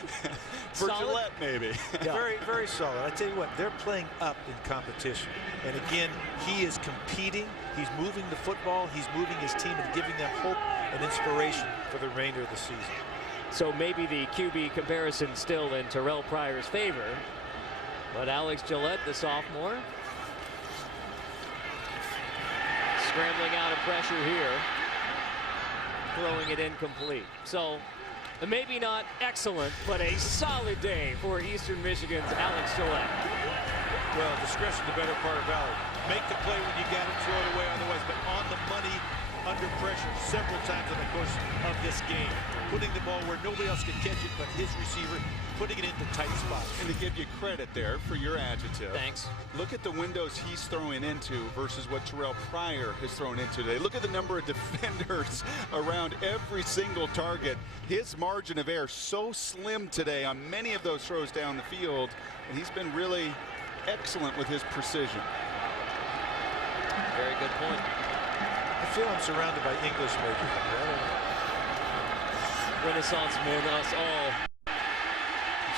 For solid? Gillette, maybe. Yeah. Very, very solid. I tell you what, they're playing up in competition. And again, he is competing. He's moving the football. He's moving his team and giving them hope and inspiration for the remainder of the season. So maybe the QB comparison still in Terrell Pryor's favor. But Alex Gillette, the sophomore, scrambling out of pressure here, throwing it incomplete. So maybe not excellent, but a solid day for Eastern Michigan's Alex Gillette. Well, discretion the better part of valor. Make the play when you got it, throw it away otherwise, but on the money under pressure several times in the course of this game, putting the ball where nobody else could catch it but his receiver, putting it into tight spots. And to give you credit there for your adjective. Thanks. Look at the windows he's throwing into versus what Terrell Pryor has thrown into today. Look at the number of defenders around every single target. His margin of error so slim today on many of those throws down the field, and he's been really excellent with his precision. Very good point. I feel I'm surrounded by English majors. Renaissance men, us all.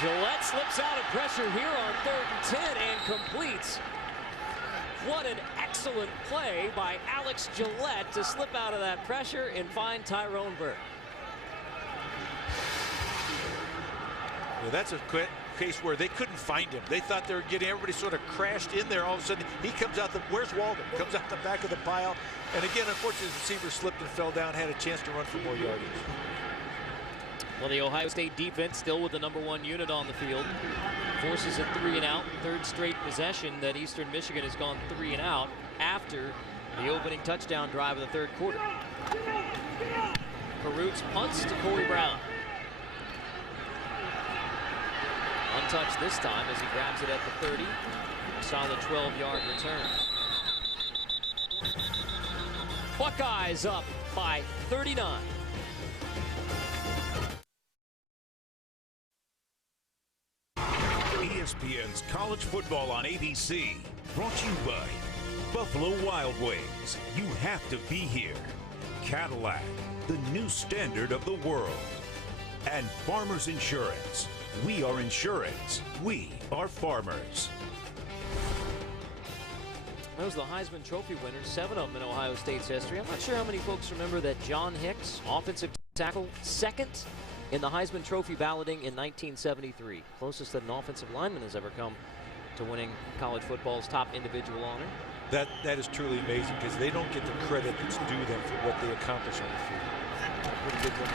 Gillette slips out of pressure here on 3rd and 10 and completes. What an excellent play by Alex Gillette to slip out of that pressure and find Tyrone Burke. Yeah, that's a case where they couldn't find him. They thought they were getting, everybody sort of crashed in there. All of a sudden, he comes out where's Walden? Comes out the back of the pile. And again, unfortunately, the receiver slipped and fell down, had a chance to run for more yardage. Well, the Ohio State defense still with the #1 unit on the field. Forces a 3 and out, third straight possession that Eastern Michigan has gone 3 and out after the opening touchdown drive of the third quarter. Carruthers punts to Corey Brown. Untouched this time as he grabs it at the 30. Solid 12-yard return. Buckeyes up by 39. ESPN's College Football on ABC. Brought to you by Buffalo Wild Wings. You have to be here. Cadillac, the new standard of the world. And Farmers Insurance. We are insurance. We are farmers. Those are the Heisman Trophy winners, 7 of them in Ohio State's history. I'm not sure how many folks remember that John Hicks, offensive tackle, second in the Heisman Trophy balloting in 1973. Closest that an offensive lineman has ever come to winning college football's top individual honor. That is truly amazing because they don't get the credit that's due them for what they accomplish on the field. Pretty good one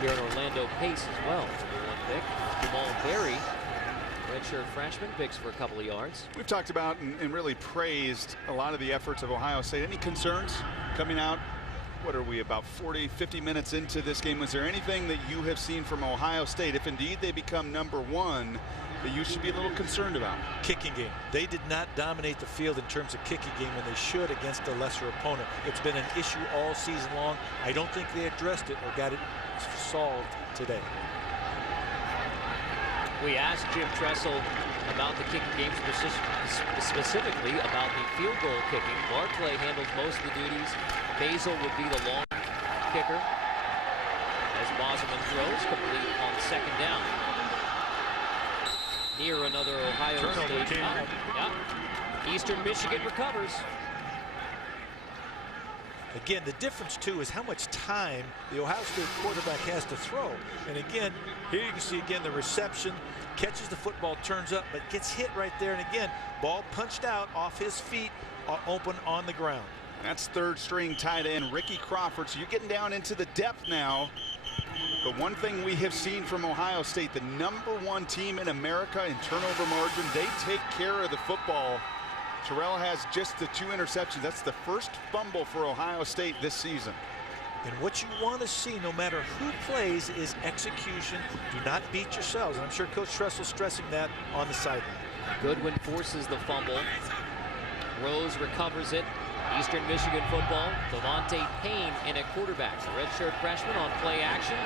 here in Orlando Pace as well. #1 pick. Jamal Berry, redshirt freshman, picks for a couple of yards. We've talked about and really praised a lot of the efforts of Ohio State. Any concerns coming out? What are we, about 40, 50 minutes into this game? Was there anything that you have seen from Ohio State, if indeed they become #1, that you should be a little concerned about? Kicking game. They did not dominate the field in terms of kicking game, and they should against a lesser opponent. It's been an issue all season long. I don't think they addressed it or got it solved today. We asked Jim Tressel about the kicking game, specifically about the field goal kicking. Barclay handles most of the duties. Basil would be the long kicker as Bosman throws, complete on 2nd down. Near another Ohio Turnover State. Eastern Michigan recovers. Again, the difference, too, is how much time the Ohio State quarterback has to throw. And again, here you can see, again, the reception, catches the football, turns up, but gets hit right there. And again, ball punched out off his feet, open on the ground. That's 3rd-string tight end Ricky Crawford. So you're getting down into the depth now. But one thing we have seen from Ohio State, the #1 team in America in turnover margin, they take care of the football. Terrell has just the 2 interceptions. That's the first fumble for Ohio State this season. And what you want to see, no matter who plays, is execution. Do not beat yourselves. And I'm sure Coach Tressel stressing that on the sideline. Goodwin forces the fumble. Rose recovers it. Eastern Michigan football. Devontae Payne in at quarterback. The redshirt freshman on play action.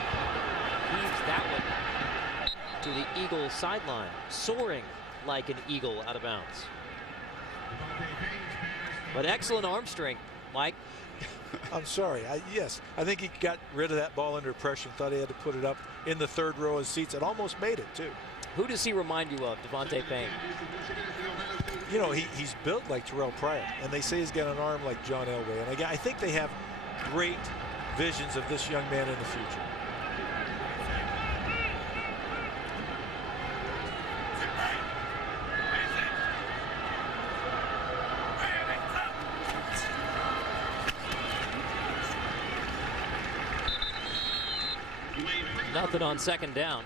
Heaves that one to the Eagle sideline. Soaring like an eagle out of bounds. But excellent arm strength, Mike. I'm sorry. Yes, I think he got rid of that ball under pressure. Thought he had to put it up in the 3rd row of seats. It almost made it, too. Who does he remind you of, Devontae Payne? You know, he's built like Terrell Pryor, and they say he's got an arm like John Elway. And I think they have great visions of this young man in the future. Nothing on 2nd down.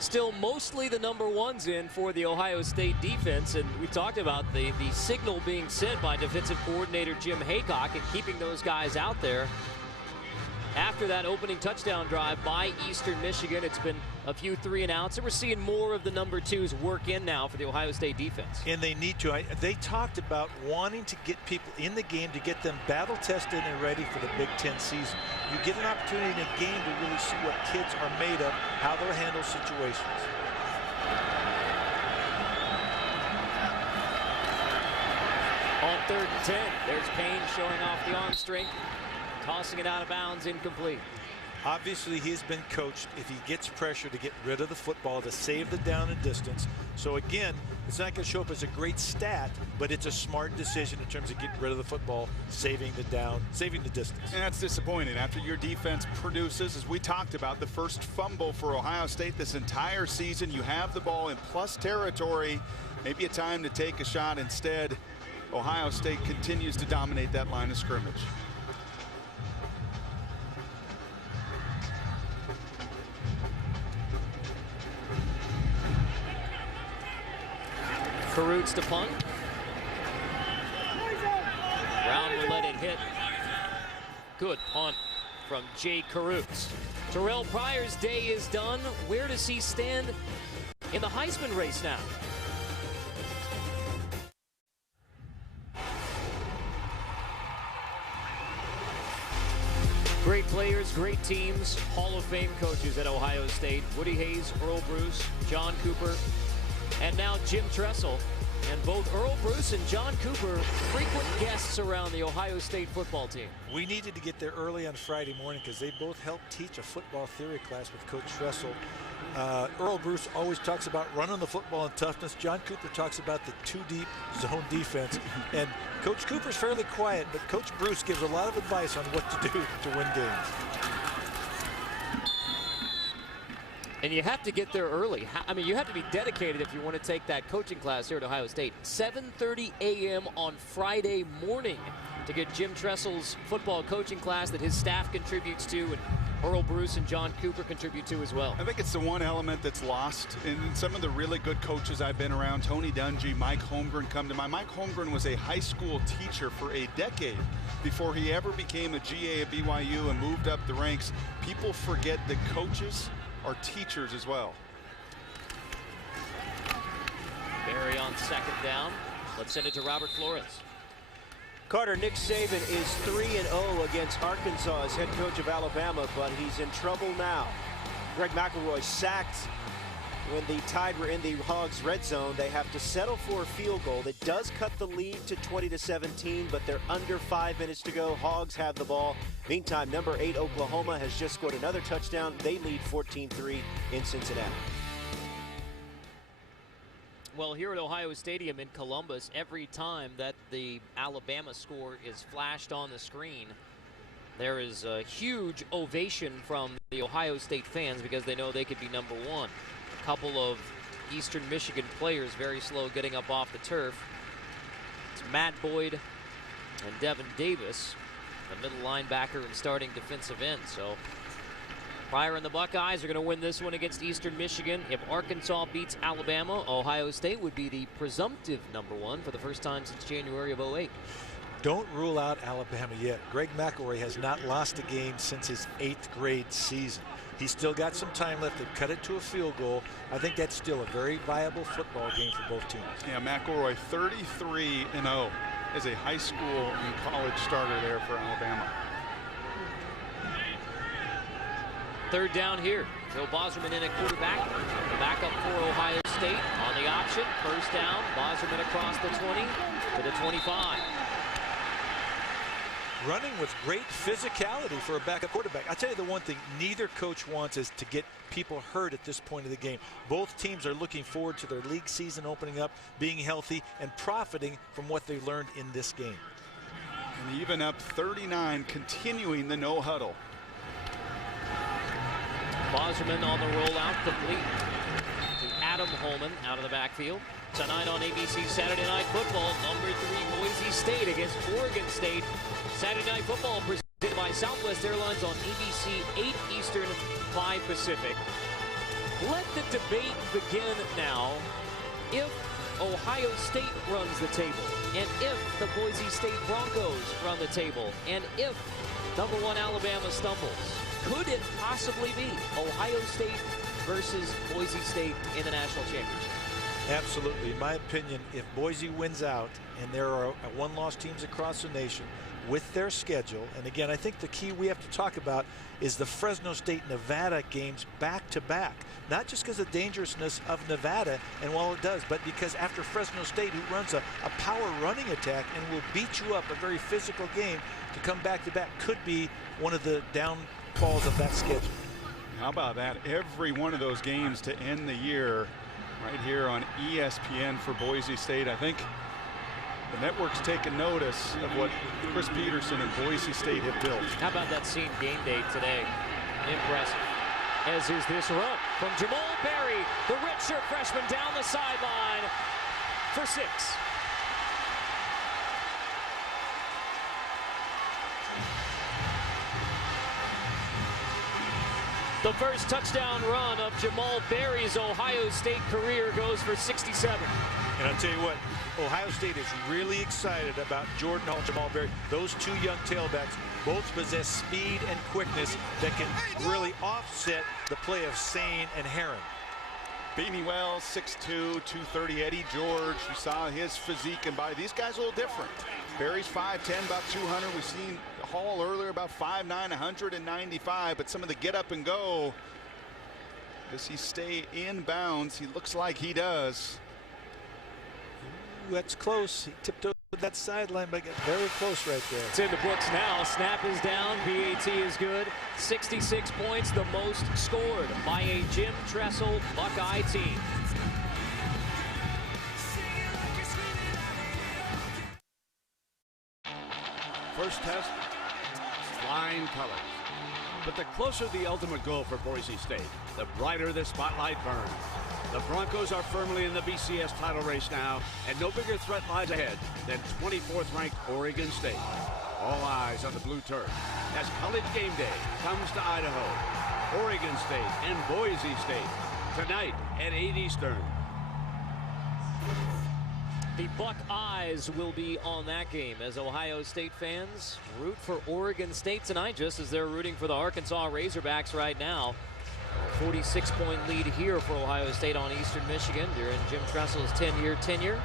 still mostly the number ones in for the Ohio State defense, and we talked about the signal being sent by defensive coordinator Jim Haycock and keeping those guys out there. After that opening touchdown drive by Eastern Michigan, it's been a few 3-and-outs, and we're seeing more of the number 2s work in now for the Ohio State defense. And they need to. They talked about wanting to get people in the game to get them battle-tested and ready for the Big Ten season. You get an opportunity in a game to really see what kids are made of, how they'll handle situations. On 3rd and 10, there's Payne showing off the arm strength. Tossing it out of bounds, incomplete. Obviously, he's been coached if he gets pressure to get rid of the football, to save the down and distance. So again, it's not going to show up as a great stat, but it's a smart decision in terms of getting rid of the football, saving the down, saving the distance. And that's disappointing after your defense produces, as we talked about, the first fumble for Ohio State this entire season. You have the ball in plus territory. Maybe a time to take a shot. Instead, Ohio State continues to dominate that line of scrimmage. Carruth's to punt. Brown will let it hit. Good punt from Jay Carruth. Terrell Pryor's day is done. Where does he stand in the Heisman race now? Great players, great teams, Hall of Fame coaches at Ohio State. Woody Hayes, Earl Bruce, John Cooper, and now Jim Tressel. And both Earl Bruce and John Cooper, frequent guests around the Ohio State football team. We needed to get there early on Friday morning because they both helped teach a football theory class with Coach Tressel. Earl Bruce always talks about running the football and toughness. John Cooper talks about the two-deep zone defense. And Coach Cooper's fairly quiet, but Coach Bruce gives a lot of advice on what to do to win games. And you have to get there early. I mean, you have to be dedicated if you want to take that coaching class here at Ohio State. 7:30 a.m. on Friday morning to get Jim Tressel's football coaching class that his staff contributes to, and Earl Bruce and John Cooper contribute to as well. I think it's the one element that's lost in some of the really good coaches I've been around. Tony Dungy, Mike Holmgren come to mind. Mike Holmgren was a high school teacher for a decade before he ever became a GA at BYU and moved up the ranks. People forget that coaches are teachers as well. Barry on 2nd down. Let's send it to Robert Flores. Carter, Nick Saban is 3-0 against Arkansas as head coach of Alabama, but he's in trouble now. Greg McElroy sacked when the Tide were in the Hogs' red zone. They have to settle for a field goal that does cut the lead to 20-17, but they're under 5 minutes to go. Hogs have the ball. Meantime, number 8 Oklahoma has just scored another touchdown. They lead 14-3 in Cincinnati. Well, here at Ohio Stadium in Columbus, every time that the Alabama score is flashed on the screen, there is a huge ovation from the Ohio State fans because they know they could be number 1. A couple of Eastern Michigan players very slow getting up off the turf. It's Matt Boyd and Devin Davis, the middle linebacker and starting defensive end. So Pryor and the Buckeyes are going to win this one against Eastern Michigan. If Arkansas beats Alabama, Ohio State would be the presumptive number 1 for the first time since January of '08. Don't rule out Alabama yet. Greg McElroy has not lost a game since his 8th grade season. He's still got some time left to cut it to a field goal. I think that's still a very viable football game for both teams. Yeah, McElroy 33-0 as a high school and college starter there for Alabama. 3rd down here. Joe Bosserman in at quarterback. The backup for Ohio State on the option. 1st down. Bosserman across the 20 to the 25. Running with great physicality for a backup quarterback. I'll tell you the one thing neither coach wants is to get people hurt at this point of the game. Both teams are looking forward to their league season opening up, being healthy, and profiting from what they learned in this game. And even up 39, continuing the no huddle. Bosserman on the rollout, complete to Adam Holman out of the backfield. Tonight on ABC Saturday Night Football, number 3 Boise State against Oregon State. Saturday Night Football presented by Southwest Airlines on ABC, 8 Eastern, 5 Pacific. Let the debate begin now. If Ohio State runs the table, and if the Boise State Broncos run the table, and if #1 Alabama stumbles, could it possibly be Ohio State versus Boise State in the national championship? Absolutely. In my opinion, if Boise wins out, and there are one-loss teams across the nation with their schedule, and again, I think the key we have to talk about is the Fresno State-Nevada games back-to-back. Not just because of the dangerousness of Nevada, and while it does, but because after Fresno State, who runs a power running attack and will beat you up, a very physical game, to come back-to-back could be one of the downfalls of that schedule. How about that? Every one of those games to end the year right here on ESPN for Boise State. I think the network's taken notice of what Chris Peterson and Boise State have built. How about that scene game day today? Impressive. As is this run from Jamal Berry, the redshirt freshman down the sideline for 6. The first touchdown run of Jamal Berry's Ohio State career goes for 67. And I'll tell you what, Ohio State is really excited about Jordan Hall and Jamal Berry. Those two young tailbacks both possess speed and quickness that can really offset the play of Sane and Herron. Beanie Wells, 6'2", 230. Eddie George, you saw his physique, and by these guys a little different. Barry's 5'10", about 200. We've seen Hall earlier, about 5'9", 195. But some of the get up and go, does he stay in bounds? He looks like he does. Ooh, that's close. He tiptoed that sideline, but got very close right there. It's in the books now. Snap is down. PAT is good. 66 points, the most scored by a Jim Tressel Buckeye team. First test, flying colors. But the closer the ultimate goal for Boise State, the brighter the spotlight burns. The Broncos are firmly in the BCS title race now, and no bigger threat lies ahead than 24th ranked Oregon State. All eyes on the blue turf as College Game Day comes to Idaho. Oregon State and Boise State tonight at 8 Eastern. The Buckeyes will be on that game as Ohio State fans root for Oregon State tonight, just as they're rooting for the Arkansas Razorbacks right now. 46-point lead here for Ohio State on Eastern Michigan during Jim Tressel's 10-year tenure.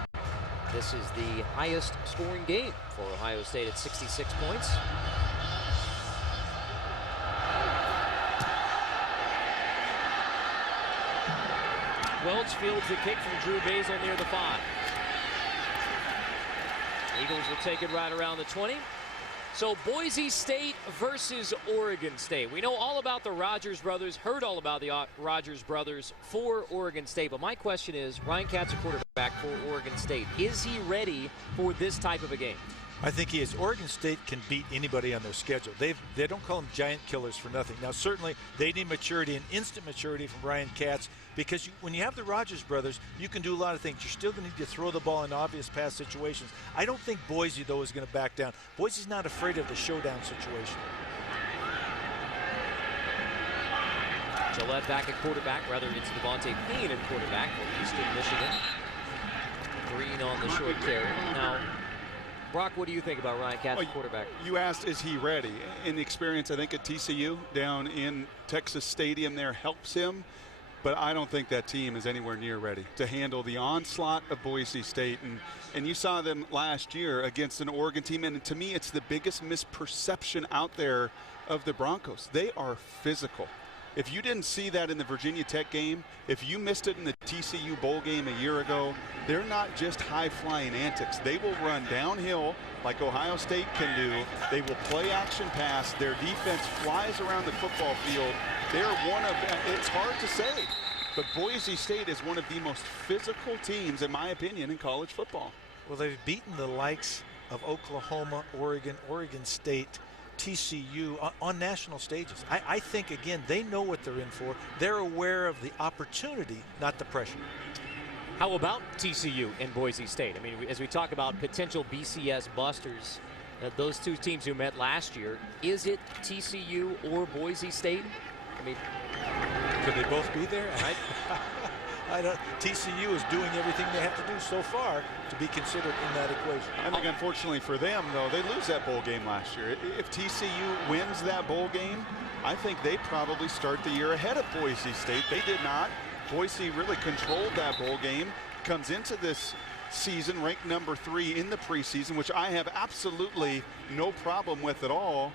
This is the highest scoring game for Ohio State at 66 points. Welch fields the kick from Drew Basil near the 5. Eagles will take it right around the 20. So Boise State versus Oregon State. We know all about the Rogers brothers, heard all about the Rogers brothers for Oregon State. But my question is, Ryan Katz, a quarterback for Oregon State, is he ready for this type of a game? I think he is. Oregon State can beat anybody on their schedule. They don't call them giant killers for nothing. Now, certainly, they need maturity and instant maturity from Ryan Katz, because when you have the Rogers brothers, you can do a lot of things. You're still going to need to throw the ball in obvious pass situations. I don't think Boise, though, is going to back down. Boise's not afraid of the showdown situation. Gillette back at quarterback, rather it's Devontae Payne at quarterback for Eastern Michigan. Green on the short carry. Now, Brock, what do you think about Ryan Katz, quarterback? You asked, is he ready? In the experience, I think, at TCU down in Texas Stadium there helps him. But I don't think that team is anywhere near ready to handle the onslaught of Boise State. And you saw them last year against an Oregon team. And to me, it's the biggest misperception out there of the Broncos. They are physical. If you didn't see that in the Virginia Tech game, if you missed it in the TCU bowl game a year ago, they're not just high-flying antics. They will run downhill like Ohio State can do. They will play action pass. Their defense flies around the football field. They're one of, it's hard to say, but Boise State is one of the most physical teams, in my opinion, in college football. Well, they've beaten the likes of Oklahoma, Oregon, Oregon State, TCU on national stages. I think, again, they know what they're in for. They're aware of the opportunity, not the pressure. How about TCU and Boise State? I mean, as we talk about potential BCS busters, those two teams who met last year, is it TCU or Boise State? I mean, Could they both be there? TCU is doing everything they have to do so far to be considered in that equation. I think unfortunately for them, though, they lose that bowl game last year. If TCU wins that bowl game, I think they probably start the year ahead of Boise State. They did not. Boise really controlled that bowl game, comes into this season ranked number 3 in the preseason, which I have absolutely no problem with at all.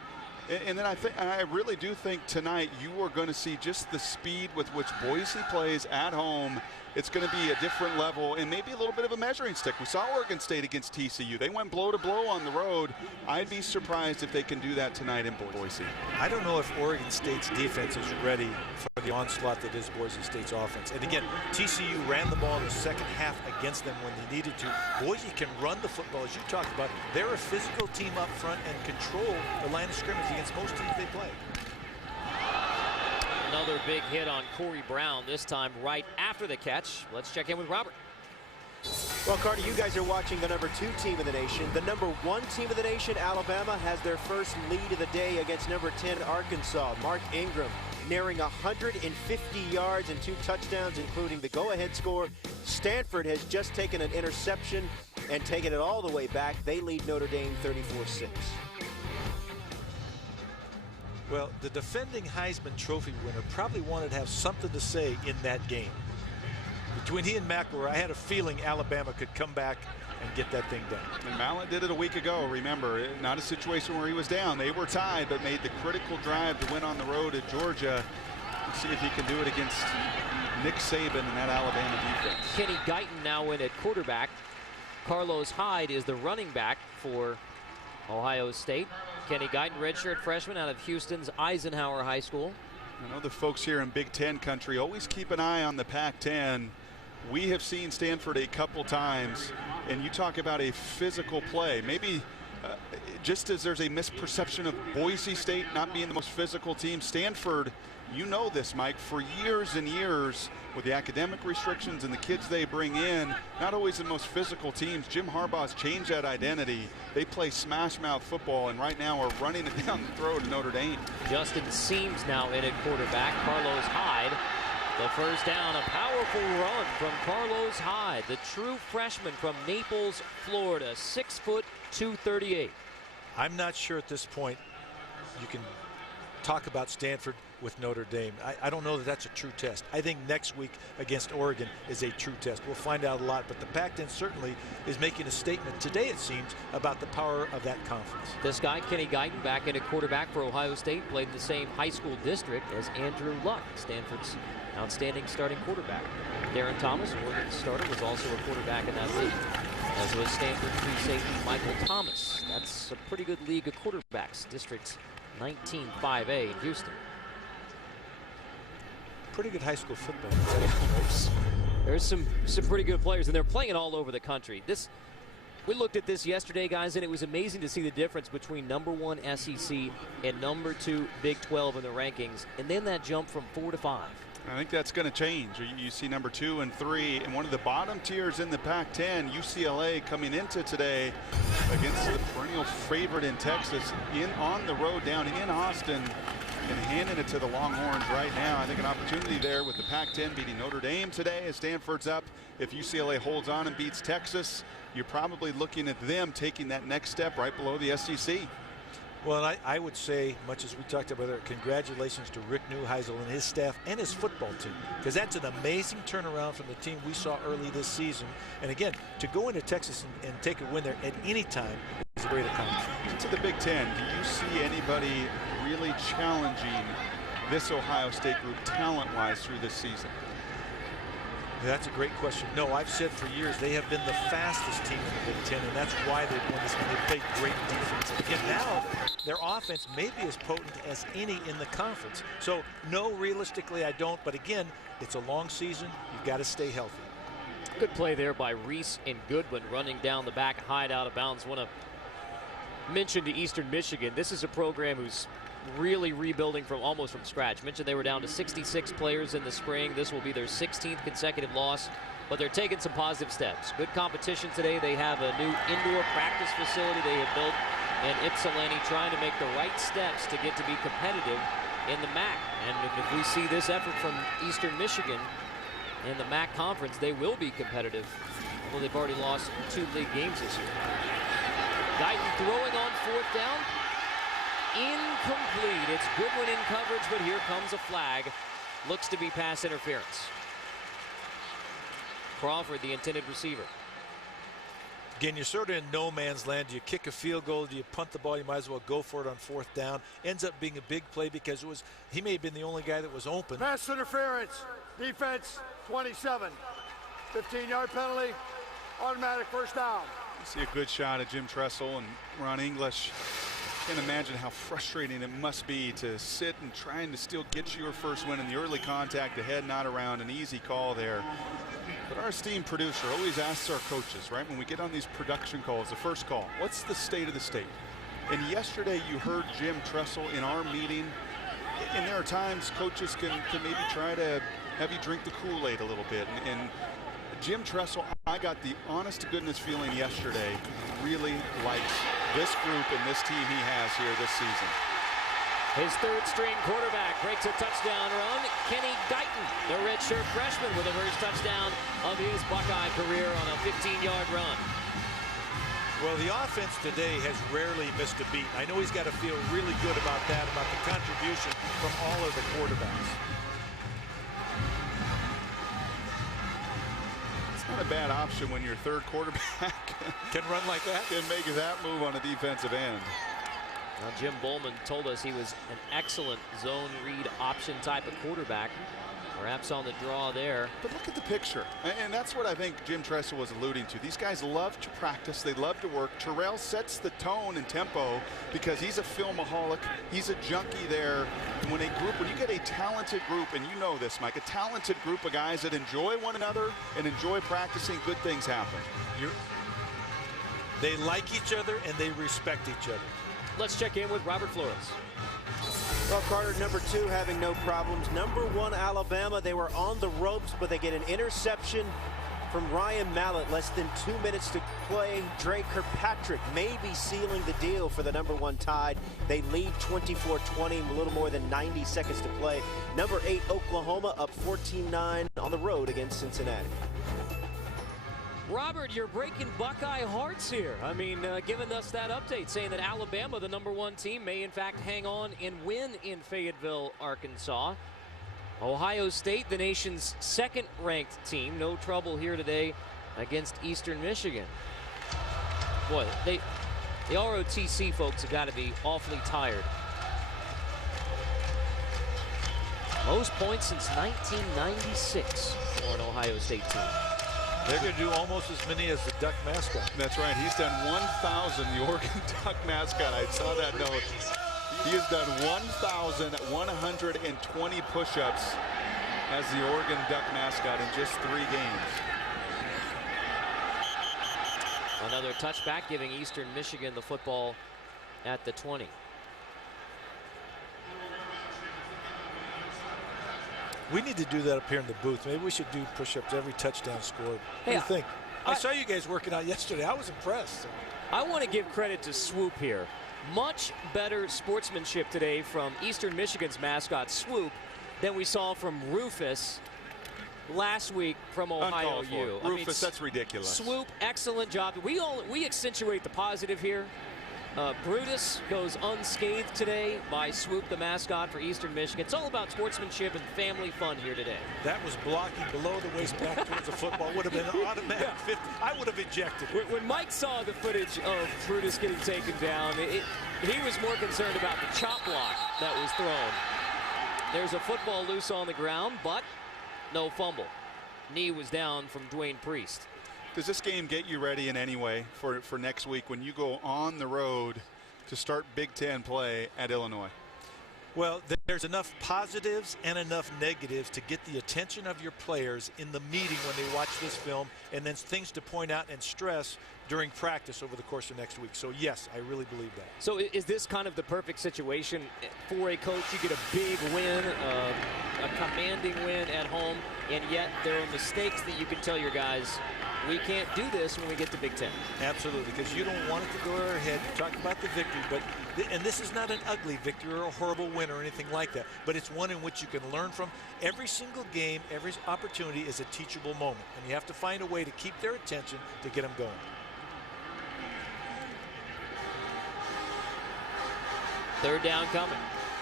And then I really do think tonight you are going to see just the speed with which Boise plays at home. It's going to be a different level and maybe a little bit of a measuring stick. We saw Oregon State against TCU. They went blow to blow on the road. I'd be surprised if they can do that tonight in Boise. I don't know if Oregon State's defense is ready for the onslaught that is Boise State's offense. And again, TCU ran the ball in the second half against them when they needed to. Boise can run the football, as you talked about. They're a physical team up front and control the line of scrimmage against most teams they play. Another big hit on Corey Brown, this time right after the catch. Let's check in with Robert. Well, Carter, you guys are watching the number 2 team in the nation. The number 1 team of the nation, Alabama, has their first lead of the day against number 10, Arkansas. Mark Ingram nearing 150 yards and 2 touchdowns, including the go-ahead score. Stanford has just taken an interception and taken it all the way back. They lead Notre Dame 34-6. Well, the defending Heisman Trophy winner probably wanted to have something to say in that game. Between he and McElroy, I had a feeling Alabama could come back and get that thing done. And Mallett did it a week ago, remember. Not a situation where he was down. They were tied, but made the critical drive to win on the road at Georgia. Let's see if he can do it against Nick Saban and that Alabama defense. Kenny Guyton now in at quarterback. Carlos Hyde is the running back for Ohio State. Kenny Guyton, redshirt freshman out of Houston's Eisenhower High School. I know the folks here in Big Ten country always keep an eye on the Pac-10. We have seen Stanford a couple times, and you talk about a physical play. Maybe just as there's a misperception of Boise State not being the most physical team, Stanford, you know this, Mike, for years and years with the academic restrictions and the kids they bring in, not always the most physical teams. Jim Harbaugh's changed that identity. They play smash-mouth football, and right now are running it down the throat of Notre Dame. Justin Seams now in at quarterback. Carlos Hyde, the first down. A powerful run from Carlos Hyde, the true freshman from Naples, Florida, 6 foot 238. I'm not sure at this point you can talk about Stanford with Notre Dame. I don't know that that's a true test. I think next week against Oregon is a true test. We'll find out a lot, but the Pac-10 certainly is making a statement today, it seems, about the power of that conference. This guy, Kenny Guyton, back in at quarterback for Ohio State, played in the same high school district as Andrew Luck, Stanford's outstanding starting quarterback. Darren Thomas, Oregon's starter, was also a quarterback in that league, as was Stanford free safety Michael Thomas. That's a pretty good league of quarterbacks, District 19-5A in Houston. Pretty good high school football. There's some pretty good players, and they're playing all over the country. We looked at this yesterday, guys, and it was amazing to see the difference between number 1 SEC and number 2 Big 12 in the rankings, and then that jump from 4 to 5. I think that's going to change. You see number 2 and 3, and one of the bottom tiers in the Pac-10, UCLA, coming into today against the perennial favorite in Texas, on the road down in Austin, and handing it to the Longhorns right now. I think an opportunity there with the Pac-10 beating Notre Dame today as Stanford's up. If UCLA holds on and beats Texas, you're probably looking at them taking that next step right below the SEC. Well, I would say, much as we talked about it, congratulations to Rick Neuheisel and his staff and his football team, because that's an amazing turnaround from the team we saw early this season. And again, to go into Texas and take a win there at any time is a great accomplishment. To the Big Ten, do you see anybody really challenging this Ohio State group talent-wise through this season? That's a great question. No, I've said for years they have been the fastest team in the Big Ten, and that's why they've won this game. They played great defense. And again, now their offense may be as potent as any in the conference. So, no, realistically, I don't. But again, it's a long season. You've got to stay healthy. Good play there by Reese and Goodwin running down the back, Hyde out of bounds. Want to mention to Eastern Michigan, this is a program who's really rebuilding almost from scratch. Mentioned they were down to 66 players in the spring. This will be their 16th consecutive loss, but they're taking some positive steps. Good competition today. They have a new indoor practice facility they have built in Ypsilanti, trying to make the right steps to get to be competitive in the MAC. And if we see this effort from Eastern Michigan in the MAC conference, they will be competitive. Although they've already lost 2 league games this year. Guyton throwing on 4th down. Incomplete. It's Goodwin in coverage, but here comes a flag. Looks to be pass interference. Crawford, the intended receiver. Again, you're sort of in no man's land. Do you kick a field goal? Do you punt the ball? You might as well go for it on 4th down. Ends up being a big play because he may have been the only guy that was open. Pass interference. Defense 27. 15-yard penalty. Automatic first down. You see a good shot at Jim Tressel and Ron English. I can't imagine how frustrating it must be to sit and trying to still get your first win in the early contact, the head not around, an easy call there. But our esteemed producer always asks our coaches, right, when we get on these production calls, the first call, what's the state of the state? And yesterday you heard Jim Tressel in our meeting, and there are times coaches can maybe try to have you drink the Kool-Aid a little bit. And Jim Tressel, I got the honest-to-goodness feeling yesterday, really likes this group and this team he has here this season. His 3rd-string quarterback breaks a touchdown run. Kenny Guyton, the redshirt freshman, with the first touchdown of his Buckeye career on a 15-yard run. Well, the offense today has rarely missed a beat. I know he's got to feel really good about that, about the contribution from all of the quarterbacks. Not a bad option when your 3rd quarterback can run like that. Can make that move on a defensive end. Now, Jim Bowman told us he was an excellent zone read option type of quarterback. Perhaps on the draw there. But look at the picture. And that's what I think Jim Tressel was alluding to. These guys love to practice. They love to work. Terrell sets the tone and tempo because he's a filmaholic. He's a junkie there. And when you get a talented group, and you know this, Mike, a talented group of guys that enjoy one another and enjoy practicing, good things happen. They like each other and they respect each other. Let's check in with Robert Flores. Well, Carter, number 2 having no problems. Number 1, Alabama, they were on the ropes, but they get an interception from Ryan Mallett. Less than 2 minutes to play. Dre Kirkpatrick may be sealing the deal for the number 1 Tide. They lead 24-20, a little more than 90 seconds to play. Number 8, Oklahoma, up 14-9 on the road against Cincinnati. Robert, you're breaking Buckeye hearts here. I mean, giving us that update saying that Alabama, the number 1 team, may in fact hang on and win in Fayetteville, Arkansas. Ohio State, the nation's 2nd-ranked team, no trouble here today against Eastern Michigan. Boy, the ROTC folks have got to be awfully tired. Most points since 1996 for an Ohio State team. They're going to do almost as many as the Duck mascot. That's right. He's done 1,000, the Oregon Duck mascot. I saw that note. He has done 1,120 push-ups as the Oregon Duck mascot in just 3 games. Another touchback, giving Eastern Michigan the football at the 20. We need to do that up here in the booth. Maybe we should do push-ups every touchdown scored. What do you think? I saw you guys working out yesterday. I was impressed. I want to give credit to Swoop here. Much better sportsmanship today from Eastern Michigan's mascot, Swoop, than we saw from Rufus last week from Ohio U. Rufus, that's ridiculous. Swoop, excellent job. We accentuate the positive here. Brutus goes unscathed today by Swoop, the mascot for Eastern Michigan. It's all about sportsmanship and family fun here today. That was blocking below the waist back towards the football. Would have been an automatic 50. I would have ejected it. When Mike saw the footage of Brutus getting taken down, he was more concerned about the chop block that was thrown. There's a football loose on the ground, but no fumble. Knee was down from Dwayne Priest. Does this game get you ready in any way for next week when you go on the road to start Big Ten play at Illinois? Well, there's enough positives and enough negatives to get the attention of your players in the meeting when they watch this film, and then things to point out and stress during practice over the course of next week. So, yes, I really believe that. So is this kind of the perfect situation for a coach? You get a big win, a commanding win at home, and yet there are mistakes that you can tell your guys we can't do this when we get to Big Ten. Absolutely, because you don't want it to go to our head. You talk about the victory, but and this is not an ugly victory or a horrible win or anything like that, but it's one in which you can learn from. Every single game, every opportunity is a teachable moment, and you have to find a way to keep their attention to get them going. Third down coming.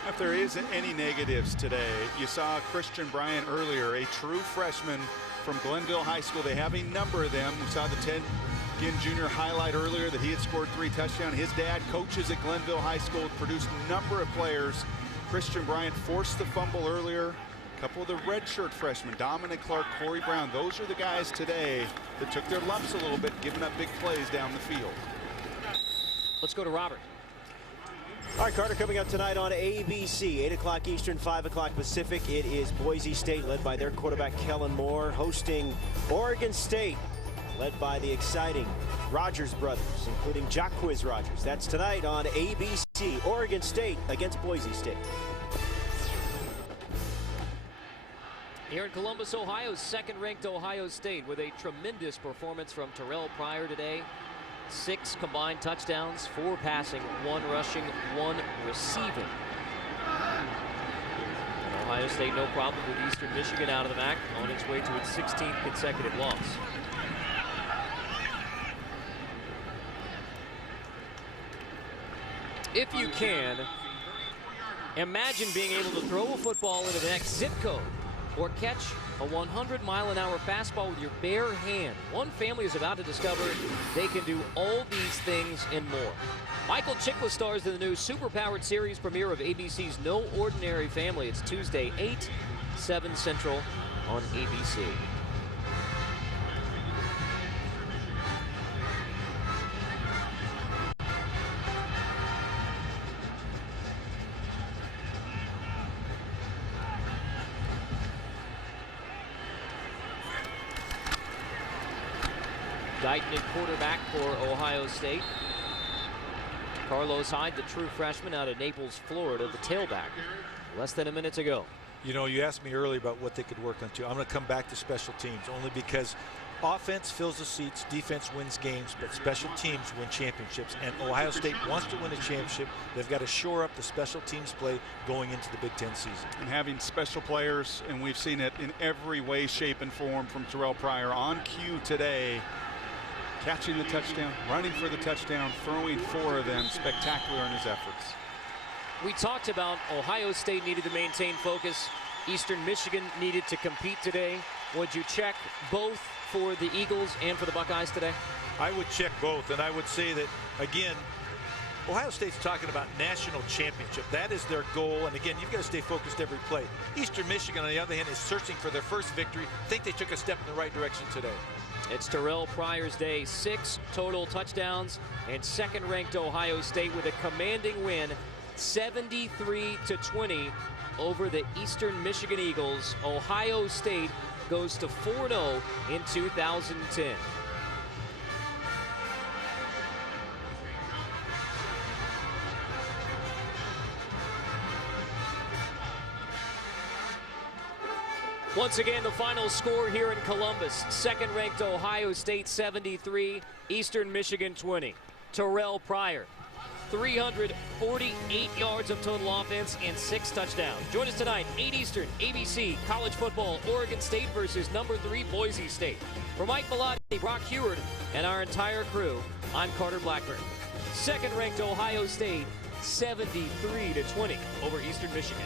If there isn't any negatives today, you saw Christian Bryant earlier, a true freshman from Glenville High School. They have a number of them. We saw the Ted Ginn Jr. highlight earlier that he had scored 3 touchdowns. His dad coaches at Glenville High School, produced a number of players. Christian Bryant forced the fumble earlier. A couple of the redshirt freshmen, Dominic Clark, Corey Brown, those are the guys today that took their lumps a little bit, giving up big plays down the field. Let's go to Robert. All right, Carter, coming up tonight on ABC, 8 o'clock Eastern, 5 o'clock Pacific. It is Boise State, led by their quarterback, Kellen Moore, hosting Oregon State, led by the exciting Rogers brothers, including Jacquizz Rogers. That's tonight on ABC, Oregon State against Boise State. Here in Columbus, Ohio, second-ranked Ohio State with a tremendous performance from Terrell Pryor today. 6 combined touchdowns, 4 passing, 1 rushing, 1 receiving. And Ohio State no problem with Eastern Michigan out of the MAC on its way to its 16th consecutive loss. If you can, imagine being able to throw a football into the next zip code or catch a 100-mile-an-hour fastball with your bare hand. One family is about to discover they can do all these things and more. Michael Chiklis stars in the new super-powered series premiere of ABC's No Ordinary Family. It's Tuesday, 8, 7 Central on ABC. Dighton at quarterback for Ohio State. Carlos Hyde, the true freshman out of Naples, Florida, the tailback. Less than a minute to go. You know, you asked me earlier about what they could work on too. I'm going to come back to special teams only because offense fills the seats, defense wins games, but special teams win championships. And Ohio State wants to win a championship. They've got to shore up the special teams play going into the Big Ten season. And having special players, and we've seen it in every way, shape, and form from Terrell Pryor on cue today. Catching the touchdown, running for the touchdown, throwing 4 of them, spectacular in his efforts. We talked about Ohio State needed to maintain focus. Eastern Michigan needed to compete today. Would you check both for the Eagles and for the Buckeyes today? I would check both, and I would say that, again, Ohio State's talking about national championship. That is their goal, and again, you've got to stay focused every play. Eastern Michigan, on the other hand, is searching for their first victory. I think they took a step in the right direction today. It's Terrell Pryor's day, 6 total touchdowns, and second-ranked Ohio State with a commanding win, 73-20 over the Eastern Michigan Eagles. Ohio State goes to 4-0 in 2010. Once again, the final score here in Columbus. Second-ranked Ohio State 73, Eastern Michigan 20. Terrell Pryor, 348 yards of total offense and 6 touchdowns. Join us tonight, 8 Eastern, ABC, college football, Oregon State versus number 3 Boise State. For Mike Bellotti, Brock Heward, and our entire crew, I'm Carter Blackburn. Second-ranked Ohio State, 73-20 over Eastern Michigan.